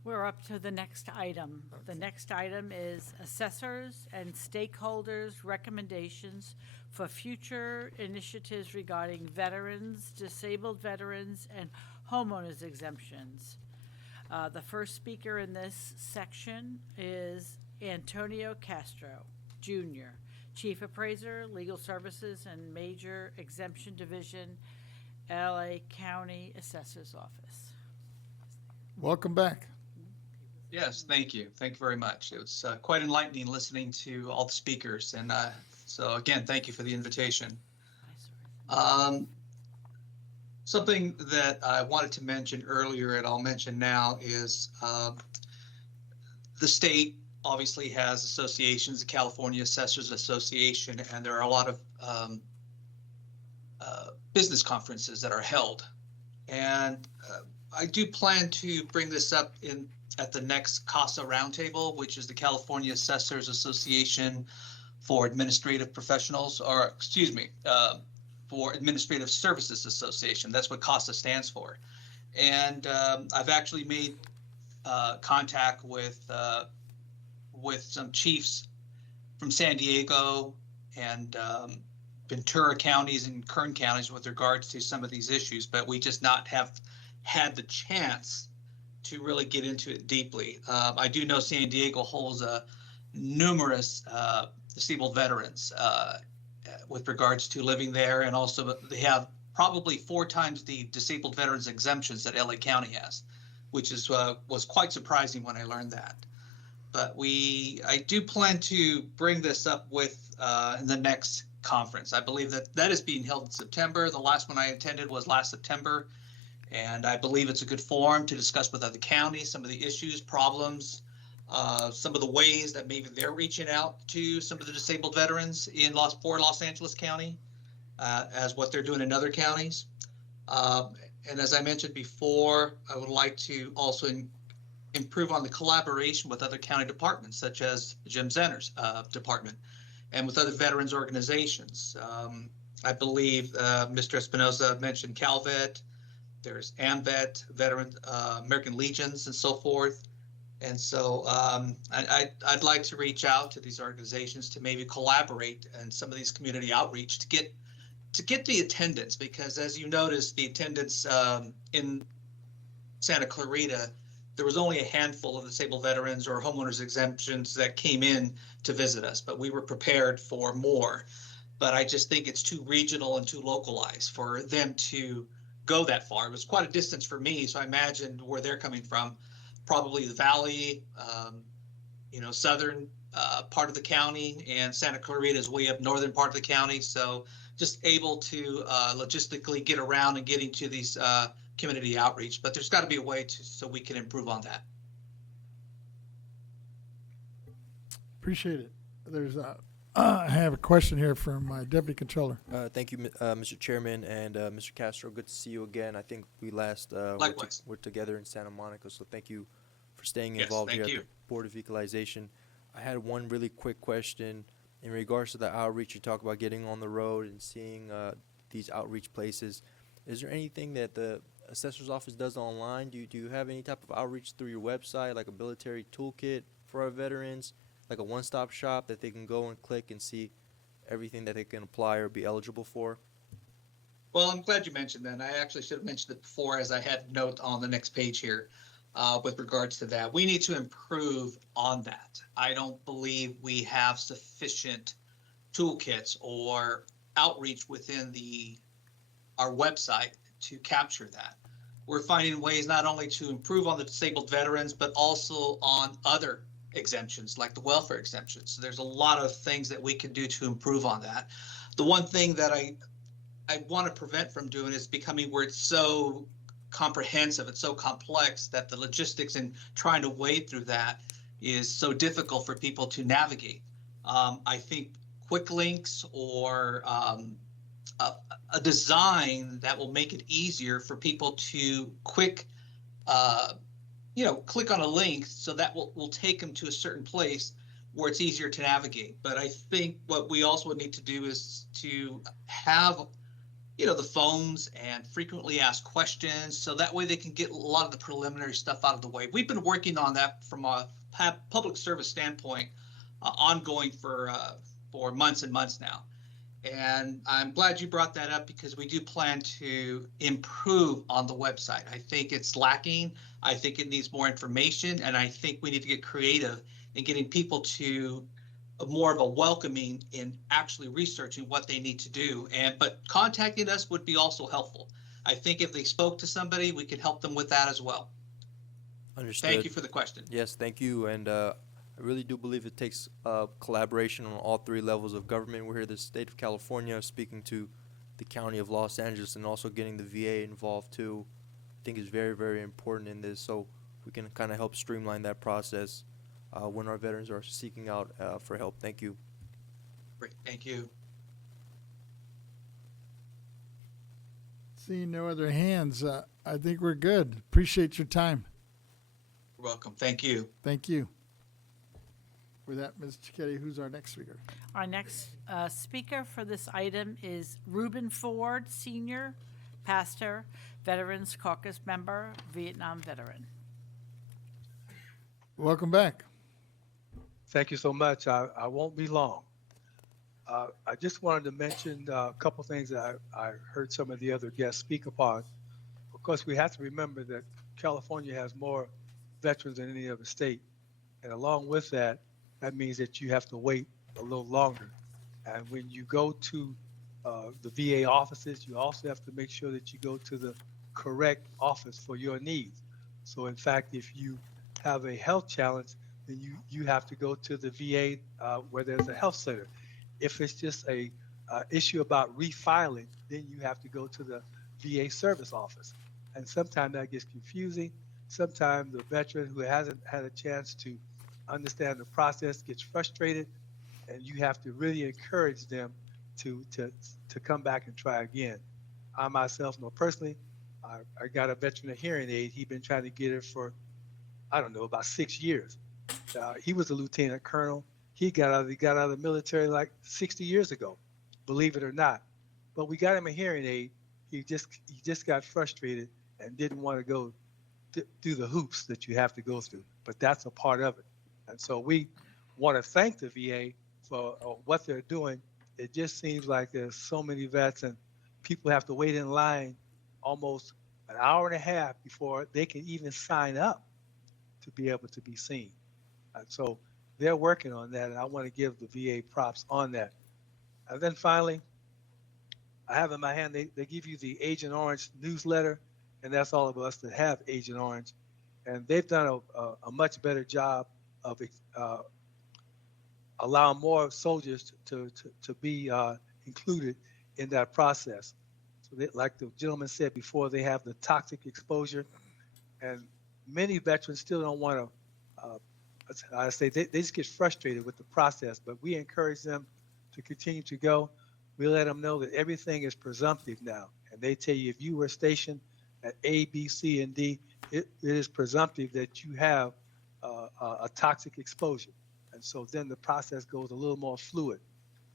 We're up to the next item. The next item is assessors and stakeholders' recommendations for future initiatives regarding veterans, disabled veterans, and homeowners exemptions. The first speaker in this section is Antonio Castro, Jr., Chief Appraiser, Legal Services and Major Exemption Division, LA County Assessor's Office. Welcome back. Yes, thank you. Thank you very much. It was quite enlightening listening to all the speakers. And so again, thank you for the invitation. Something that I wanted to mention earlier and I'll mention now is the state obviously has associations, the California Assessors Association, and there are a lot of business conferences that are held. And I do plan to bring this up at the next CASA roundtable, which is the California Assessors Association for Administrative Professionals, or excuse me, for Administrative Services Association. That's what CASA stands for. And I've actually made contact with some chiefs from San Diego and Ventura counties and Kern counties with regards to some of these issues, but we just not have had the chance to really get into it deeply. I do know San Diego holds numerous disabled veterans with regards to living there, and also they have probably 4 times the disabled veterans exemptions that LA County has, which is was quite surprising when I learned that. But I do plan to bring this up with in the next conference. I believe that is being held in September. The last one I attended was last September. And I believe it's a good forum to discuss with other counties some of the issues, problems, some of the ways that maybe they're reaching out to some of the disabled veterans in Los Angeles County, as what they're doing in other counties. And as I mentioned before, I would like to also improve on the collaboration with other county departments, such as the Jim Zenner's department, and with other veterans organizations. I believe Mr. Espinoza mentioned CalVet. There's AMVET, Veteran American Legions, and so forth. And so I'd like to reach out to these organizations to maybe collaborate and some of these community outreach to get the attendance, because as you noticed, the attendance in Santa Clarita, there was only a handful of disabled veterans or homeowners exemptions that came in to visit us, but we were prepared for more. But I just think it's too regional and too localized for them to go that far. It was quite a distance for me, so I imagined where they're coming from, probably the valley, southern part of the county, and Santa Clarita is way up northern part of the county. So just able to logistically get around and get into these community outreach, but there's got to be a way so we can improve on that. Appreciate it. I have a question here from my Deputy Controller. Thank you, Mr. Chairman, and Mr. Castro. Good to see you again. I think we last were together in Santa Monica, so thank you for staying involved here at the Board of Equalization. I had one really quick question in regards to the outreach. You talk about getting on the road and seeing these outreach places. Is there anything that the assessor's office does online? Do you have any type of outreach through your website, like a military toolkit for our veterans? Like a one-stop shop that they can go and click and see everything that they can apply or be eligible for? Well, I'm glad you mentioned that. I actually should have mentioned it before, as I had a note on the next page here with regards to that. We need to improve on that. I don't believe we have sufficient toolkits or outreach within our website to capture that. We're finding ways not only to improve on the disabled veterans, but also on other exemptions, like the welfare exemptions. So there's a lot of things that we can do to improve on that. The one thing that I want to prevent from doing is becoming where it's so comprehensive, it's so complex that the logistics and trying to wade through that is so difficult for people to navigate. I think quick links or a design that will make it easier for people to click on a link, so that will take them to a certain place where it's easier to navigate. But I think what we also need to do is to have the phones and frequently asked questions, so that way they can get a lot of the preliminary stuff out of the way. We've been working on that from a public service standpoint, ongoing for months and months now. And I'm glad you brought that up, because we do plan to improve on the website. I think it's lacking. I think it needs more information, and I think we need to get creative in getting people to more of a welcoming in actually researching what they need to do. But contacting us would be also helpful. I think if they spoke to somebody, we could help them with that as well. Understood. Thank you for the question. Yes, thank you. And I really do believe it takes collaboration on all three levels of government. We're here in the state of California, speaking to the county of Los Angeles, and also getting the VA involved too. I think is very, very important in this, so we can kind of help streamline that process when our veterans are seeking out for help. Thank you. Great, thank you. Seeing no other hands, I think we're good. Appreciate your time. You're welcome. Thank you. Thank you. With that, Ms. Chiquetti, who's our next speaker? Our next speaker for this item is Reuben Ford, Senior, Pastor, Veterans Caucus member, Vietnam veteran. Welcome back. Thank you so much. I won't be long. I just wanted to mention a couple things that I heard some of the other guests speak upon. Of course, we have to remember that California has more veterans than any other state. And along with that, that means that you have to wait a little longer. And when you go to the VA offices, you also have to make sure that you go to the correct office for your needs. So in fact, if you have a health challenge, then you have to go to the VA where there's a health center. If it's just a issue about refiling, then you have to go to the VA service office. And sometimes that gets confusing. Sometimes the veteran who hasn't had a chance to understand the process gets frustrated, and you have to really encourage them to come back and try again. I myself know personally, I got a veteran a hearing aid. He'd been trying to get it for, I don't know, about 6 years. He was a lieutenant colonel. He got out of the military like 60 years ago, believe it or not. But we got him a hearing aid. He just got frustrated and didn't want to go do the hoops that you have to go through. But that's a part of it. And so we want to thank the VA for what they're doing. It just seems like there's so many vets, and people have to wait in line almost an hour and a half before they can even sign up to be able to be seen. And so they're working on that, and I want to give the VA props on that. And then finally, I have in my hand, they give you the Agent Orange newsletter, and that's all of us that have Agent Orange. And they've done a much better job of allowing more soldiers to be included in that process. So they, like the gentleman said before, they have the toxic exposure, and many veterans still don't want to, I say they just get frustrated with the process, but we encourage them to continue to go. We let them know that everything is presumptive now, and they tell you if you were stationed at A, B, C, and D, it is presumptive that you have a toxic exposure. And so then the process goes a little more fluid.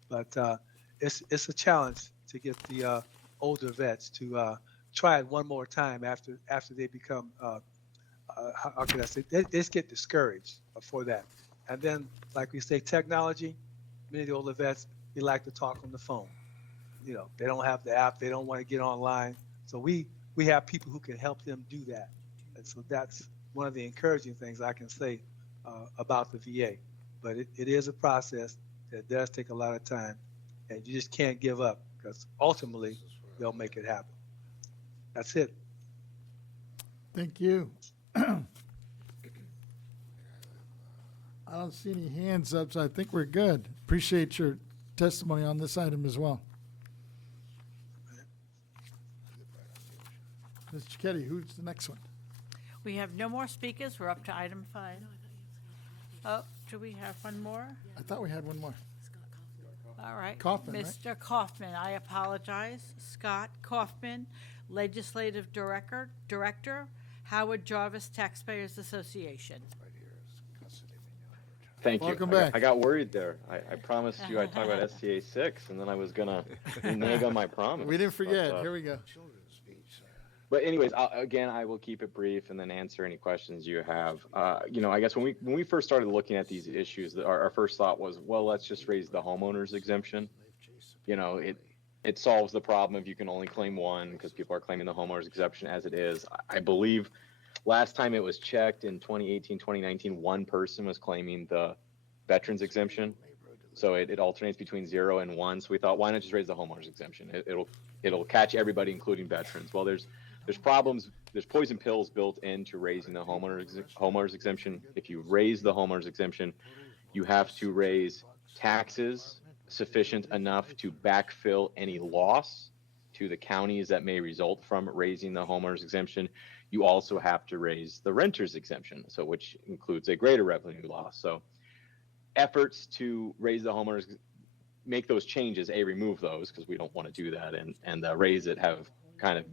But it's a challenge to get the older vets to try it one more time after they become, how can I say, they just get discouraged for that. And then, like we say, technology, many of the older vets, they like to talk on the phone. You know, they don't have the app, they don't want to get online. So we have people who can help them do that. And so that's one of the encouraging things I can say about the VA. But it is a process that does take a lot of time, and you just can't give up, because ultimately they'll make it happen. That's it. Thank you. I don't see any hands up, so I think we're good. Appreciate your testimony on this item as well. Ms. Chiquetti, who's the next one? We have no more speakers. We're up to item 5. Oh, do we have one more? I thought we had one more. All right. Kaufman, right? Mr. Kaufman, I apologize. Scott Kaufman, Legislative Director, Howard Jarvis Taxpayers Association. Thank you. Welcome I got- back. I got worried there. I promised you I'd talk about SCA 6, and then I was going to renege on my promise. We didn't forget. But, Here we go. But anyways, I will keep it brief and then answer any questions you have. I guess when we first started looking at these issues, our first thought was, well, let's just raise the homeowner's exemption. It solves the problem if you can only claim one, because people are claiming the homeowner's exemption as it is. I believe last time it was checked in 2018, 2019, one person was claiming the veterans exemption. So it alternates between 0 and 1. So we thought, why not just raise the homeowner's exemption? It'll catch everybody, including veterans. Well, there's problems. There's poison pills built into raising the homeowner's exemption. If you raise the homeowner's exemption, you have to raise taxes sufficient enough to backfill any loss to the counties that may result from raising the homeowner's exemption. You also have to raise the renter's exemption, so which includes a greater revenue loss. So efforts to raise the homeowners, make those changes, remove those, because we don't want to do that, and raise it, have kind of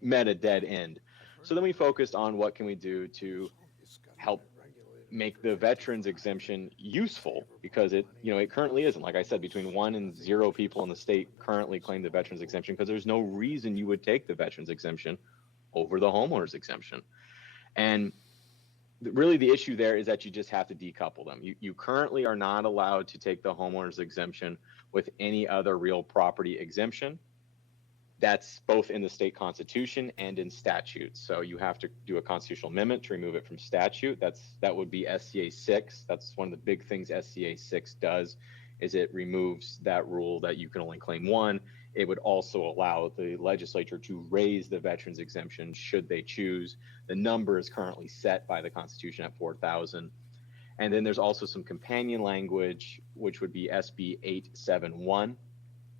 met a dead end. So then we focused on what can we do to help make the veterans exemption useful, because it currently isn't. Like I said, between 1 and 0 people in the state currently claim the veterans exemption, because there's no reason you would take the veterans exemption over the homeowners exemption. And really the issue there is that you just have to decouple them. You currently are not allowed to take the homeowners exemption with any other real property exemption. That's both in the state constitution and in statute. So you have to do a constitutional amendment to remove it from statute. That would be SCA 6. That's one of the big things SCA 6 does, is it removes that rule that you can only claim one. It would also allow the legislature to raise the veterans exemption should they choose. The number is currently set by the Constitution at 4,000. And then there's also some companion language, which would be SB 871.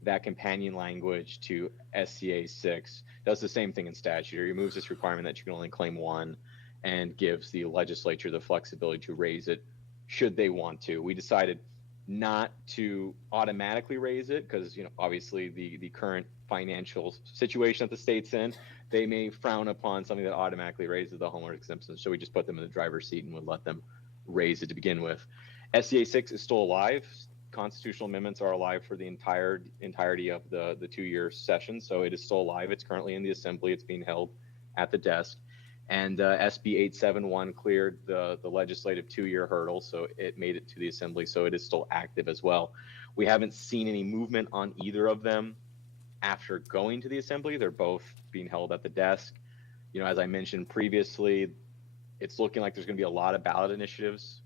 That companion language to SCA 6 does the same thing in statute. It removes this requirement that you can only claim one and gives the legislature the flexibility to raise it should they want to. We decided not to automatically raise it because, obviously the current financial situation that the state's in, they may frown upon something that automatically raises the homeowner exemption. So we just put them in the driver's seat and would let them raise it to begin with. SCA 6 is still alive. Constitutional amendments are alive for the entirety of the 2-year session. So it is still alive. It's currently in the assembly. It's being held at the desk. And SB 871 cleared the legislative 2-year hurdle, so it made it to the assembly, so it is still active as well. We haven't seen any movement on either of them after going to the assembly. They're both being held at the desk. As I mentioned previously, it's looking like there's going to be a lot of ballot initiatives,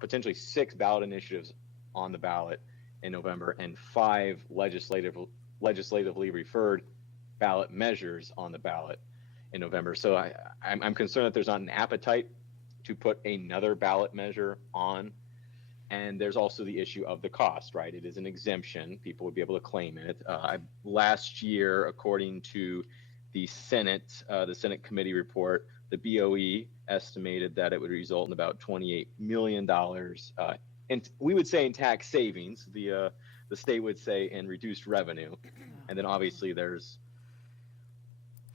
potentially 6 ballot initiatives on the ballot in November, and 5 legislatively referred ballot measures on the ballot in November. So I'm concerned that there's not an appetite to put another ballot measure on. And there's also the issue of the cost, right? It is an exemption. People would be able to claim it. Last year, according to the Senate committee report, the BoE estimated that it would result in about $28 million. And we would say in tax savings, the state would say in reduced revenue. And then obviously there's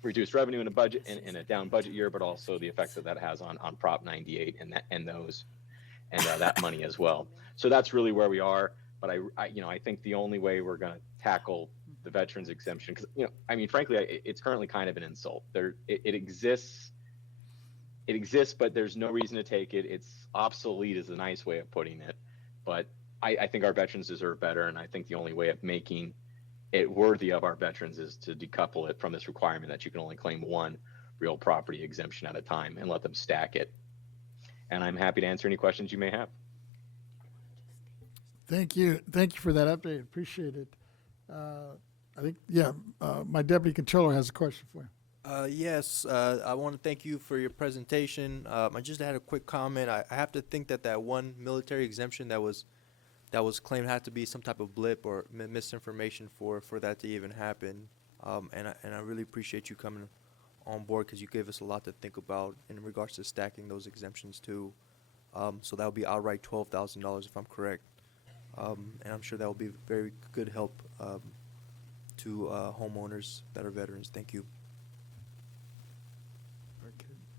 reduced revenue in a budget in a down budget year, but also the effects that has on Prop 98 and that money as well. So that's really where we are. But I think the only way we're going to tackle the veterans exemption, because frankly, it's currently kind of an insult. It exists, but there's no reason to take it. It's obsolete is a nice way of putting it. But I think our veterans deserve better, and I think the only way of making it worthy of our veterans is to decouple it from this requirement that you can only claim one real property exemption at a time and let them stack it. And I'm happy to answer any questions you may have. Thank you for that update. Appreciate it. I think, my deputy controller has a question for you. Yes, I want to thank you for your presentation. I just had a quick comment. I have to think that that one military exemption that was claimed had to be some type of blip or misinformation for that to even happen. And I really appreciate you coming on board because you gave us a lot to think about in regards to stacking those exemptions too. So that would be outright $12,000 if I'm correct. And I'm sure that will be very good help to homeowners that are veterans. Thank you.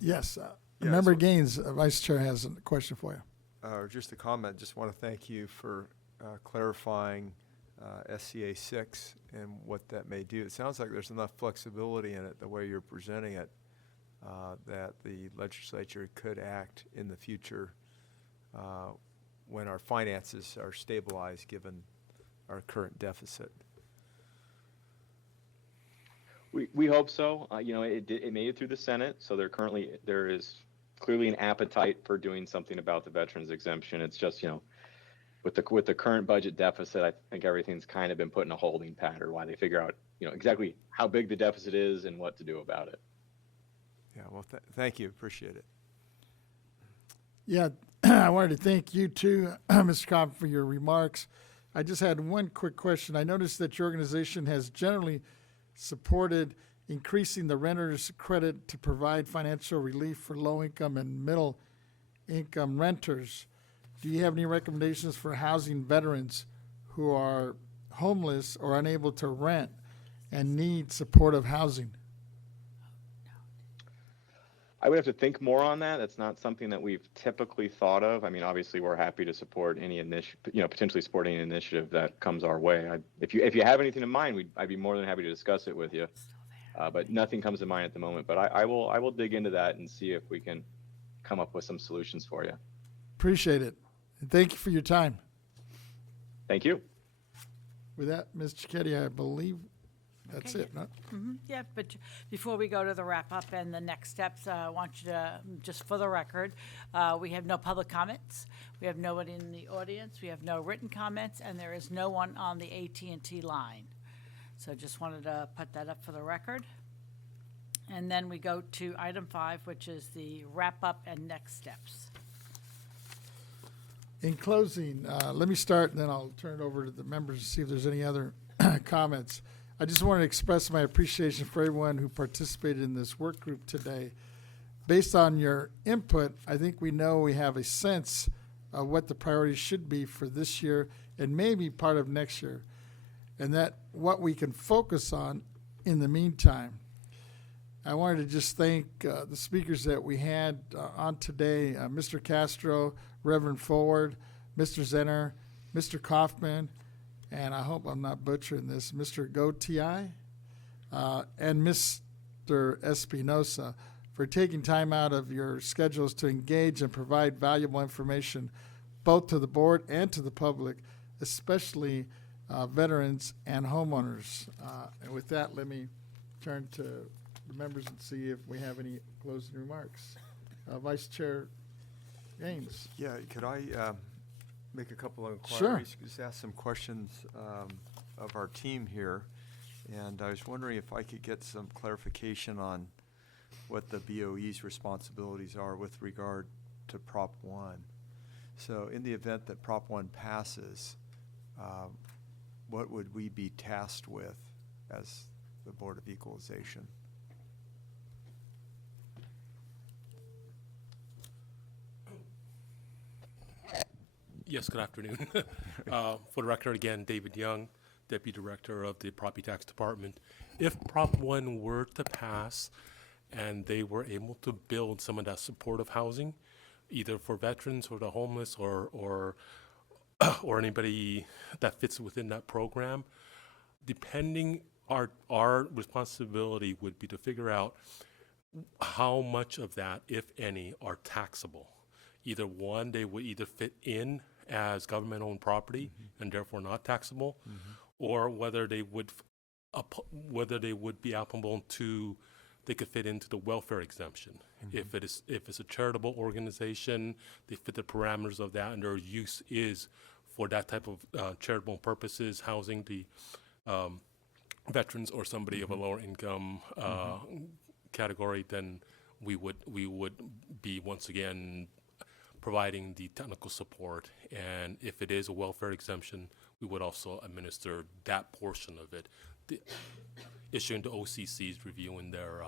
Yes, Yeah, Member so- Gaines, Vice Chair, has a question for you. Just a comment, just want to thank you for clarifying SCA 6 and what that may do. It sounds like there's enough flexibility in it, the way you're presenting it, that the legislature could act in the future when our finances are stabilized, given our current deficit. We hope so. It made it through the Senate, so there is clearly an appetite for doing something about the veterans exemption. It's just, with the current budget deficit, I think everything's kind of been put in a holding pattern while they figure out, exactly how big the deficit is and what to do about it. Yeah, well, thank you, appreciate it. Yeah, I wanted to thank you too, Mr. Cobb, for your remarks. I just had one quick question. I noticed that your organization has generally supported increasing the renter's credit to provide financial relief for low-income and middle-income renters. Do you have any recommendations for housing veterans who are homeless or unable to rent and need supportive housing? I would have to think more on that. That's not something that we've typically thought of. I mean, obviously, we're happy to support any potentially support any initiative that comes our way. If you have anything in mind, I'd be more than happy to discuss it with you. But nothing comes to mind at the moment. But I will dig into that and see if we can come up with some solutions for you. Appreciate it. And thank you for your time. Thank you. With that, Ms. Cicchetti, I believe that's Okay. it, no? Yeah, but before we go to the wrap-up and the next steps, I want you to, just for the record, we have no public comments. We have no one in the audience. We have no written comments, and there is no one on the AT&T line. So just wanted to put that up for the record. And then we go to item 5, which is the wrap-up and next steps. In closing, let me start, and then I'll turn it over to the members to see if there's any other comments. I just want to express my appreciation for everyone who participated in this work group today. Based on your input, I think we know we have a sense of what the priorities should be for this year and maybe part of next year, and that what we can focus on in the meantime. I wanted to just thank the speakers that we had on today, Mr. Castro, Reverend Forward, Mr. Zenner, Mr. Kaufman, and I hope I'm not butchering this, Mr. Gotiai, and Mr. Espinosa, for taking time out of your schedules to engage and provide valuable information both to the board and to the public, especially veterans and homeowners. And with that, let me turn to the members and see if we have any closing remarks. Vice Chair Gaines. Yeah, could I make a couple of Sure. inquiries? Just ask some questions of our team here. And I was wondering if I could get some clarification on what the BoE's responsibilities are with regard to Prop 1. So in the event that Prop 1 passes, what would we be tasked with as the Board of Equalization? Yes, good afternoon. For the record, again, David Young, Deputy Director of the Property Tax Department. If Prop 1 were to pass and they were able to build some of that supportive housing, either for veterans or the homeless or anybody that fits within that program, depending, our responsibility would be to figure out how much of that, if any, are taxable. Either one, they would either fit in as government-owned property and therefore not taxable, or whether they would be applicable to, they could fit into the welfare exemption. If it's a charitable organization, they fit the parameters of that, and their use is for that type of charitable purposes, housing the veterans or somebody of a lower income category, then we would be once again providing the technical support. And if it is a welfare exemption, we would also administer that portion of it, issuing the OCCs, reviewing their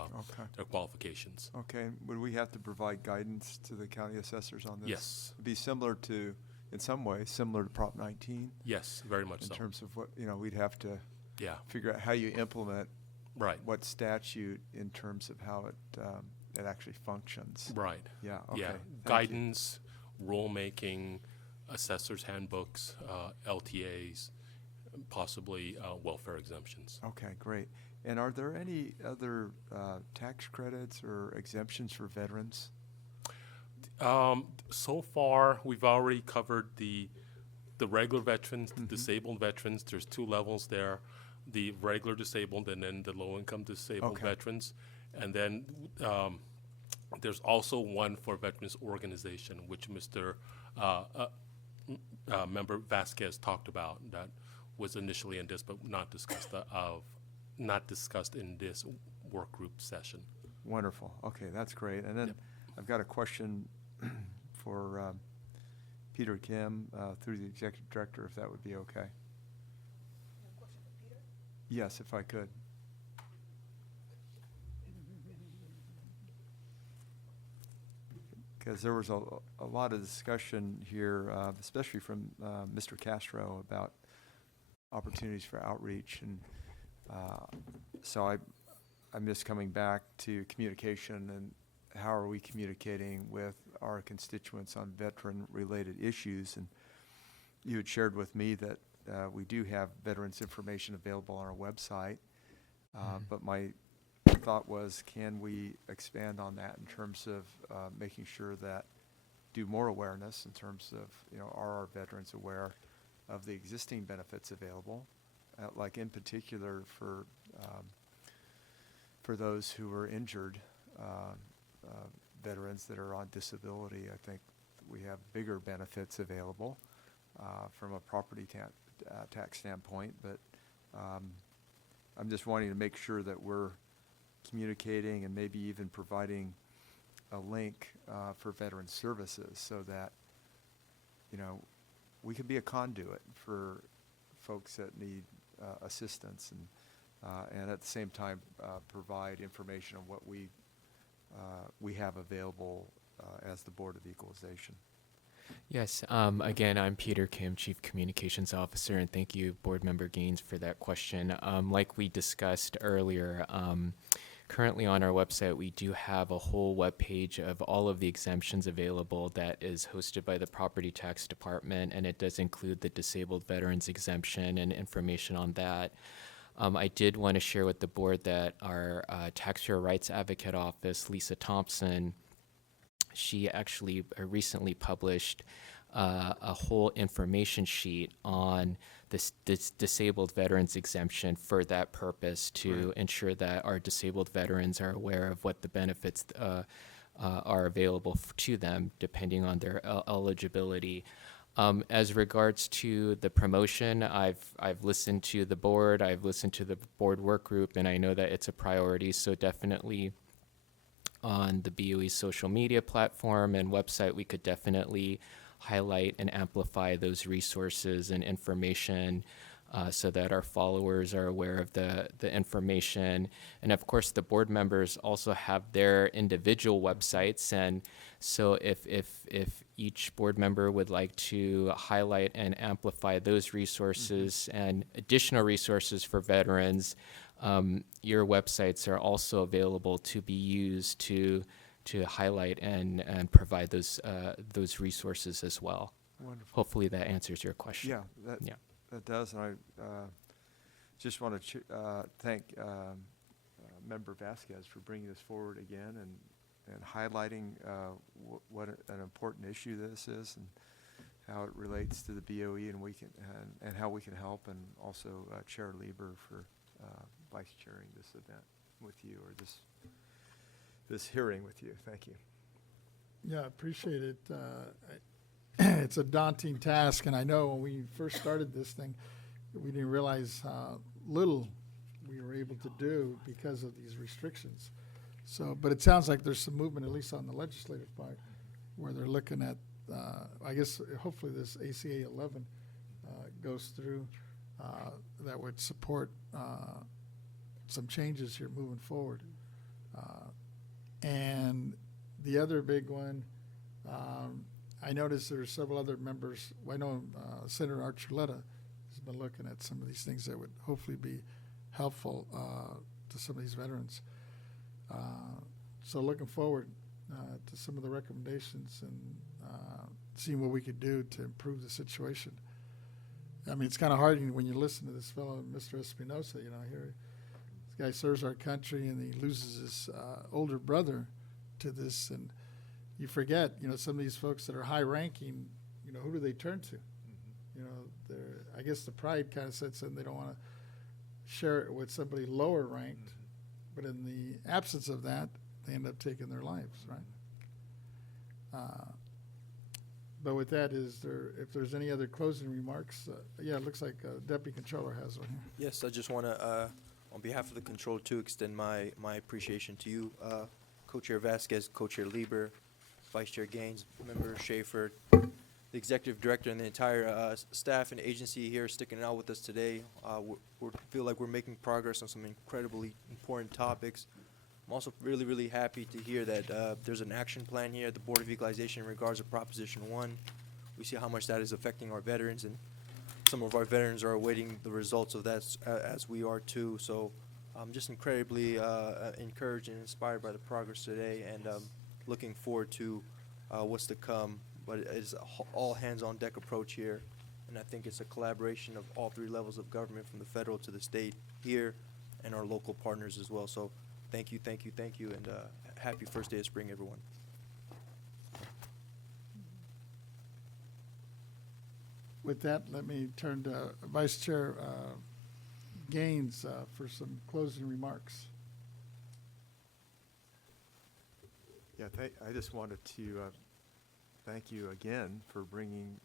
qualifications. Okay, would we have to provide guidance to the county assessors on this? Yes. It'd be similar to, in some way, similar to Prop 19? Yes, very much so. In terms of what, we'd have to Yeah. figure out how you implement what Right. statute in terms of how it actually functions. Right. Yeah, okay. Yeah. Thank you. Guidance, rulemaking, assessors handbooks, LTAs, possibly welfare exemptions. Okay, great. And are there any other tax credits or exemptions for veterans? So far, we've already covered the regular veterans, the disabled veterans. There's 2 levels there: the regular disabled and then the low-income disabled Okay. veterans. And then there's also one for veterans organization, which Mr. Member Vasquez talked about. That was initially in this, but not discussed in this work group session. Wonderful. Okay, that's great. And then I've got a question for Peter Kim through the executive director, if that would be okay. Yes, if I could. Because there was a lot of discussion here, especially from Mr. Castro, about opportunities for outreach. And so I'm just coming back to communication and how are we communicating with our constituents on veteran-related issues. And you had shared with me that we do have veterans information available on our website. But my thought was, can we expand on that in terms of making sure that do more awareness in terms of, are our veterans aware of the existing benefits available, like in particular for those who are injured veterans that are on disability. I think we have bigger benefits available from a property tax standpoint, but I'm just wanting to make sure that we're communicating and maybe even providing a link for veteran services so that, we can be a conduit for folks that need assistance and at the same time provide information on what we have available as the Board of Equalization. Yes, again, I'm Peter Kim, Chief Communications Officer, and thank you, Board Member Gaines, for that question. Like we discussed earlier, currently on our website, we do have a whole webpage of all of the exemptions available that is hosted by the Property Tax Department, and it does include the Disabled Veterans Exemption and information on that. I did want to share with the board that our Taxpayer Rights Advocate Office, Lisa Thompson, she actually recently published a whole information sheet on this disabled veterans exemption for that purpose to ensure that our disabled veterans are aware of what the benefits are available to them depending on their eligibility. As regards to the promotion, I've listened to the board, I've listened to the board work group, and I know that it's a priority, so definitely on the BoE social media platform and website, we could definitely highlight and amplify those resources and information so that our followers are aware of the information. And of course, the board members also have their individual websites. And so if each board member would like to highlight and amplify those resources and additional resources for veterans, your websites are also available to be used to highlight and provide those resources as well. Wonderful. Hopefully that answers your question. Yeah, that does. And I just want to thank Member Vasquez for bringing this forward again and highlighting what an important issue this is and how it relates to the BoE and how we can help, and also Chair Lieber for vice chairing this event with you, or this hearing with you. Thank you. Yeah, I appreciate it. It's a daunting task, and I know when we first started this thing, we didn't realize how little we were able to do because of these restrictions. So, but it sounds like there's some movement, at least on the legislative part, where they're looking at, I guess, hopefully this ACA 11 goes through, that would support some changes here moving forward. And the other big one, I noticed there are several other members. Well, I know Senator Archuleta has been looking at some of these things that would hopefully be helpful to some of these veterans. So looking forward to some of the recommendations and seeing what we could do to improve the situation. I mean, it's kind of hard when you listen to this fellow, Mr. Espinosa, you know, here, this guy serves our country and he loses his older brother to this, and you forget, you know, some of these folks that are high ranking, you know, who do they turn to? You know, I guess the pride kind of sets in, they don't want to share it with somebody lower ranked, but in the absence of that, they end up taking their lives, right? But with that, if there's any other closing remarks, yeah, it looks like Deputy Controller has one here. Yes, I just want to, on behalf of the Control, to extend my appreciation to you, Co-Chair Vasquez, Co-Chair Lieber, Vice Chair Gaines, Member Schaefer, the Executive Director, and the entire staff and agency here sticking it out with us today. We feel like we're making progress on some incredibly important topics. I'm also really, really happy to hear that there's an action plan here at the Board of Equalization in regards to Proposition 1. We see how much that is affecting our veterans, and some of our veterans are awaiting the results of that as we are too. So I'm just incredibly encouraged and inspired by the progress today, and looking forward to what's to come. But it's an all hands-on-deck approach here, and I think it's a collaboration of all three levels of government, from the federal to the state here, and our local partners as well. So thank you, thank you, thank you, and happy first day of spring, everyone. With that, let me turn to Vice Chair Gaines for some closing remarks. Yeah, I just wanted to thank you again for bringing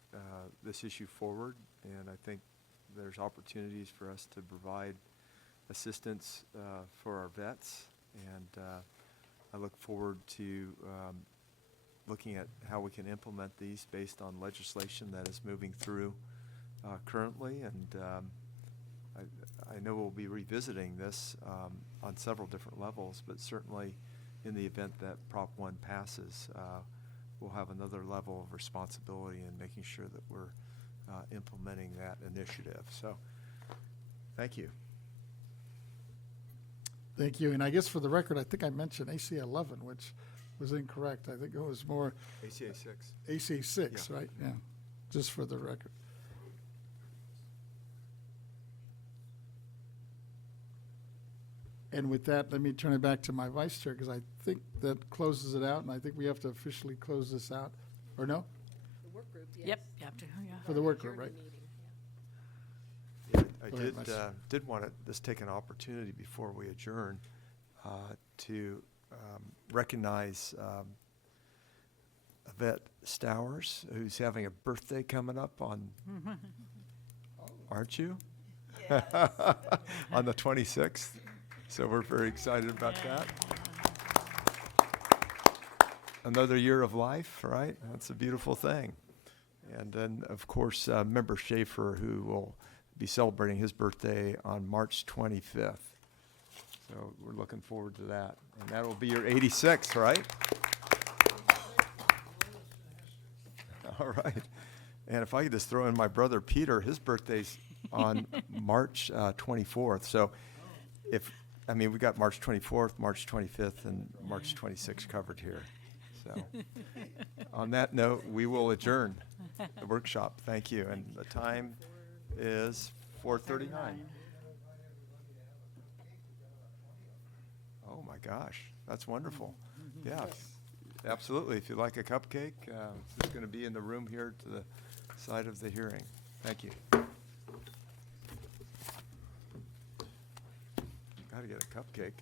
this issue forward, and I think there's opportunities for us to provide assistance for our vets, and I look forward to looking at how we can implement these based on legislation that is moving through currently, and I know we'll be revisiting this on several different levels, but certainly in the event that Prop 1 passes, we'll have another level of responsibility in making sure that we're implementing that initiative. So, thank you. Thank you. And I guess for the record, I think I mentioned ACA 11, which was incorrect. I think it was more ACA 6. ACA 6, Yeah. right? Yeah, just for the record. And with that, let me turn it back to my vice chair, because I think that closes it out, and I think we have to officially close this out, or no? The work group, yes. Yep, you have to, yeah. For the work group, right? Yeah, I Go ahead, Vice. did want to just take an opportunity before we adjourn to recognize Yvette Stowers, who's having a birthday coming up on, aren't you? Yes. On the 26th. So we're very excited about that. Another year of life, right? That's a beautiful thing. And then, of course, Member Schaefer, who will be celebrating his birthday on March 25th. So we're looking forward to that. And that will be your 86th, right? All right. And if I could just throw in my brother Peter, his birthday's on March 24th. So we got March 24th, March 25th, and March 26th covered here. So on that note, we will adjourn the workshop. Thank you. And the time is 4:39. Oh my gosh, that's wonderful. Yeah, absolutely. If you'd like a cupcake, it's going to be in the room here to the side of the hearing. Thank you. Got to get a cupcake.